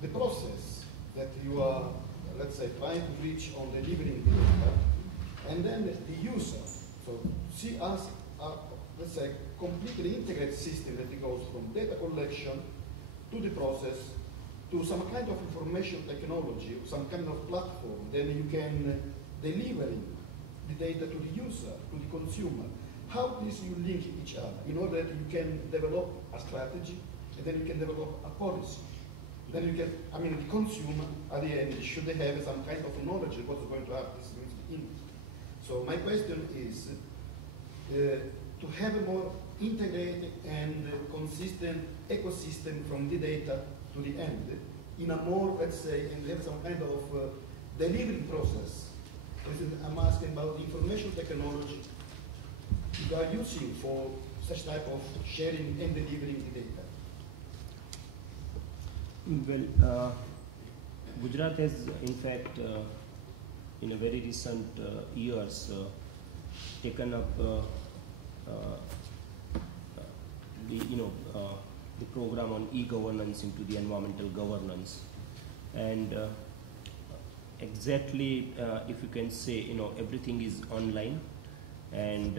the process that you are, let's say, trying to reach on delivering the data, and then the user. So see us, let's say, completely integrated system that goes from data collection to the process to some kind of information technology, some kind of platform, then you can deliver the data to the user, to the consumer. How this you link each other in order that you can develop a strategy and then you can develop a policy. Then you can, I mean, the consumer at the end should have some kind of knowledge of what's going to happen with the industry. So my question is to have a more integrated and consistent ecosystem from the data to the end in a more, let's say, and have some kind of delivery process. I'm asking about the information technology you are using for such type of sharing and delivering the data. Well, Gujarat has, in fact, in a very recent years, taken up the program on e-governance into the environmental governance, and exactly, if you can say, everything is online, and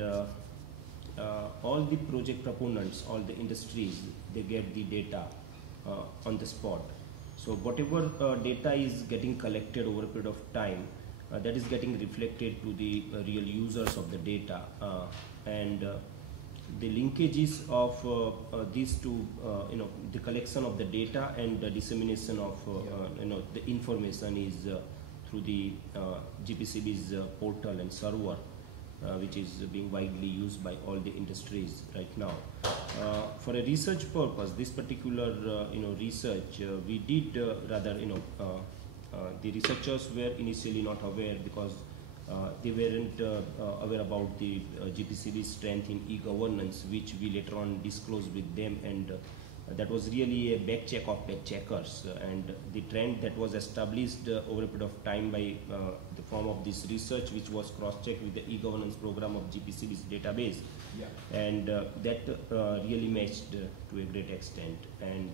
all the project proponents, all the industries, they get the data on the spot. So whatever data is getting collected over a period of time, that is getting reflected to the real users of the data, and the linkages of these two, the collection of the data and the dissemination of the information is through the GPCB's portal and server, which is being widely used by all the industries right now. For a research purpose, this particular research, we did the researchers were initially not aware because they weren't aware about the GPCB's strength in e-governance, which we later on disclosed with them, and that was really a back check of back checkers, and the trend that was established over a period of time by the form of this research, which was cross-checked with the e-governance program of GPCB's database, and that really matched to a great extent, and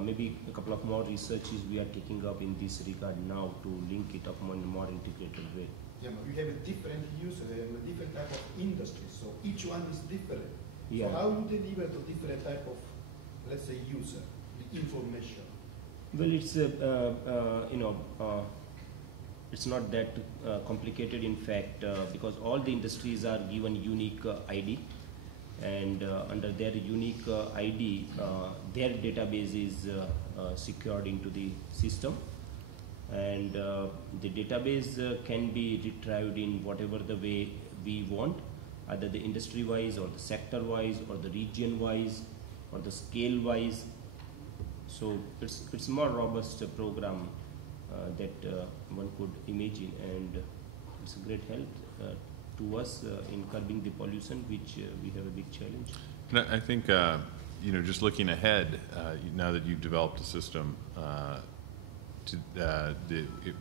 maybe a couple of more researches we are taking up in this regard now to link it up in a more integrated way. Yeah, but we have a different user and a different type of industry, so each one is different. Yeah. So how you deliver to different type of, let's say, user, the information? Well, it's it's not that complicated, in fact, because all the industries are given unique ID, and under their unique ID, their database is secured into the system, and the database can be retrieved in whatever the way we want, either the industry wise or the sector wise or the region wise or the scale wise. So it's more robust program that one could imagine, and it's a great help to us in curbing the pollution, which we have a big challenge. And I think just looking ahead, now that you've developed a system,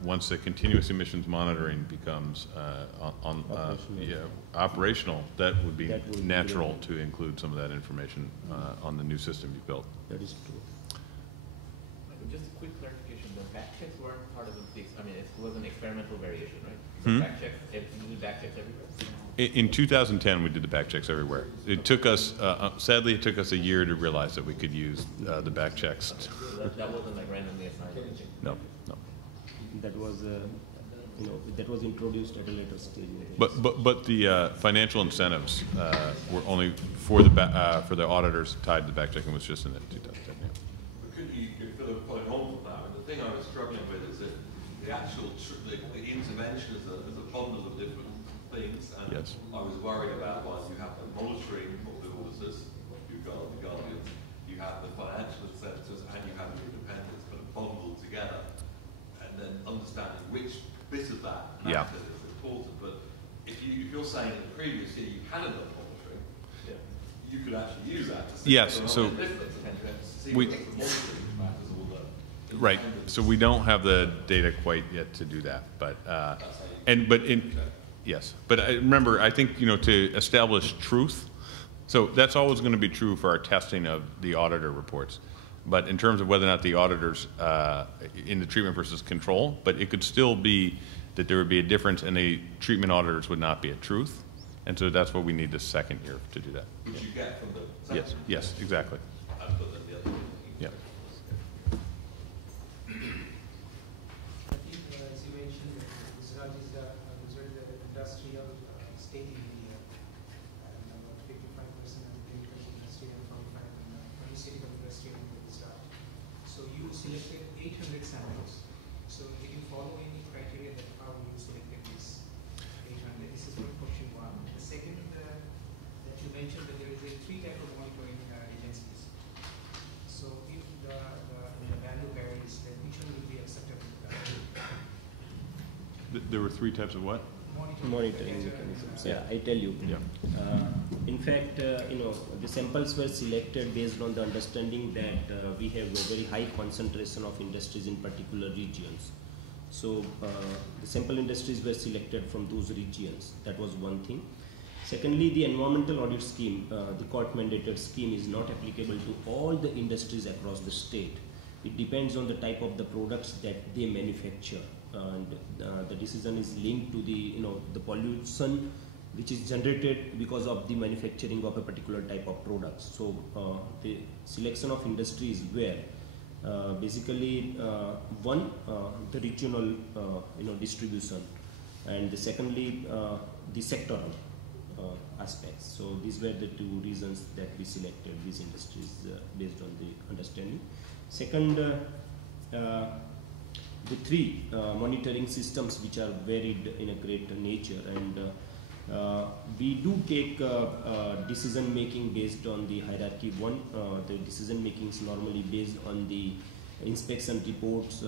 once the continuous emissions monitoring becomes operational, that would be natural to include some of that information on the new system you built. That is true. Just a quick clarification: the back checks weren't part of the fix. I mean, it was an experimental variation, right? Back checks. You do back checks everywhere. In 2010, we did the back checks everywhere. It took us, sadly, it took us a year to realize that we could use the back checks. So that wasn't like randomly assigned. No, no. That was, that was introduced at a later stage. But the financial incentives were only for the auditors tied to back checking was just in 2010. Yeah. Could you follow on from that? And the thing I was struggling with is that the actual the intervention is a bundle of different things, and yes. I was worried about while you have the monitoring of the auditors, you've got the guardians, you have the financial incentives, and you have the independents kind of bundled together, and then understanding which bit of that matter is important. But if you're saying in the previous year you had enough monitoring, you could actually use that to see so right. So we don't have the data quite yet to do that, but yes. But remember, I think to establish truth. So that's always going to be true for our testing of the auditor reports. But in terms of whether or not the auditors in the treatment versus control, but it could still be that there would be a difference, and the treatment auditors would not be a truth. And so that's what we need the second year to do that. Which you get from the second yes, exactly. And put them the other. Yeah. state in India, and about 55% in the chemical industry and 45% in the pharmaceutical industry in Gujarat. So you selected 800 samples. So did you follow any criteria that how you selected these 800? This is question one. The second, that you mentioned that there is a three type of monitoring agencies. So if the value varies, then which one will be acceptable? There were three types of what? Monitoring mechanisms. Yeah, I tell you. Yeah. In fact, the samples were selected based on the understanding that we have a very high concentration of industries in particular regions. So the sample industries were selected from those regions. That was one thing. Secondly, the environmental audit scheme, the court mandated scheme, is not applicable to all the industries across the state. It depends on the type of the products that they manufacture. And the decision is linked to the pollution which is generated because of the manufacturing of a particular type of products. So the selection of industries where basically one, the regional distribution, and secondly the sectoral aspects. So these were the two reasons that we selected these industries based on the understanding. Second, the three monitoring systems which are varied in a great nature, and we do take decision making based on the hierarchy. One, the decision making is normally based on the inspection reports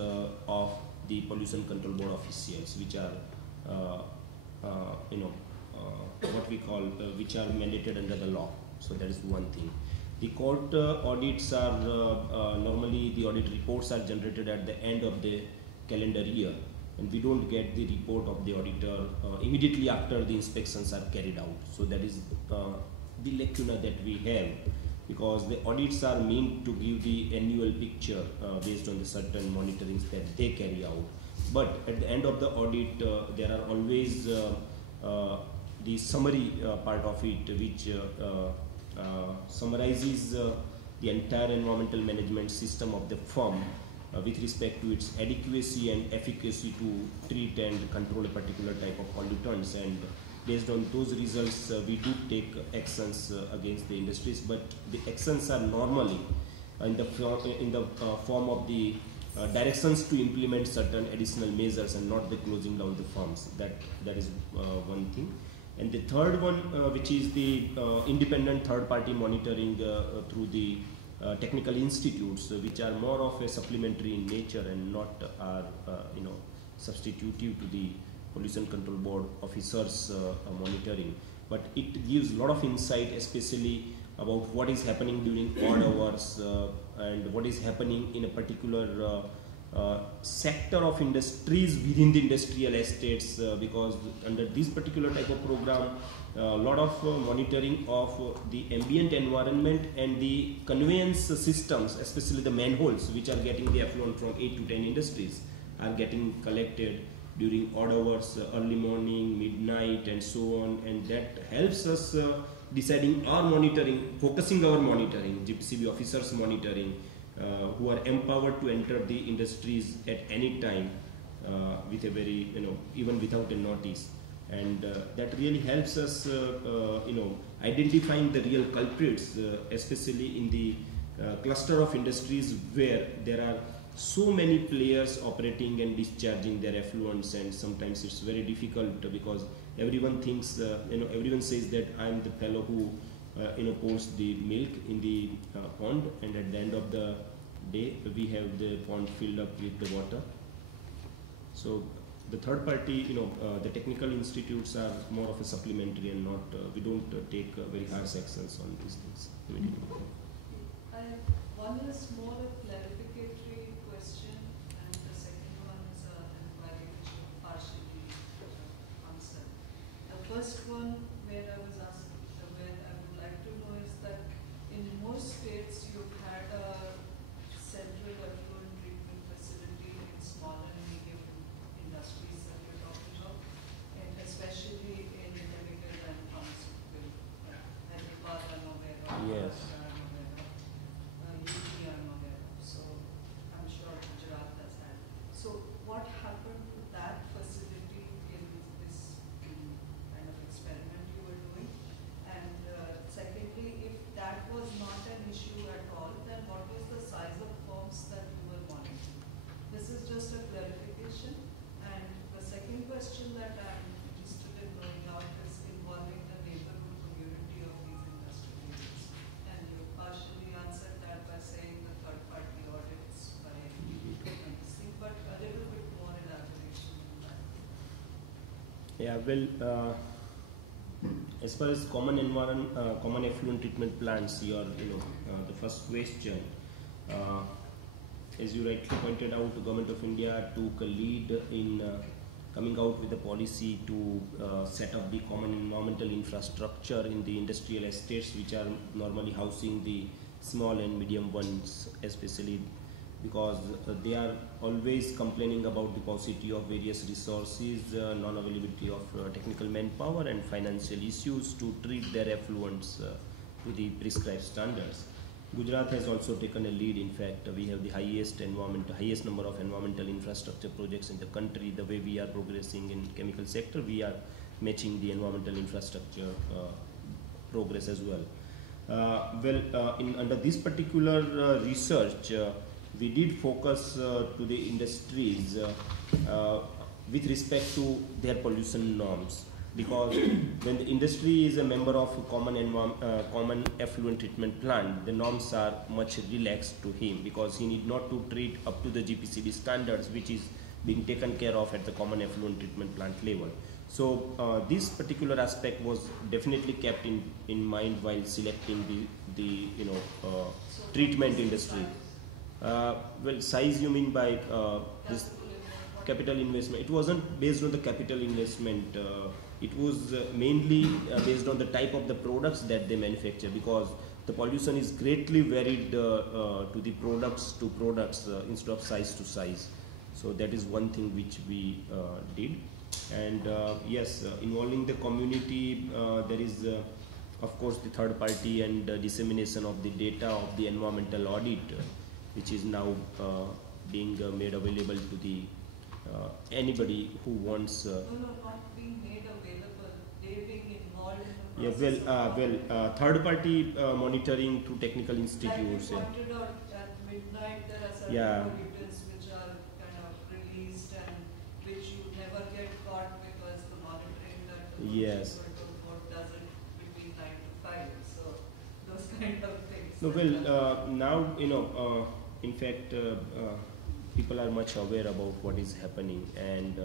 of the pollution control board officials, which are what we call which are mandated under the law. So that is one thing. The court audits are normally the audit reports are generated at the end of the calendar year, and we don't get the report of the auditor immediately after the inspections are carried out. So that is the lacuna that we have, because the audits are meant to give the annual picture based on the certain monitorings that they carry out. But at the end of the audit, there are always the summary part of it, which summarizes the entire environmental management system of the firm with respect to its adequacy and efficacy to treat and control a particular type of pollutants. And based on those results, we do take actions against the industries, but the actions are normally in the form of the directions to implement certain additional measures and not the closing down the firms. That is one thing. And the third one, which is the independent third-party monitoring through the technical institutes, which are more of a supplementary in nature and not are substitutive to the pollution control board officers monitoring. But it gives a lot of insight, especially about what is happening during odd hours and what is happening in a particular sector of industries within the industrial estates, because under this particular type of program, a lot of monitoring of the ambient environment and the conveyance systems, especially the manholes which are getting the effluent from 8 to 10 industries, are getting collected during odd hours, early morning, midnight, and so on, and that helps us deciding our monitoring, focusing our monitoring, GPCB officers monitoring, who are empowered to enter the industries at any time with a very, even without a notice. And that really helps us, identifying the real culprits, especially in the cluster of industries where there are so many players operating and discharging their effluents, and sometimes it's very difficult because everyone thinks, everyone says that I'm the fellow who pours the milk in the pond, and at the end of the day we have the pond filled up with the water. So the third party, the technical institutes are more of a supplementary and not, we don't take very harsh actions on these things. One is more a clarificatory question, and the second one is an inquiry which you partially answered. The first one, where I was asking, where I would like to know, is that in most states you've had a central effluent treatment facility in small and medium industries that you're talking of, and especially in chemical and pharmaceutical, Hyderabad and Novera. Yes. So I'm sure Gujarat has had. So what happened to that facility in this kind of experiment Yeah, well, as far as common effluent treatment plants, the first question, as you rightly pointed out, the Government of India took a lead in coming out with a policy to set up the common environmental infrastructure in the industrial estates, which are normally housing the small and medium ones, especially because they are always complaining about the paucity of various resources, non-availability of technical manpower and financial issues to treat their effluents to the prescribed standards. Gujarat has also taken a lead. In fact, we have the highest number of environmental infrastructure projects in the country. The way we are progressing in chemical sector, we are matching the environmental infrastructure progress as well. Under this particular research, we did focus to the industries with respect to their pollution norms, because when the industry is a member of a common effluent treatment plant, the norms are much relaxed to him, because he need not to treat up to the GPCB standards, which is being taken care of at the common effluent treatment plant level. So this particular aspect was definitely kept in mind while selecting the treatment industry. Well, size you mean by this capital investment? It wasn't based on the capital investment. It was mainly based on the type of the products that they manufacture, because the pollution is greatly varied to the products instead of size to size. So that is one thing which we did. And yes, involving the community, there is of course the third party and dissemination of the data of the environmental audit, which is now being made available to the anybody who wants. No, not being made available. They being involved in the process. Third party monitoring through technical institutes. Like you pointed out, at midnight there are certain pollutants which are kind of released and which you never get caught because the monitoring that the board does it between 9 to 5. So those kind of things. No, well, now in fact, people are much aware about what is happening, and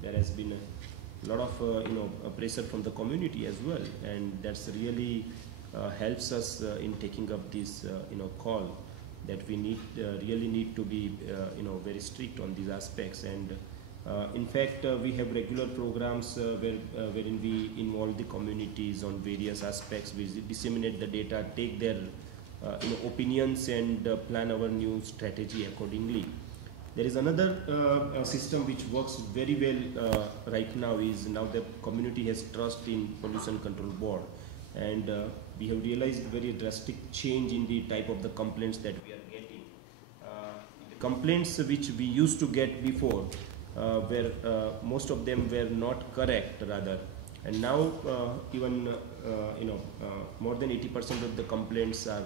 there has been a lot of pressure from the community as well, and that's really helps us in taking up this call that we really need to be very strict on these aspects. And in fact, we have regular programs wherein we involve the communities on various aspects. We disseminate the data, take their opinions, and plan our new strategy accordingly. There is another system which works very well right now. Is now the community has trust in Pollution Control Board, and we have realized very drastic change in the type of the complaints that we are getting. The complaints which we used to get before, where most of them were not correct rather, and now even more than 80% of the complaints are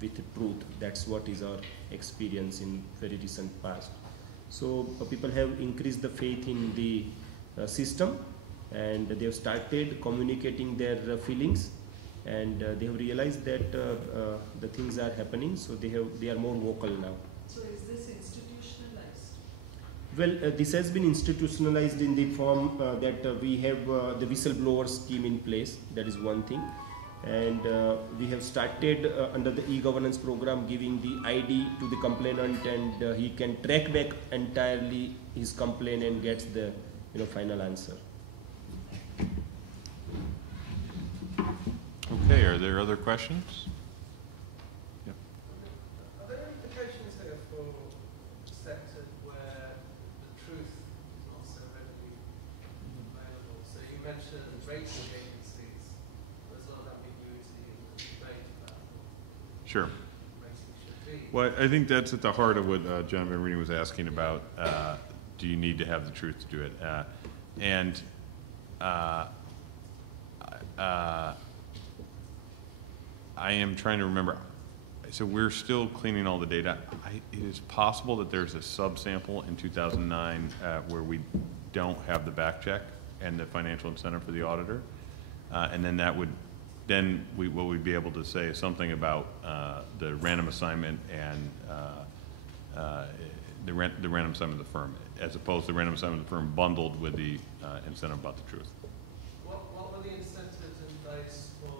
with truth. That's what is our experience in very recent past. So people have increased the faith in the system, and they have started communicating their feelings, and they have realized that the things are happening, so they are more vocal now. So is this institutionalized? Well, this has been institutionalized in the form that we have the whistleblower scheme in place. That is one thing. And we have started under the e-governance program giving the ID to the complainant, and he can track back entirely his complaint and gets the final answer. Okay, are there other questions? Yep. Are there implications here for sectors where the truth is not so readily available? So you mentioned rating agencies. There's a lot of ambiguity in the debate about what Sure. rating should be. Well, I think that's at the heart of what John Van Reenen was asking about. Do you need to have the truth to do it? I am trying to remember. So we're still cleaning all the data. It is possible that there's a subsample in 2009 where we don't have the back check and the financial incentive for the auditor, and then that would, what we'd be able to say is something about the random assignment and the random assignment of the firm, as opposed to the random assignment of the firm bundled with the incentive about the truth. What were the incentives in place for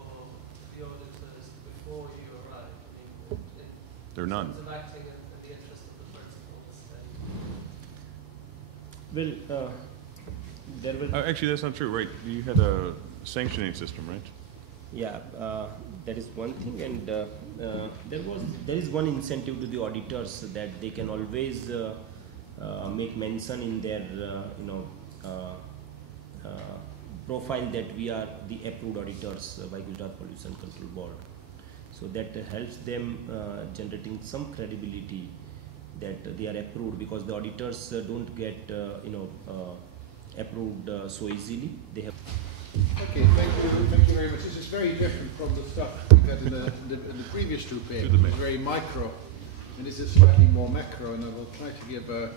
the auditors before you arrived? I mean, There are none. in terms of acting in the interest of the principal estate. Well, there will. Actually, that's not true, right? You had a sanctioning system, right? Yeah, that is one thing, and there is one incentive to the auditors that they can always make mention in their profile that we are the approved auditors by Gujarat Pollution Control Board. So that helps them generating some credibility that they are approved, because the auditors don't get approved so easily. They have. Okay, thank you very much. This is very different from the stuff we had in the previous two papers. It was very micro, and this is slightly more macro, and I will try to give a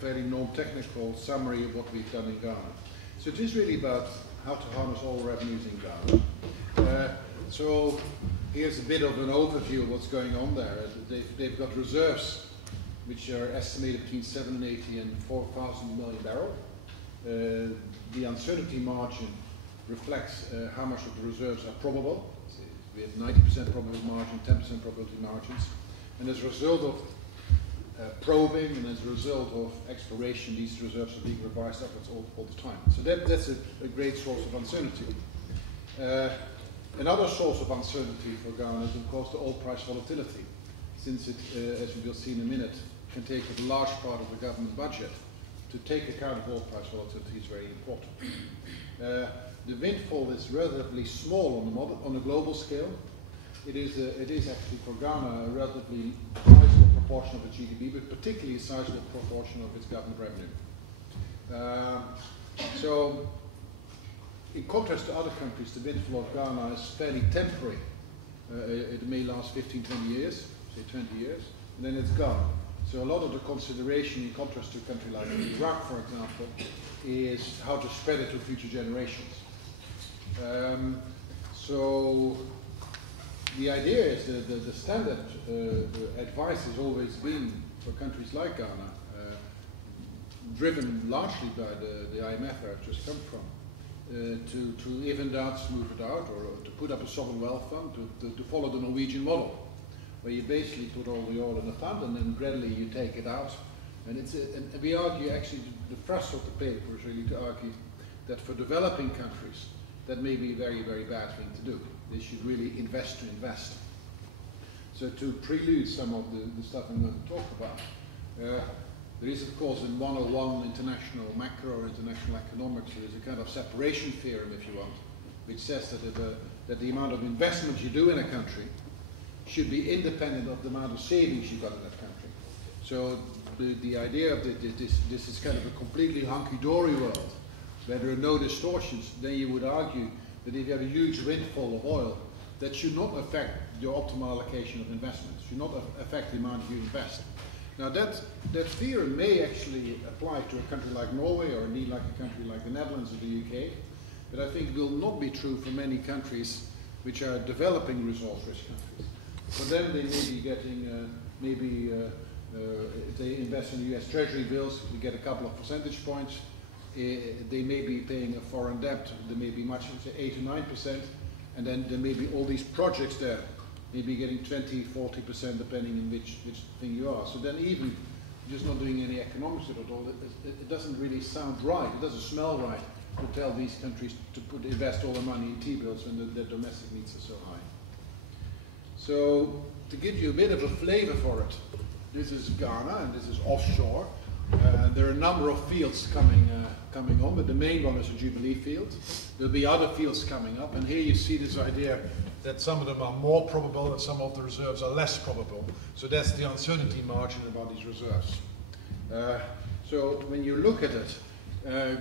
fairly non-technical summary of what we've done in Ghana. So it is really about how to harness all revenues in Ghana. So here's a bit of an overview of what's going on there. They've got reserves which are estimated between 780 and 4,000 million barrels. The uncertainty margin reflects how much of the reserves are probable. So we have 90% probability margin, 10% probability margins. And as a result of probing and as a result of exploration, these reserves are being revised upwards all the time. So that's a great source of uncertainty. Another source of uncertainty for Ghana is, of course, the oil price volatility, since it, as we will see in a minute, can take a large part of the government budget. To take account of oil price volatility is very important. The windfall is relatively small on a global scale. It is actually for Ghana a relatively sizable proportion of its GDP, but particularly a sizable proportion of its government revenue. So, in contrast to other countries, the windfall of Ghana is fairly temporary. It may last 15, 20 years, say 20 years, and then it's gone. So a lot of the consideration, in contrast to a country like Iraq, for example, is how to spread it to future generations. So the idea is that the standard advice has always been for countries like Ghana, driven largely by the IMF where I've just come from, to even out, smooth it out, or to put up a sovereign wealth fund, to follow the Norwegian model, where you basically put all the oil in a fund and then gradually you take it out. And and we argue, actually, the thrust of the paper is really to argue that for developing countries, that may be a very, very bad thing to do. They should really invest to invest. So to prelude some of the stuff I'm going to talk about, there is, of course, in 101 international macro or international economics, there is a kind of separation theorem, if you want, which says that the amount of investment you do in a country should be independent of the amount of savings you got in that country. So the idea of this is kind of a completely hunky-dory world, where there are no distortions. Then you would argue that if you have a huge windfall of oil, that should not affect your optimal allocation of investments, should not affect the amount you invest. Now that theorem may actually apply to a country like Norway, or indeed like a country like the Netherlands or the UK, but I think will not be true for many countries which are developing resource-rich countries. For them, they may be getting, if they invest in US Treasury bills, we get a couple of percentage points. They may be paying a foreign debt, there may be much, say 8 to 9%, and then there may be all these projects there, maybe getting 20, 40%, depending on which thing you are. So then even just not doing any economics at all, it doesn't really sound right, it doesn't smell right to tell these countries to invest all their money in T-bills when their domestic needs are so high. So to give you a bit of a flavor for it, this is Ghana and this is offshore. There are a number of fields coming on, but the main one is the Jubilee field. There'll be other fields coming up, and here you see this idea that some of them are more probable and some of the reserves are less probable. So that's the uncertainty margin about these reserves. So when you look at it,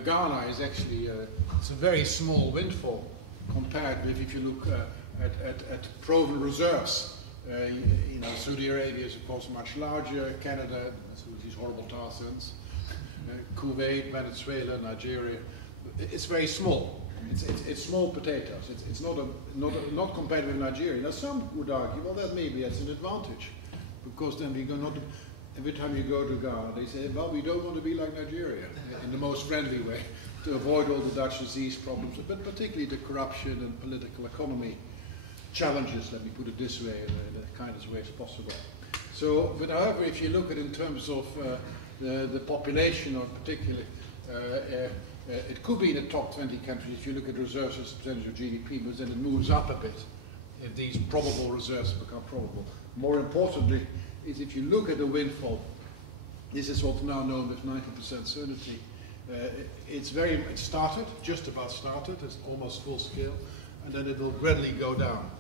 Ghana is actually it's a very small windfall compared with if you look at proven reserves. Saudi Arabia is of course much larger, Canada, these horrible tar sands, Kuwait, Venezuela, Nigeria. It's very small. It's small potatoes. It's not compared with Nigeria. Now some would argue, well, that maybe that's an advantage, because then we're not every time you go to Ghana, they say, well, we don't want to be like Nigeria, in the most friendly way, to avoid all the Dutch disease problems, but particularly the corruption and political economy challenges, let me put it this way, in the kindest way as possible. So, but however, if you look at it in terms of the population, or particularly, it could be in the top 20 countries if you look at reserves as a percentage of GDP, but then it moves up a bit if these probable reserves become probable. More importantly, is if you look at the windfall, this is what's now known with 90% certainty. It started, just about started, it's almost full scale, and then it will gradually go down.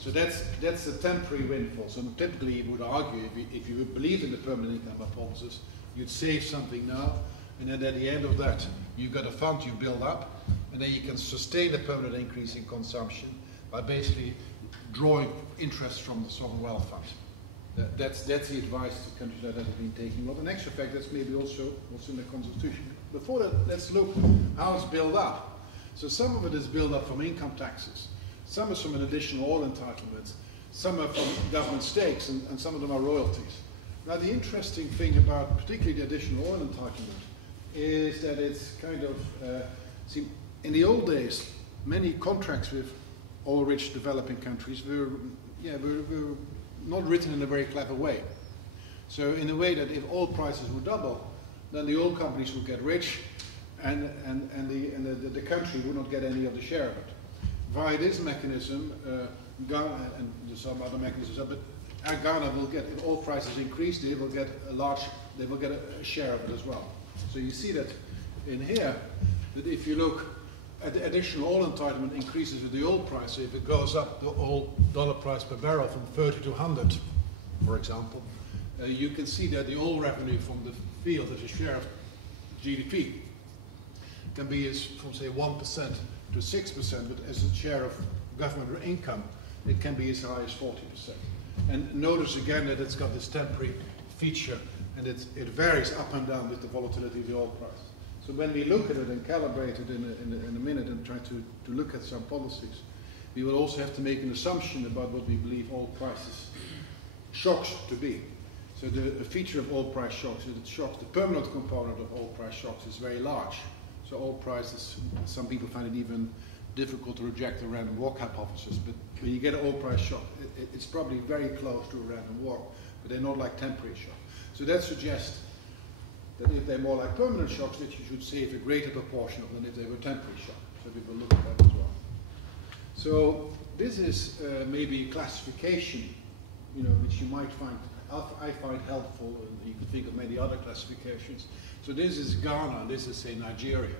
So that's a temporary windfall. So typically you would argue, if you believe in the permanent income hypothesis, you'd save something now, and then at the end of that, you've got a fund you build up, and then you can sustain a permanent increase in consumption by basically drawing interest from the sovereign wealth fund. That's the advice to countries that have been taking. Well, the next effect, that's maybe also what's in the constitution. Before that, let's look how it's built up. So some of it is built up from income taxes, some is from an additional oil entitlement, some are from government stakes, and some of them are royalties. Now, the interesting thing about particularly the additional oil entitlement is that it's kind of, see, in the old days, many contracts with oil-rich developing countries were not written in a very clever way. So in a way that if oil prices would double, then the oil companies would get rich, and the country would not get any of the share of it. Via this mechanism, Ghana, and there's some other mechanisms, but Ghana will get, if oil prices increase, they will get a share of it as well. So you see that in here, that if you look at the additional oil entitlement increases with the oil price, so if it goes up the oil dollar price per barrel from 30 to 100, for example, you can see that the oil revenue from the field as a share of GDP can be as from say 1% to 6%, but as a share of government income, it can be as high as 40%. And notice again that it's got this temporary feature, and it varies up and down with the volatility of the oil price. So when we look at it and calibrate it in a minute and try to look at some policies, we will also have to make an assumption about what we believe oil prices shocks to be. So the feature of oil price shocks is that shocks, the permanent component of oil price shocks is very large. So oil prices, some people find it even difficult to reject the random walk hypothesis, but when you get an oil price shock, it's probably very close to a random walk, but they're not like temporary shocks. So that suggests that if they're more like permanent shocks, that you should save a greater proportion of them than if they were temporary shocks. So we will look at that as well. So this is maybe classification, which you might find, I find helpful, and you could think of many other classifications. So this is Ghana, and this is, say, Nigeria.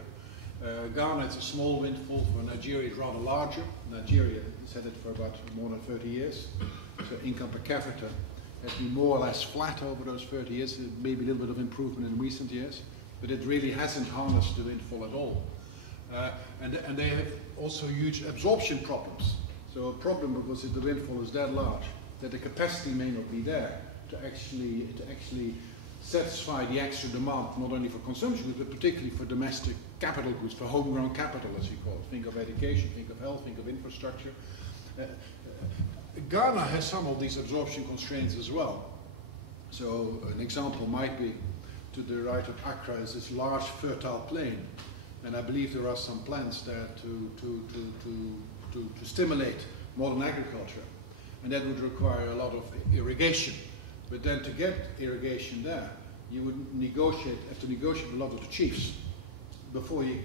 Ghana is a small windfall, for Nigeria is rather larger. Nigeria has had it for about more than 30 years. So income per capita has been more or less flat over those 30 years, maybe a little bit of improvement in recent years, but it really hasn't harnessed the windfall at all. And they have also huge absorption problems. So a problem because the windfall is that large that the capacity may not be there to actually satisfy the extra demand, not only for consumption goods, but particularly for domestic capital goods, for homegrown capital, as you call it. Think of education, think of health, think of infrastructure. Ghana has some of these absorption constraints as well. So an example might be, to the right of Accra is this large fertile plain, and I believe there are some plans there to stimulate modern agriculture, and that would require a lot of irrigation. But then to get irrigation there, you would have to negotiate with a lot of the chiefs before you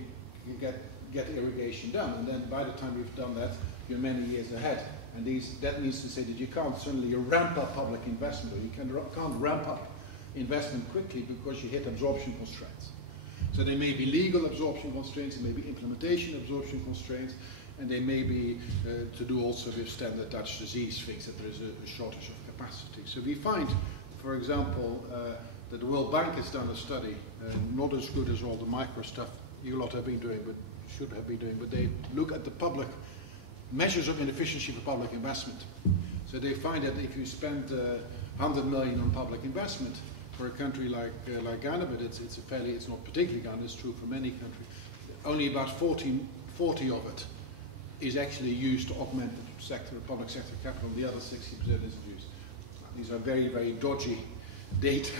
can get irrigation done. And then by the time you've done that, you're many years ahead. And that means to say that you can't suddenly ramp up public investment, or you can't ramp up investment quickly because you hit absorption constraints. So there may be legal absorption constraints, there may be implementation absorption constraints, and they may be to do also with standard Dutch disease things, that there is a shortage of capacity. So we find, for example, that the World Bank has done a study, not as good as all the micro stuff you lot have been doing, but should have been doing, but they look at the public measures of inefficiency for public investment. So they find that if you spend 100 million on public investment for a country like Ghana, but it's not particularly Ghana, it's true for many countries, only about 40 of it is actually used to augment the public sector capital, the other 60% isn't used. These are very, very dodgy data,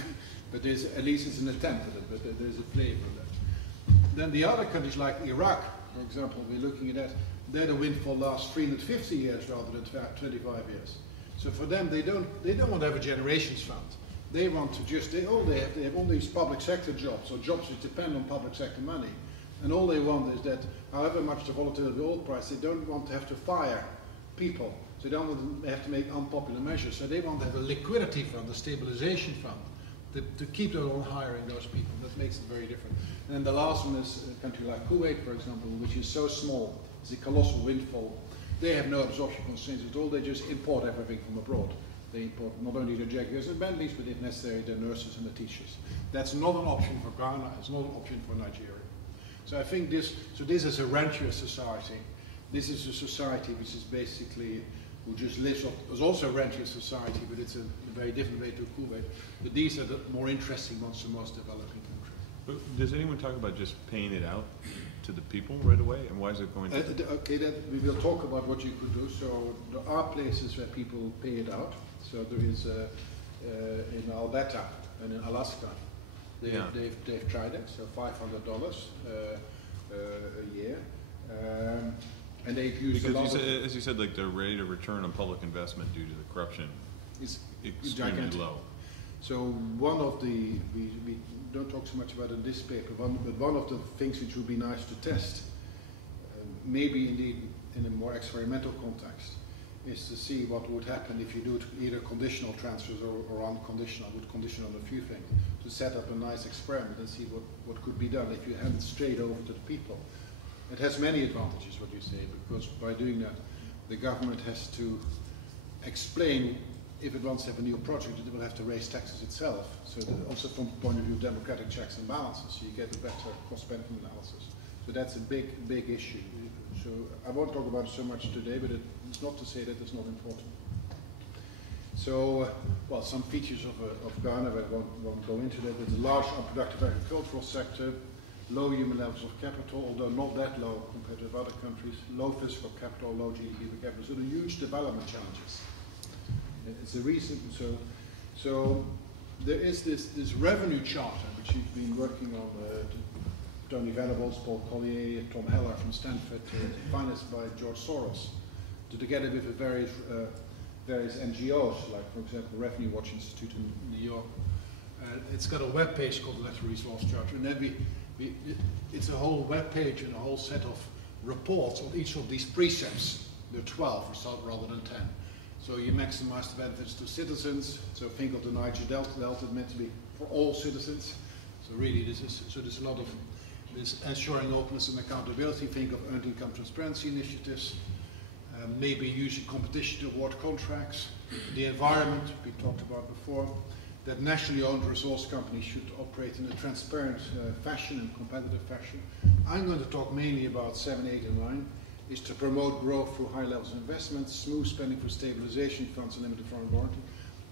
but there's, at least it's an attempt at it, but there's a flavor of that. Then the other countries like Iraq, for example, we're looking at that, there the windfall lasts 350 years rather than 25 years. So for them, they don't want to have a generations fund. They want to just, they have all these public sector jobs, or jobs which depend on public sector money. And all they want is that, however much the volatility of the oil price, they don't want to have to fire people. So they don't want to have to make unpopular measures. So they want to have a liquidity fund, a stabilization fund, to keep on hiring those people. That makes it very different. And then the last one is a country like Kuwait, for example, which is so small, it's a colossal windfall. They have no absorption constraints at all. They just import everything from abroad. They import not only the Jaguars and Bentleys, but if necessary, the nurses and the teachers. That's not an option for Ghana. It's not an option for Nigeria. So I think this is a rentier society. This is a society which is basically, who just lives off, it's also a rentier society, but it's a very different way to Kuwait. But these are the more interesting ones, the most developing countries. But does anyone talk about just paying it out to the people right away? And why is it going to? Okay, then we will talk about what you could do. So there are places where people pay it out. So there is in Alberta and in Alaska, they've tried it. So $500 a year, and they've used because as you said, like the rate of return on public investment due to the corruption is extremely low. So one of the we don't talk so much about it in this paper, but one of the things which would be nice to test, maybe indeed in a more experimental context, is to see what would happen if you do either conditional transfers or unconditional, would condition on a few things, to set up a nice experiment and see what could be done if you hand it straight over to the people. It has many advantages, what you say, because by doing that, the government has to explain, if it wants to have a new project, it will have to raise taxes itself. So that also from the point of view of democratic checks and balances, you get a better cost-benefit analysis. So that's a big issue. So I won't talk about it so much today, but it's not to say that it's not important. So, well, some features of Ghana, I won't go into that, but a large unproductive agricultural sector, low human levels of capital, although not that low compared to other countries, low fiscal capital, low GDP per capita, so the huge development challenges. It's a reason, so there is this revenue charter, which you've been working on, Tony Venables, Paul Collier, Tom Heller from Stanford, financed by George Soros, together with the various NGOs, like for example the Revenue Watch Institute in New York. It's got a web page called the Electoral Resource Charter, and then it's a whole web page and a whole set of reports on each of these precepts. There are 12 rather than 10. So you maximize the benefits to citizens. So think of the Niger Delta meant to be for all citizens. So really there's a lot of this ensuring openness and accountability. Think of earned income transparency initiatives. Maybe using competition to award contracts. The environment we talked about before. That nationally owned resource companies should operate in a transparent fashion and competitive fashion. I'm going to talk mainly about 7, 8, and 9. Is to promote growth through high levels of investment, smooth spending for stabilization funds and limited foreign warranty,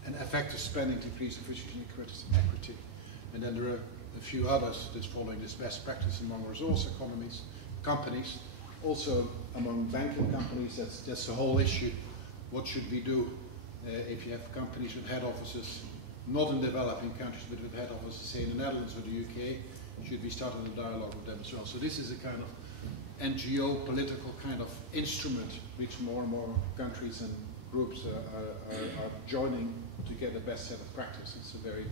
and effective spending to increase efficiency and equity. And then there are a few others that's following this best practice among resource companies, also among banking companies. That's the whole issue. What should we do if you have companies with head offices not in developing countries, but with head offices, say in the Netherlands or the UK? Should we start a dialogue with them as well? So this is a kind of NGO political kind of instrument which more and more countries and groups are joining to get the best set of practice. It's a very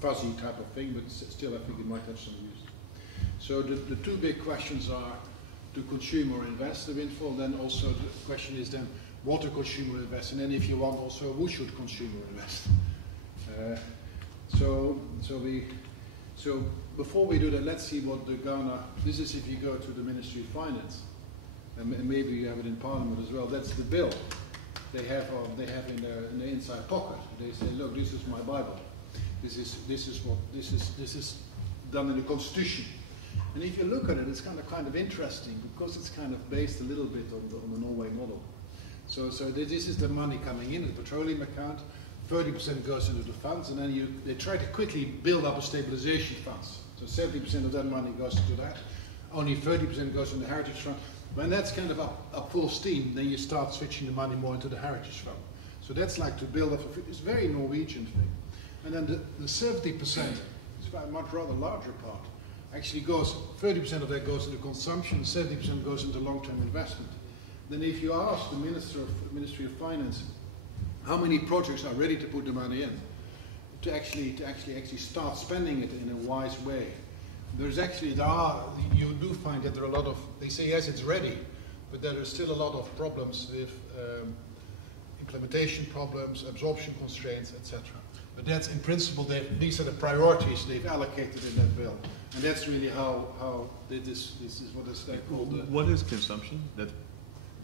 fuzzy type of thing, but still I think it might have some use. So the two big questions are, to consume or invest the windfall? Then also the question is then, what to consume or invest? And then if you want also, who should consume or invest? So before we do that, let's see what the Ghana, this is if you go to the Ministry of Finance, and maybe you have it in Parliament as well, that's the bill they have in their inside pocket. They say, look, this is my Bible. This is done in the Constitution. And if you look at it, it's kind of interesting because it's kind of based a little bit on the Norway model. So this is the money coming in, the petroleum account. 30% goes into the funds, and then they try to quickly build up a stabilization funds. So 70% of that money goes into that. Only 30% goes into the heritage fund. When that's kind of up full steam, then you start switching the money more into the heritage fund. So that's like to build up. It's a very Norwegian thing. And then the 70% is a much rather larger part. Actually goes, 30% of that goes into consumption, 70% goes into long-term investment. Then if you ask the Ministry of Finance how many projects are ready to put the money in, to actually start spending it in a wise way, you do find that there are a lot of, they say yes, it's ready, but there are still a lot of problems with implementation problems, absorption constraints, etc. But that's in principle, these are the priorities they've allocated in that bill. And that's really how this is what is called. What is consumption?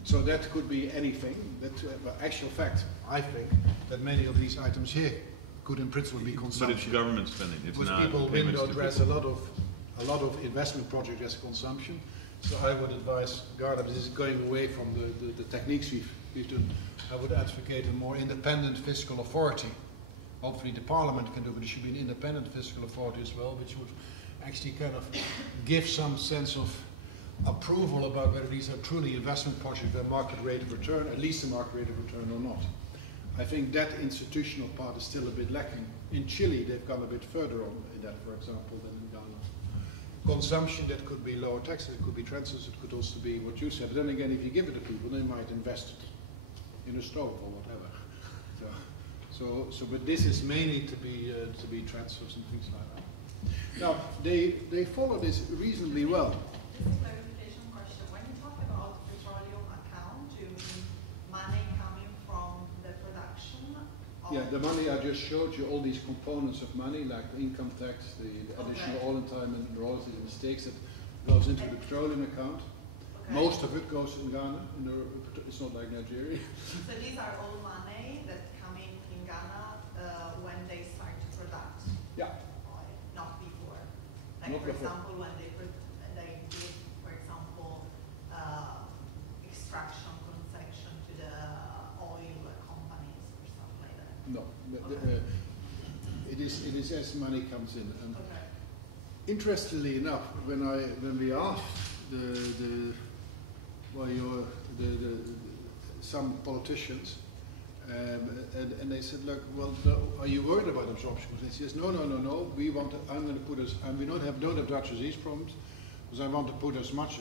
So that could be anything. That, actual fact, I think that many of these items here could in principle be consumption. But it's government spending. It's because not people payments will to address a lot of investment projects as consumption. So I would advise Ghana, this is going away from the techniques we've done. I would advocate a more independent fiscal authority. Hopefully the Parliament can do, but there should be an independent fiscal authority as well, which would actually kind of give some sense of approval about whether these are truly investment projects with a market rate of return, at least a market rate of return or not. I think that institutional part is still a bit lacking. In Chile, they've gone a bit further on in that, for example, than in Ghana. Consumption, that could be lower taxes, it could be transfers, it could also be what you said. But then again, if you give it to people, they might invest it in a stove or whatever. But this is mainly to be transfers and things like that. Now, they follow this reasonably well. Just a clarification question. When you talk about petroleum account, you mean money coming from the production? Yeah, the money I just showed you, all these components of money, like the income tax, the additional oil entitlement, royalties and mistakes, that goes into the petroleum account. Okay. Most of it goes in Ghana. It's not like Nigeria. So these are all money that come in Ghana when they start to produce? Yeah. Not before. Like not for before. Example, when they give, for example, extraction concession to the oil companies or stuff like that. No, okay. It is as money comes in. And okay. Interestingly enough, when we asked some politicians, and they said, look, well, are you worried about absorption? They said, no. We want to, I'm going to put us, and we don't have Dutch disease problems, because I want to put as much.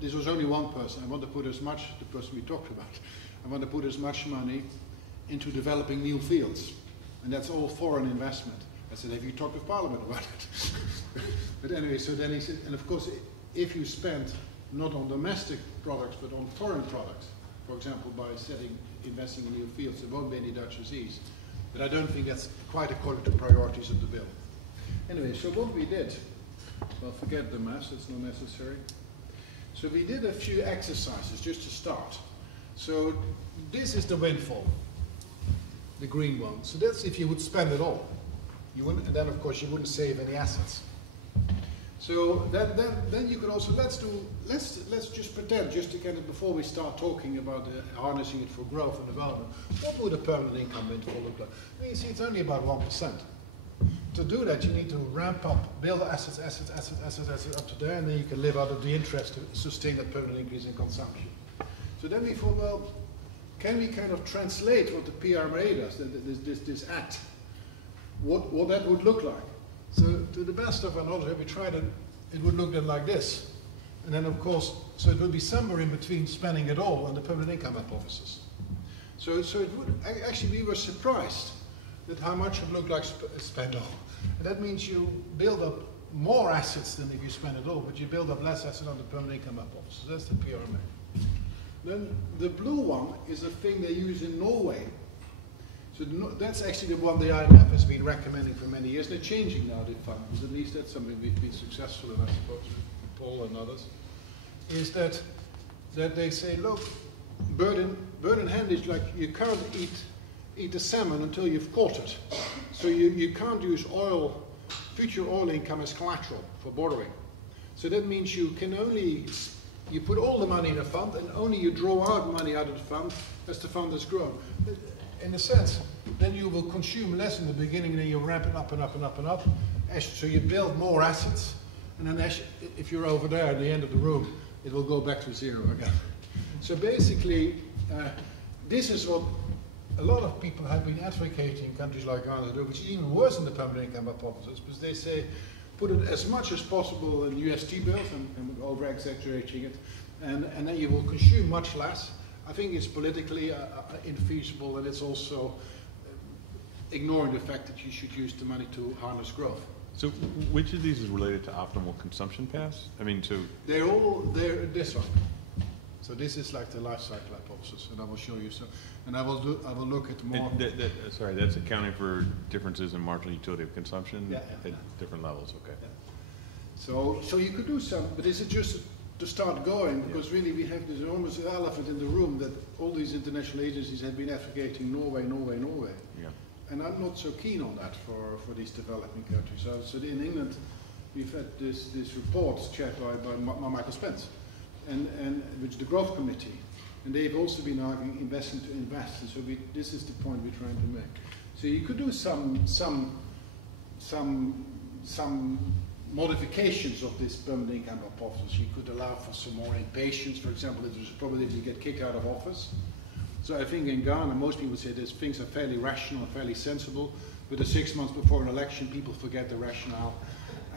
This was only one person. I want to put as much. The person we talked about. I want to put as much money into developing new fields, and that's all foreign investment. I said, have you talked with Parliament about it? But anyway, so then he said, and of course, if you spend not on domestic products but on foreign products, for example, by investing in new fields, there won't be any Dutch disease. But I don't think that's quite according to priorities of the bill. Anyway, so what we did, well, forget the maths, it's not necessary. So we did a few exercises just to start. So this is the windfall, the green one. So that's if you would spend it all. You wouldn't, and then of course you wouldn't save any assets. So then you could also, let's just pretend, just to kind of, before we start talking about harnessing it for growth and development, what would a permanent income windfall look like? I mean, you see, it's only about 1%. To do that, you need to ramp up, build assets up to there, and then you can live out of the interest to sustain that permanent increase in consumption. So then we thought, well, can we kind of translate what the PRMA does, this act, what that would look like? So to the best of our knowledge, we tried it, it would look then like this. And then of course, so it would be somewhere in between spending it all and the permanent income hypothesis. So it would, actually we were surprised that how much it looked like spend all. And that means you build up more assets than if you spend it all, but you build up less assets on the permanent income hypothesis. That's the PRMA. Then the blue one is a thing they use in Norway. So that's actually the one the IMF has been recommending for many years. They're changing now the fund, because at least that's something we've been successful in, I suppose, with Paul and others. Is that they say, look, bird in hand is like you can't eat the salmon until you've caught it. So you can't use future oil income as collateral for borrowing. So that means you can only, you put all the money in a fund and only you draw out money out of the fund as the fund has grown. In a sense, then you will consume less in the beginning, and then you ramp it up and up and up and up. So you build more assets, and then if you're over there at the end of the room, it will go back to zero again. So basically, this is what a lot of people have been advocating in countries like Ghana, which is even worse than the permanent income hypothesis, because they say put it as much as possible in UST bills and over exaggerating it, and then you will consume much less. I think it's politically infeasible, and it's also ignoring the fact that you should use the money to harness growth. So which of these is related to optimal consumption paths? I mean, they're this one. So this is like the life cycle hypothesis, and I will show you. So, and I will look at more. Sorry, that's accounting for differences in marginal utility of consumption at different levels. Okay. Yeah. So you could do some, but is it just to start going? Because really we have this enormous elephant in the room that all these international agencies have been advocating Norway. Yeah. And I'm not so keen on that for these developing countries. So in England, we've had this report chaired by Michael Spence, and which is the Growth Committee, and they've also been arguing investing to invest. And so this is the point we're trying to make. So you could do some modifications of this permanent income hypothesis. You could allow for some more impatience. For example, if there's a probability you get kicked out of office. So I think in Ghana, most people say that things are fairly rational, fairly sensible, but the 6 months before an election, people forget the rationale,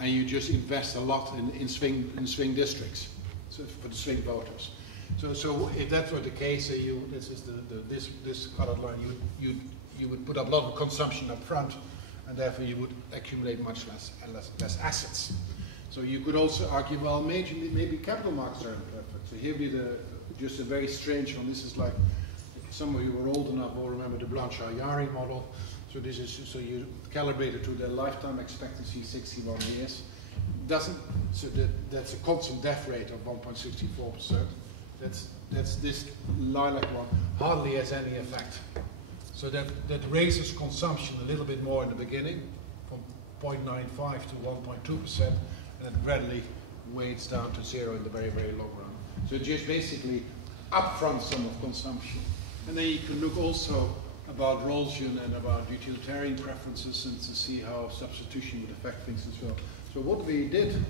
and you just invest a lot in swing districts, so for the swing voters. So if that were the case, this is this colored line, you would put up a lot of consumption up front, and therefore you would accumulate much less assets. So you could also argue, well, maybe capital markets are imperfect. So here be just a very strange one. This is like, some of you were old enough will remember the Blanchard-Yari model. So this is, so you calibrate it to the lifetime expectancy, 61 years. That's a constant death rate of 1.64%. That's this lilac one, hardly has any effect. So that raises consumption a little bit more in the beginning, from 0.95 to 1.2%, and it gradually weights down to 0 in the very, very long run. So just basically upfront sum of consumption. And then you can look also about Roljian and about utilitarian preferences, and to see how substitution would affect things as well. So what we did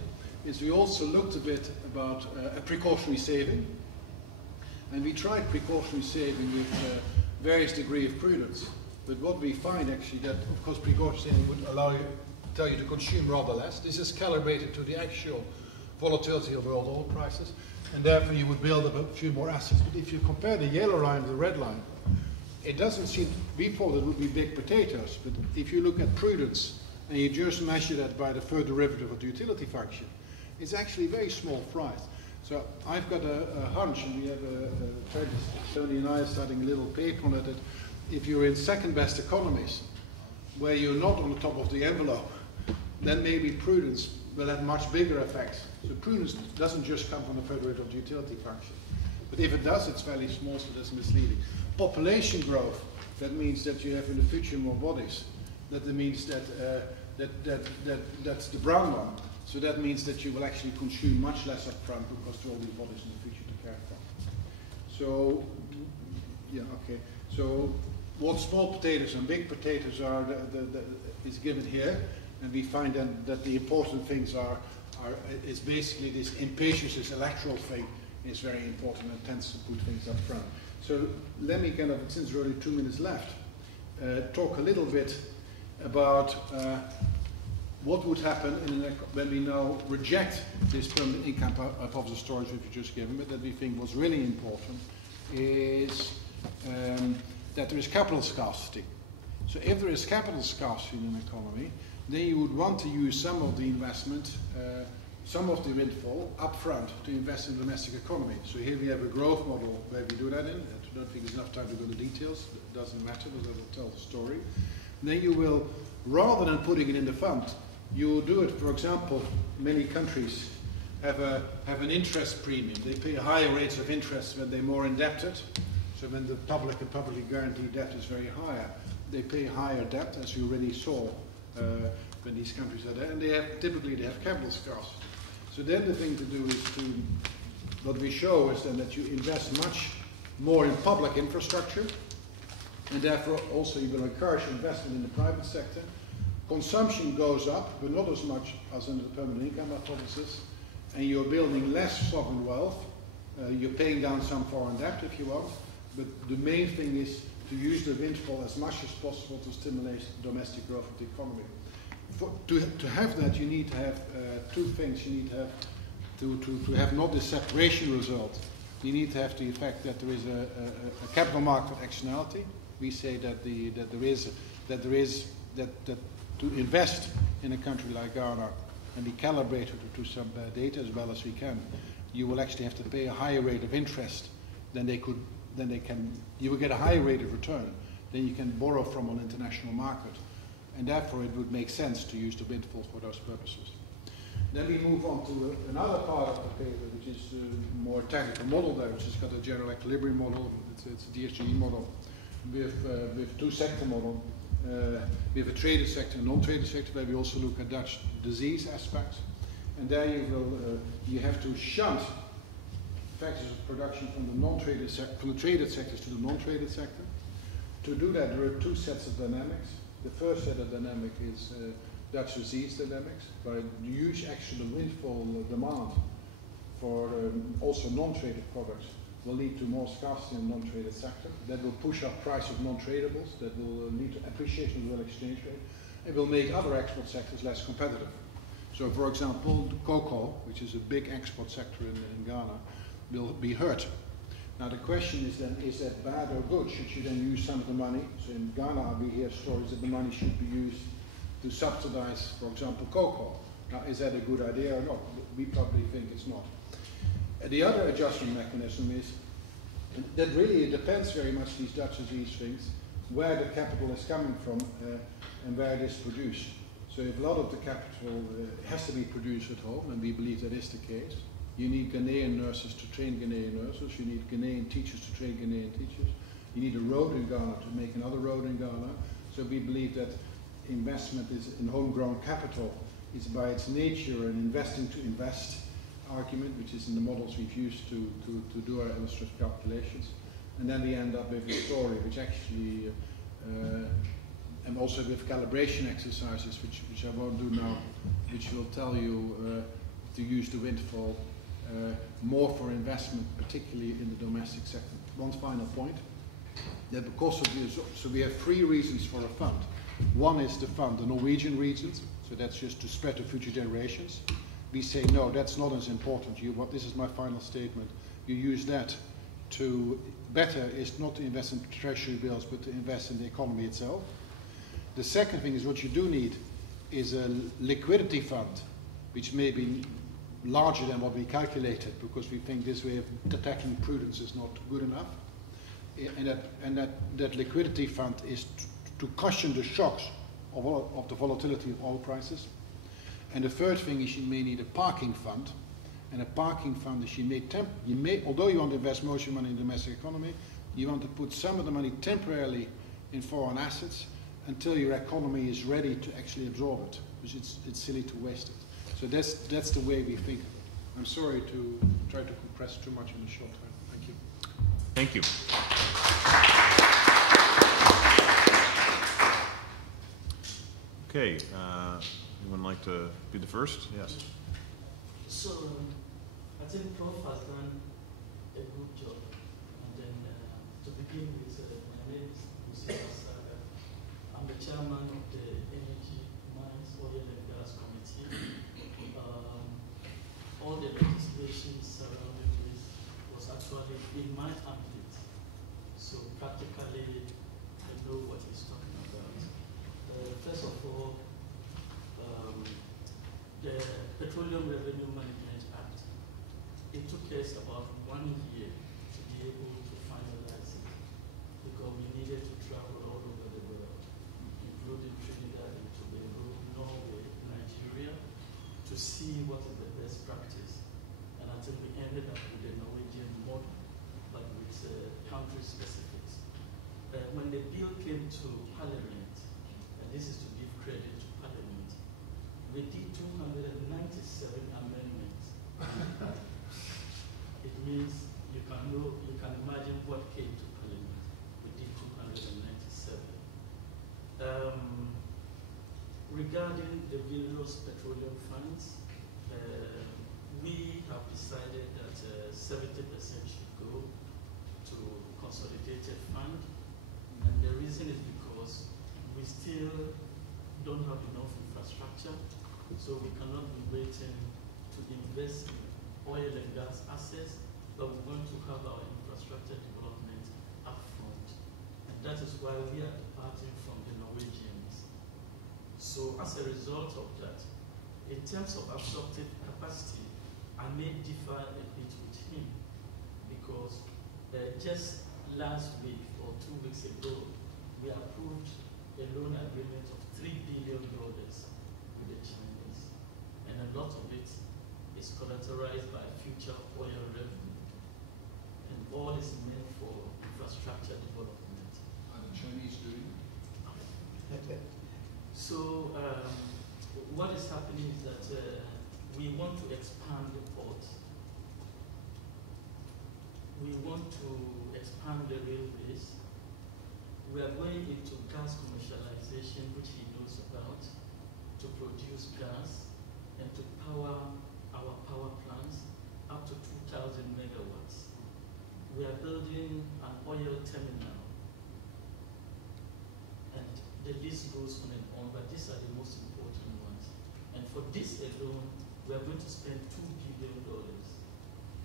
is we also looked a bit about a precautionary saving, and we tried precautionary saving with various degree of prudence. But what we find actually that, of course, precautionary saving would tell you to consume rather less. This is calibrated to the actual volatility of world oil prices, and therefore you would build up a few more assets. But if you compare the yellow line to the red line, it doesn't seem, we thought it would be big potatoes, but if you look at prudence and you just measure that by the third derivative of the utility function, it's actually very small fries. So I've got a hunch, and we have Tony and I are starting a little paper on it, that if you're in second best economies, where you're not on the top of the envelope, then maybe prudence will have much bigger effects. So prudence doesn't just come from the third derivative of the utility function. But if it does, it's fairly small, so that's misleading. Population growth, that means that you have in the future more bodies. That means that's the brown one. So that means that you will actually consume much less upfront because there are all these bodies in the future to care for. So, yeah, okay. So what small potatoes and big potatoes are is given here, and we find then that the important things is basically this impatience, this electoral thing is very important and tends to put things up front. So let me kind of, since there are only 2 minutes left, talk a little bit about what would happen when we now reject this permanent income hypothesis storage which we just given, but that we think was really important, is that there is capital scarcity. So if there is capital scarcity in an economy, then you would want to use some of the investment, some of the windfall upfront to invest in the domestic economy. So here we have a growth model where we do that in. I don't think there's enough time to go into details. It doesn't matter, but I will tell the story. And then you will, rather than putting it in the fund, you will do it, for example, many countries have an interest premium. They pay higher rates of interest when they're more indebted. So when the public and publicly guaranteed debt is very higher, they pay higher debt, as you already saw when these countries are there. And typically they have capital scarcity. So then the thing to do is what we show is then that you invest much more in public infrastructure, and therefore also you will encourage investment in the private sector. Consumption goes up, but not as much as in the permanent income hypothesis, and you're building less sovereign wealth. You're paying down some foreign debt if you want, but the main thing is to use the windfall as much as possible to stimulate domestic growth of the economy. To have that, you need to have two things. You need to have to have not the separation result. You need to have the effect that there is a capital market externality. We say that to invest in a country like Ghana and be calibrated to some data as well as we can, you will actually have to pay a higher rate of interest than they can. You will get a higher rate of return than you can borrow from on international market, and therefore it would make sense to use the windfall for those purposes. Then we move on to another part of the paper, which is more technical model there, which has got a general equilibrium model. It's a DSGE model with two sector model. We have a traded sector and non-traded sector, where we also look at Dutch disease aspects. And there you have to shunt factors of production from the traded sectors to the non-traded sector. To do that, there are two sets of dynamics. The first set of dynamic is Dutch disease dynamics, where the huge actual windfall demand for also non-traded products will lead to more scarcity in the non-traded sector. That will push up price of non-tradables. That will lead to appreciation of the real exchange rate. It will make other export sectors less competitive. So, for example, cocoa, which is a big export sector in Ghana, will be hurt. Now the question is then, is that bad or good? Should you then use some of the money? So in Ghana we hear stories that the money should be used to subsidize, for example, cocoa. Now is that a good idea or not? We probably think it's not. The other adjustment mechanism is that really it depends very much, these Dutch disease things, where the capital is coming from and where it is produced. So if a lot of the capital has to be produced at home, and we believe that is the case, you need Ghanaian nurses to train Ghanaian nurses, you need Ghanaian teachers to train Ghanaian teachers, you need a road in Ghana to make another road in Ghana. So we believe that investment is in homegrown capital is by its nature an investing to invest argument, which is in the models we've used to do our illustrative calculations. And then we end up with a story which actually, and also with calibration exercises, which I won't do now, which will tell you to use the windfall more for investment, particularly in the domestic sector. One final point, that because of this, so we have three reasons for a fund. One is to fund the Norwegian regions, so that's just to spread to future generations. We say, no, that's not as important. This is my final statement. You use that to, better is not to invest in treasury bills, but to invest in the economy itself. The second thing is what you do need is a liquidity fund, which may be larger than what we calculated, because we think this way of tackling prudence is not good enough. And that liquidity fund is to cushion the shocks of the volatility of oil prices. And the third thing is you may need a parking fund. And a parking fund is although you want to invest most of your money in the domestic economy, you want to put some of the money temporarily in foreign assets until your economy is ready to actually absorb it, because it's silly to waste it. So that's the way we think of it. I'm sorry to try to compress too much in a short time. Thank you. Thank you. Okay, anyone like to be the first? Yes. So, I think Prof has done a good job. And then, to begin with, my name is Musa Saga. I'm the chairman of the Energy, Mines, Oil and Gas Committee. All the legislation surrounding this was actually in my ambit. So practically, I know what he's talking about. First of all, the Petroleum Revenue Management Act, it took us about 1 year to be able to finalize it, because we needed to travel all over the world, including Trinidad and Tobago, Norway, Nigeria, to see what is the best practice. And I think we ended up with the Norwegian model, but with country specifics. When the bill came to Parliament, and this is to give credit to Parliament, we did 297 amendments. It means you can imagine what came to Parliament. We did 297. Regarding the various petroleum funds, we have decided that 70% should go to consolidated fund, reason is because we still don't have enough infrastructure, so we cannot be waiting to invest in oil and gas assets, but we want to have our infrastructure development upfront. And that is why we are departing from the Norwegians. So as a result of that, in terms of absorptive capacity, I may differ a bit with him, because just last week or 2 weeks ago, we approved a loan agreement of $3 billion with the Chinese. And a lot of it is collateralized by future oil revenue. And all is meant for infrastructure development. Are the Chinese doing it? So what is happening is that we want to expand the port. We want to expand the railways. We are going into gas commercialization, which he knows about, to produce gas and to power our power plants up to 2,000 megawatts. We are building an oil terminal, and the list goes on and on, but these are the most important ones. And for this alone, we are going to spend $2 billion.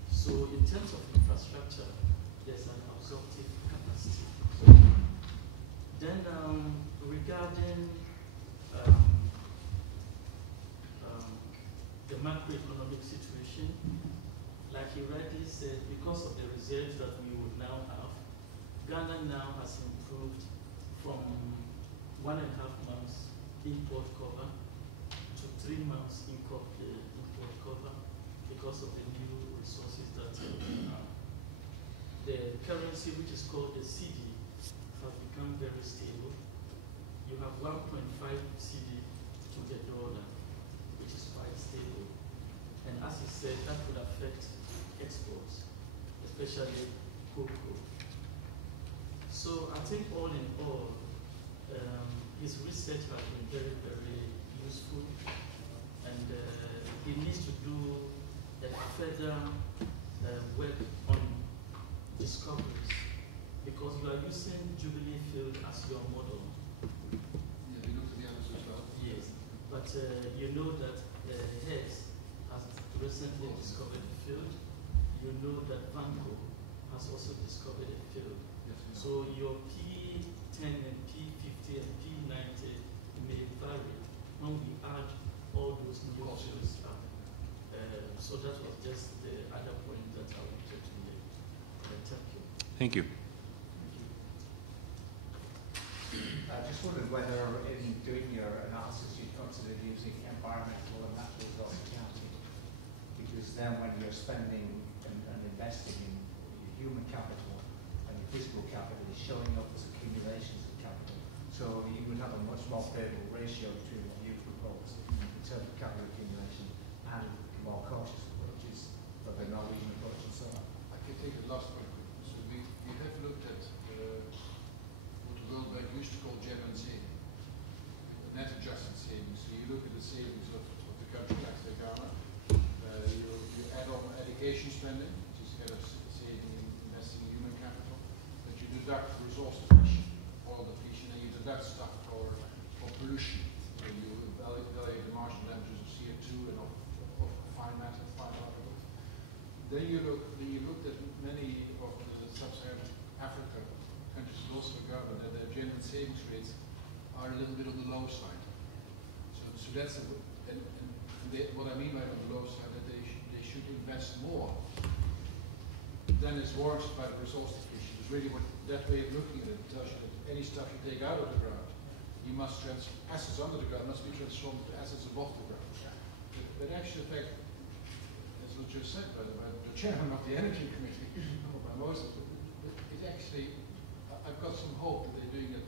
So in terms of infrastructure, there's an absorptive capacity. Then regarding the macroeconomic situation, like he rightly said, because of the reserves that we would now have, Ghana now has improved from 1.5 months import cover to 3 months import cover because of the new resources that we have. The currency, which is called the CD, has become very stable. You have 1.5 CD to the dollar, which is quite stable. And as he said, that would affect exports, especially cocoa. So I think all in all, his research has been very, very useful, and he needs to do further work on discoveries, because you are using Jubilee Field as your model. Yeah, we looked at the others as well. Yes, but you know that Hess has recently discovered a field. You know that Vanco has also discovered a field. Yes, so your P10 and P50 and P90 may vary when we add all those new fields up. So that was just the other point that I wanted to make. Thank you. Thank you. I just wondered whether in doing your analysis you considered using environmental and natural resource accounting, because then when you're spending and investing in your human capital and your physical capital is showing up as accumulations of capital. So you would have a much more favourable ratio between what you propose in terms of capital accumulation and more cautious approaches, but the Norwegian approach and so on. I can take the last one. So we have looked at what the World Bank used to call general saving, net adjusted savings. So you look at the savings of the country like Ghana, you add on education spending, which is kind of saving and investing in human capital, but you deduct resource depletion, oil depletion, and you deduct stuff for pollution. So you evaluate the marginal damages of CO2 and of fine matter, fine particles. Then you looked at many of the sub-Saharan Africa countries, also Ghana, that their general savings rates are a little bit on the low side. So that's what I mean by on the low side, that they should invest more than is warranted by the resource depletion. It's really what that way of looking at it tells you that any stuff you take out of the ground, you must assets under the ground must be transformed to assets above the ground. But actually, in fact, as was just said by the chairman of the Energy Committee, by Moses, it actually, I've got some hope that they're doing it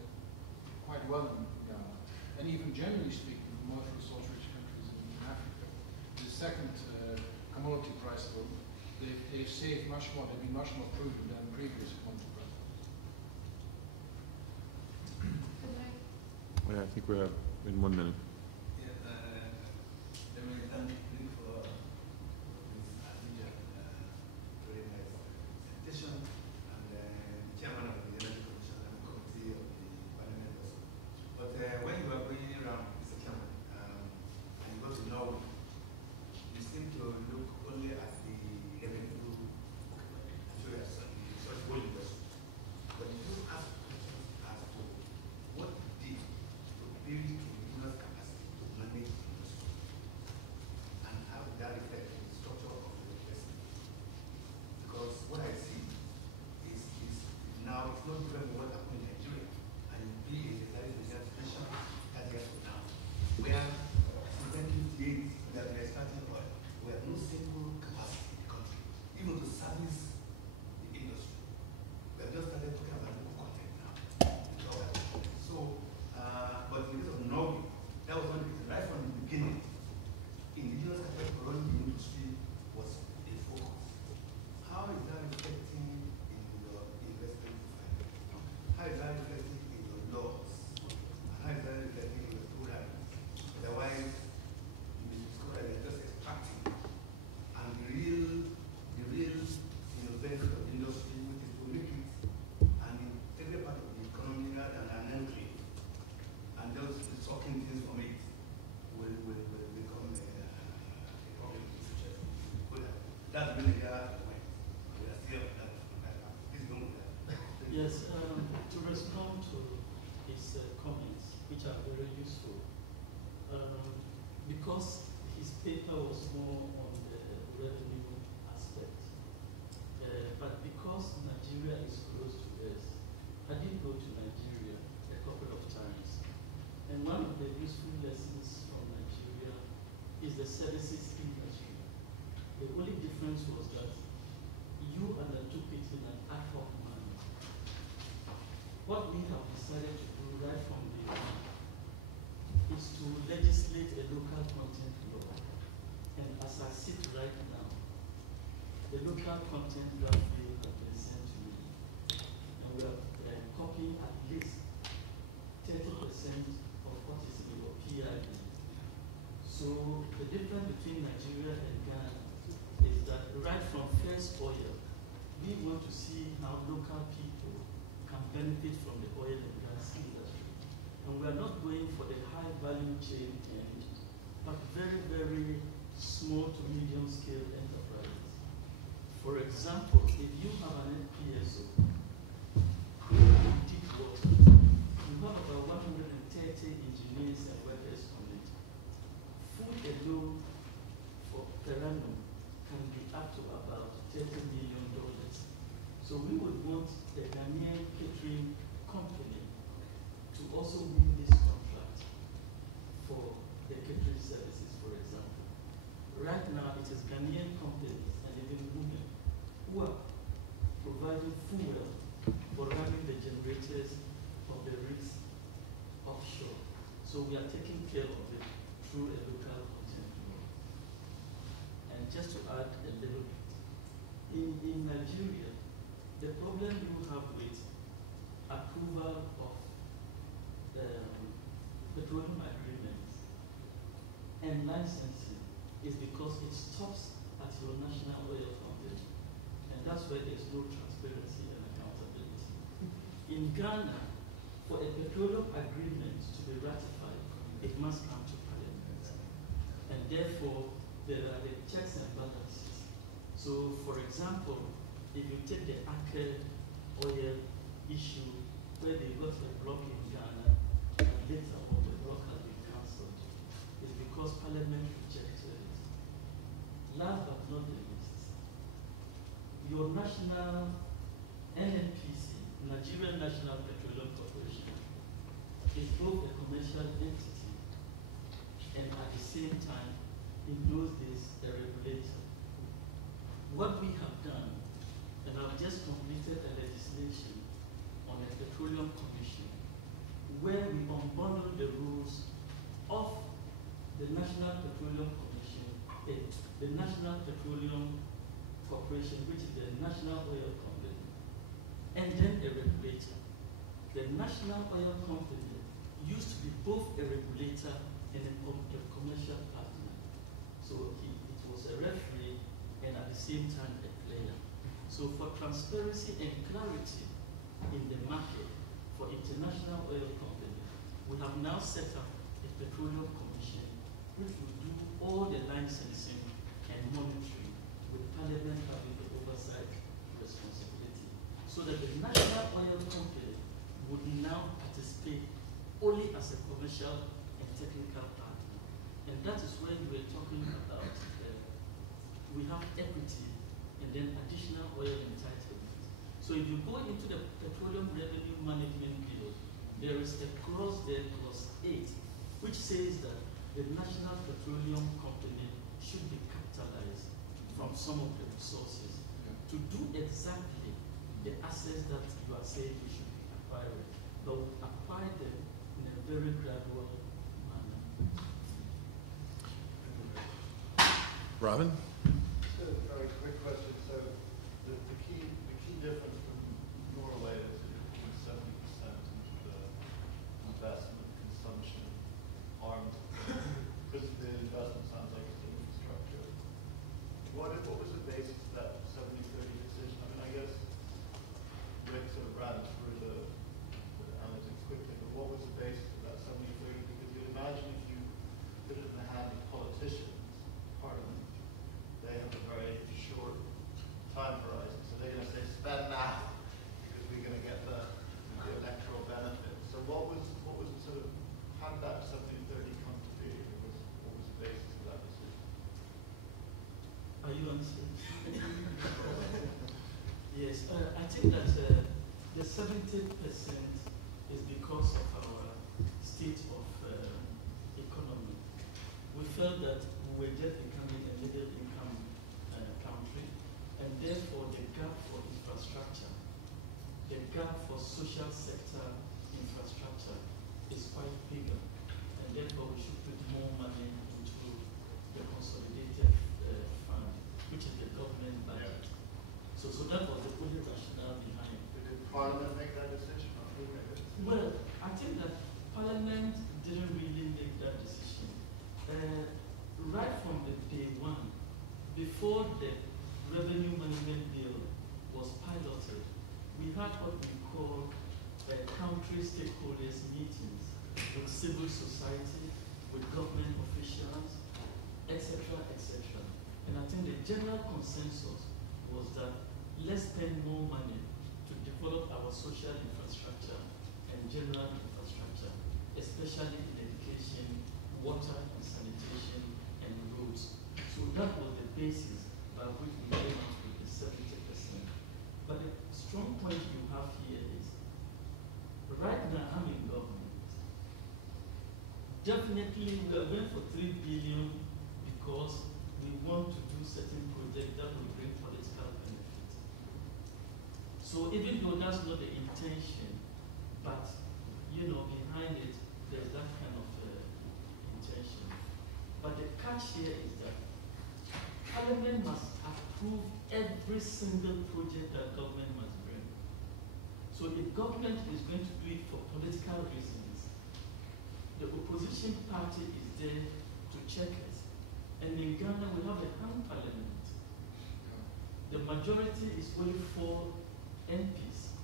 quite well in Ghana. And even generally speaking, the most resource-rich countries in Africa, the second commodity price boom, they've saved much more, they've been much more prudent than previous commodity price booms. Yeah, I think we're in 1 minute. And the chairman of the Energy Commission and the committee of the not different from what happened in Nigeria. And it will be a very situation that years from now, where in 1958, that we are starting oil, we have no single capacity in the country, even to service the industry. We have just started talking about local content now. So, but in the case of Norway, that was one reason, right from the beginning, indigenous capital running the industry was a focus. How is that reflecting in your investment profile? How is that reflecting in your laws? How is that reflecting in your programs? Otherwise, you may discover that you're just extracting. And the real benefit of the industry, which is to make it an integral part of the economy rather than an enclave. And those sucking things from it will become a problem in the future. That's really the point. We are still at that. Please go with that. Yes, to respond to his comments, which are very useful, because his paper was more on the revenue aspect, but because Nigeria is close to us, I did go to Nigeria a couple of times, and one of the useful lessons from Nigeria is the services industry. The only difference was that you undertook it in an ad hoc manner. What we have decided to do right from day one is to legislate a local content law. And as I sit right now, the local content draft bill has been sent to me. And we are copying at least 30% of what is in your PIB. So the difference between Nigeria and Ghana is that right from first oil, we want to see how local people can benefit from the oil and gas industry. And we are not going for the high value chain end, but very, very small to medium scale enterprises. For example, if you have an FPSO, deep water, you have about 130 engineers and workers on it. Food alone for per annum can be up to about $30 million. So we would want the Ghanaian catering company to also win this contract for the catering services, for example. Right now, it is Ghanaian companies and even women who are providing fuel for running the generators of the rigs offshore. So we are taking care of it through a local content law. And just to add a little bit, in Nigeria, the problem you have with approval of petroleum agreements and licensing is because it stops at your national oil company. And that's where there's no transparency and accountability. In Ghana, for a petroleum agreement to be ratified, it must come to Parliament. And therefore, there are the checks and balances. So, for example, if you take the Aker oil issue, where they got a block in Ghana, and later on the block has been cancelled, it's because Parliament rejected it. Last but not the least, your national NNPC, Nigerian National Petroleum Corporation, is both a commercial entity and at the same time, in those days, a regulator. What we have done, and I've just completed a legislation on a petroleum commission where we unbundle the rules of the National Petroleum Commission, the National Petroleum Corporation, which is the national oil company, and then a regulator. The national oil company used to be both a regulator and a commercial partner. So it was a referee and at the same time a player. So for transparency and clarity in the market for international oil companies, we have now set up a petroleum commission which will do all the licensing and monitoring with Parliament having the oversight responsibility. So that the national oil company would now participate only as a commercial and technical partner. And that is when we were talking about we have equity and then additional oil entitlement. So if you go into the Petroleum Revenue Management Bill, there is a clause there, clause 8, which says that the National Petroleum Company should be capitalized from some of the resources to do exactly the assets that you are saying we should be acquiring, but we acquire them in a very gradual manner. Robin? Just a very quick question. So the key difference from Norway is between 70% into the investment consumption arm, because the investment sounds like it's infrastructure. What was the basis of that 70-30 decision? I mean, I guess Rick sort of ran through the analytics quickly, but what was the basis of that 70-30? Because you'd imagine if you put it in the hand of politicians, Parliament, they have a very short time horizon. So they're going to say, spend now, because we're going to get the electoral benefit. So what was the sort of, how did that 70-30 come to be? What was the basis of that decision? Are you answering? Yes, I think that the 70% is because of our state of economy. We felt that we were just becoming a middle income country, and therefore the gap for infrastructure, the gap for social sector infrastructure is quite bigger, and therefore we should put more money into the consolidated fund, which is the government budget. So that was the only rationale behind. Did Parliament make that decision, or who made it? Well, I think that Parliament didn't really make that decision. Right from the day one, before the Revenue Management Bill was piloted, we had what we call country stakeholders meetings with civil society, with government officials, etc., etc. And I think the general consensus was that let's spend more money to develop our social infrastructure and general infrastructure, especially in education, water and sanitation, and roads. So that was the basis by which we came out with the 70%. But the strong point you have here is, right now I'm in government. Definitely we are going for 3 billion because we want to do certain projects that will bring political benefit. So even though that's not the intention, but behind it, there's that kind of intention. But the catch here is that Parliament must approve every single project that government must bring. So if government is going to do it for political reasons, the opposition party is there to check it. And in Ghana, we have a hung parliament. The majority is only 4 MPs.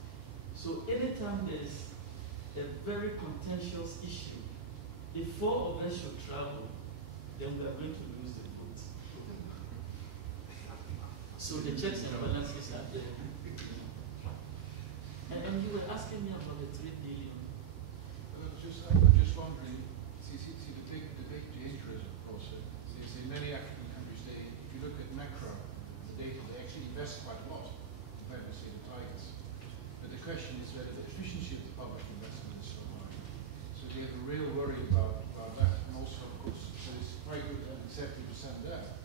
So anytime there's a very contentious issue, if 4 of us should travel, then we are going to lose the vote. So the checks and balances are there. And you were asking me about the 3 billion. I'm just wondering, see the big danger is, of course, is in many African countries, if you look at macro, the data, they actually invest quite a lot compared to, say, the targets. But the question is whether the efficiency of the public investment is so high. So they have a real worry about that. And also, of course, so it's quite good to have 70% there.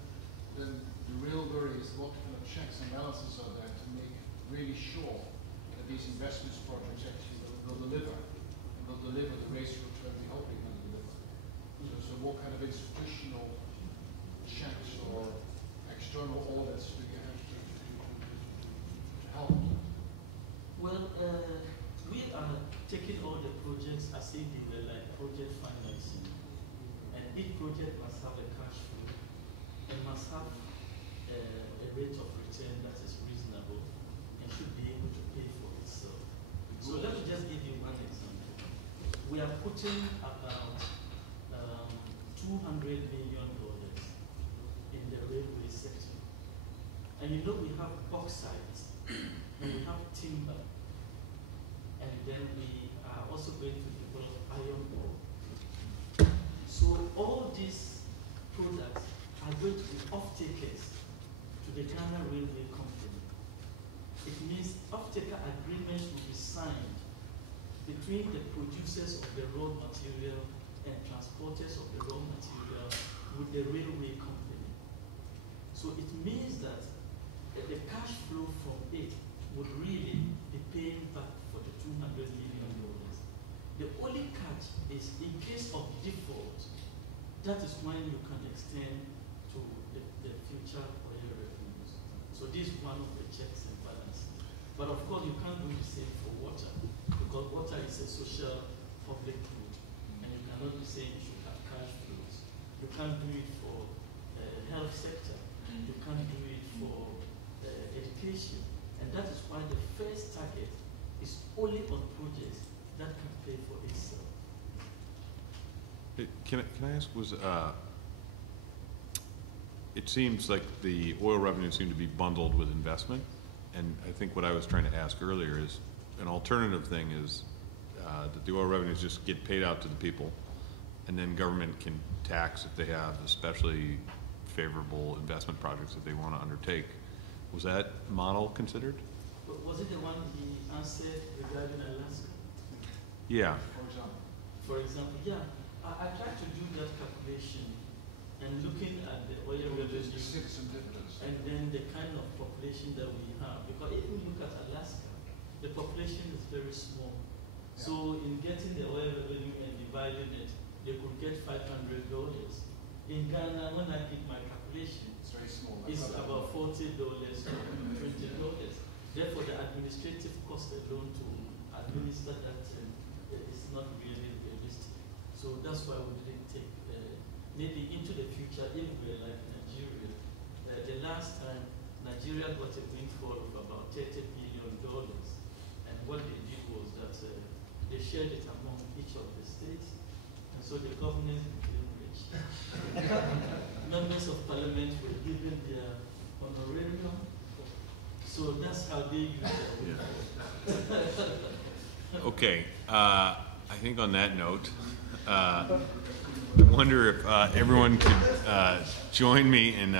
Then the real worry is what kind of checks and balances are there to make really sure that these investments projects actually will deliver, and will deliver the rates of return we hope they can deliver. So what kind of institutional checks or external audits do you have to help? Well, we are taking all the projects as if they were like project financing. And each project must have a cash flow and must have a rate of return that is reasonable and should be able to pay for itself. So let me just give you one example. We are putting about $200 million in the railway sector. And we have bauxite, and we have timber, and then we are also going to develop iron ore. So all these products are going to be off-takers to the Ghana Railway Company. it means off-taker agreements will be signed between the producers of the raw material and transporters of the raw material with the railway company. So it means that the cash flow from it would really be paying back for the $200 million. The only catch is in case of default, that is when you can extend to the future oil revenues. So this is one of the checks and balances. But of course, you can't do the same for water, because water is a social public good, and you cannot be saying you should have cash flows. You can't do it for the health sector. You can't do it for education. And that is why the first target is only on projects that can pay for itself. Can I ask, it seems like the oil revenue seemed to be bundled with investment, and I think what I was trying to ask earlier is, an alternative thing is that the oil revenues just get paid out to the people, and then government can tax if they have especially favorable investment projects that they want to undertake. Was that model considered? Was it the one he answered regarding Alaska? Yeah. For example, yeah. I tried to do that calculation and looking at the oil revenue and then the kind of population that we have. Because if you look at Alaska, the population is very small. Yeah. So in getting the oil revenue and dividing it, they could get $500. In Ghana, when I did my calculation, it's very small. It's about $40 to $20. Therefore, the administrative cost alone to administer that is not really realistic. So that's why we didn't take, maybe into the future, if we're like Nigeria, the last time Nigeria got a windfall of about $30 billion, and what they did was that they shared it among each of the states, and so the governors became rich. Members of parliament were given their honorarium, so that's how they use it. Yeah. Okay, I think on that note, I wonder if everyone could join me in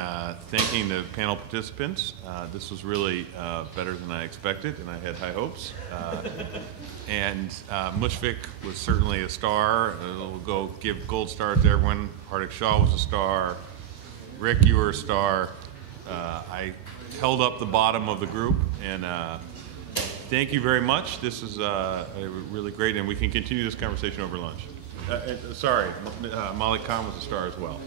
thanking the panel participants. This was really better than I expected, and I had high hopes. And Mushfiq was certainly a star. We'll go give gold stars to everyone. Hardik Shah was a star. Rick, you were a star. I held up the bottom of the group, and thank you very much. This is really great, and we can continue this conversation over lunch. Sorry, Malik Khan was a star as well.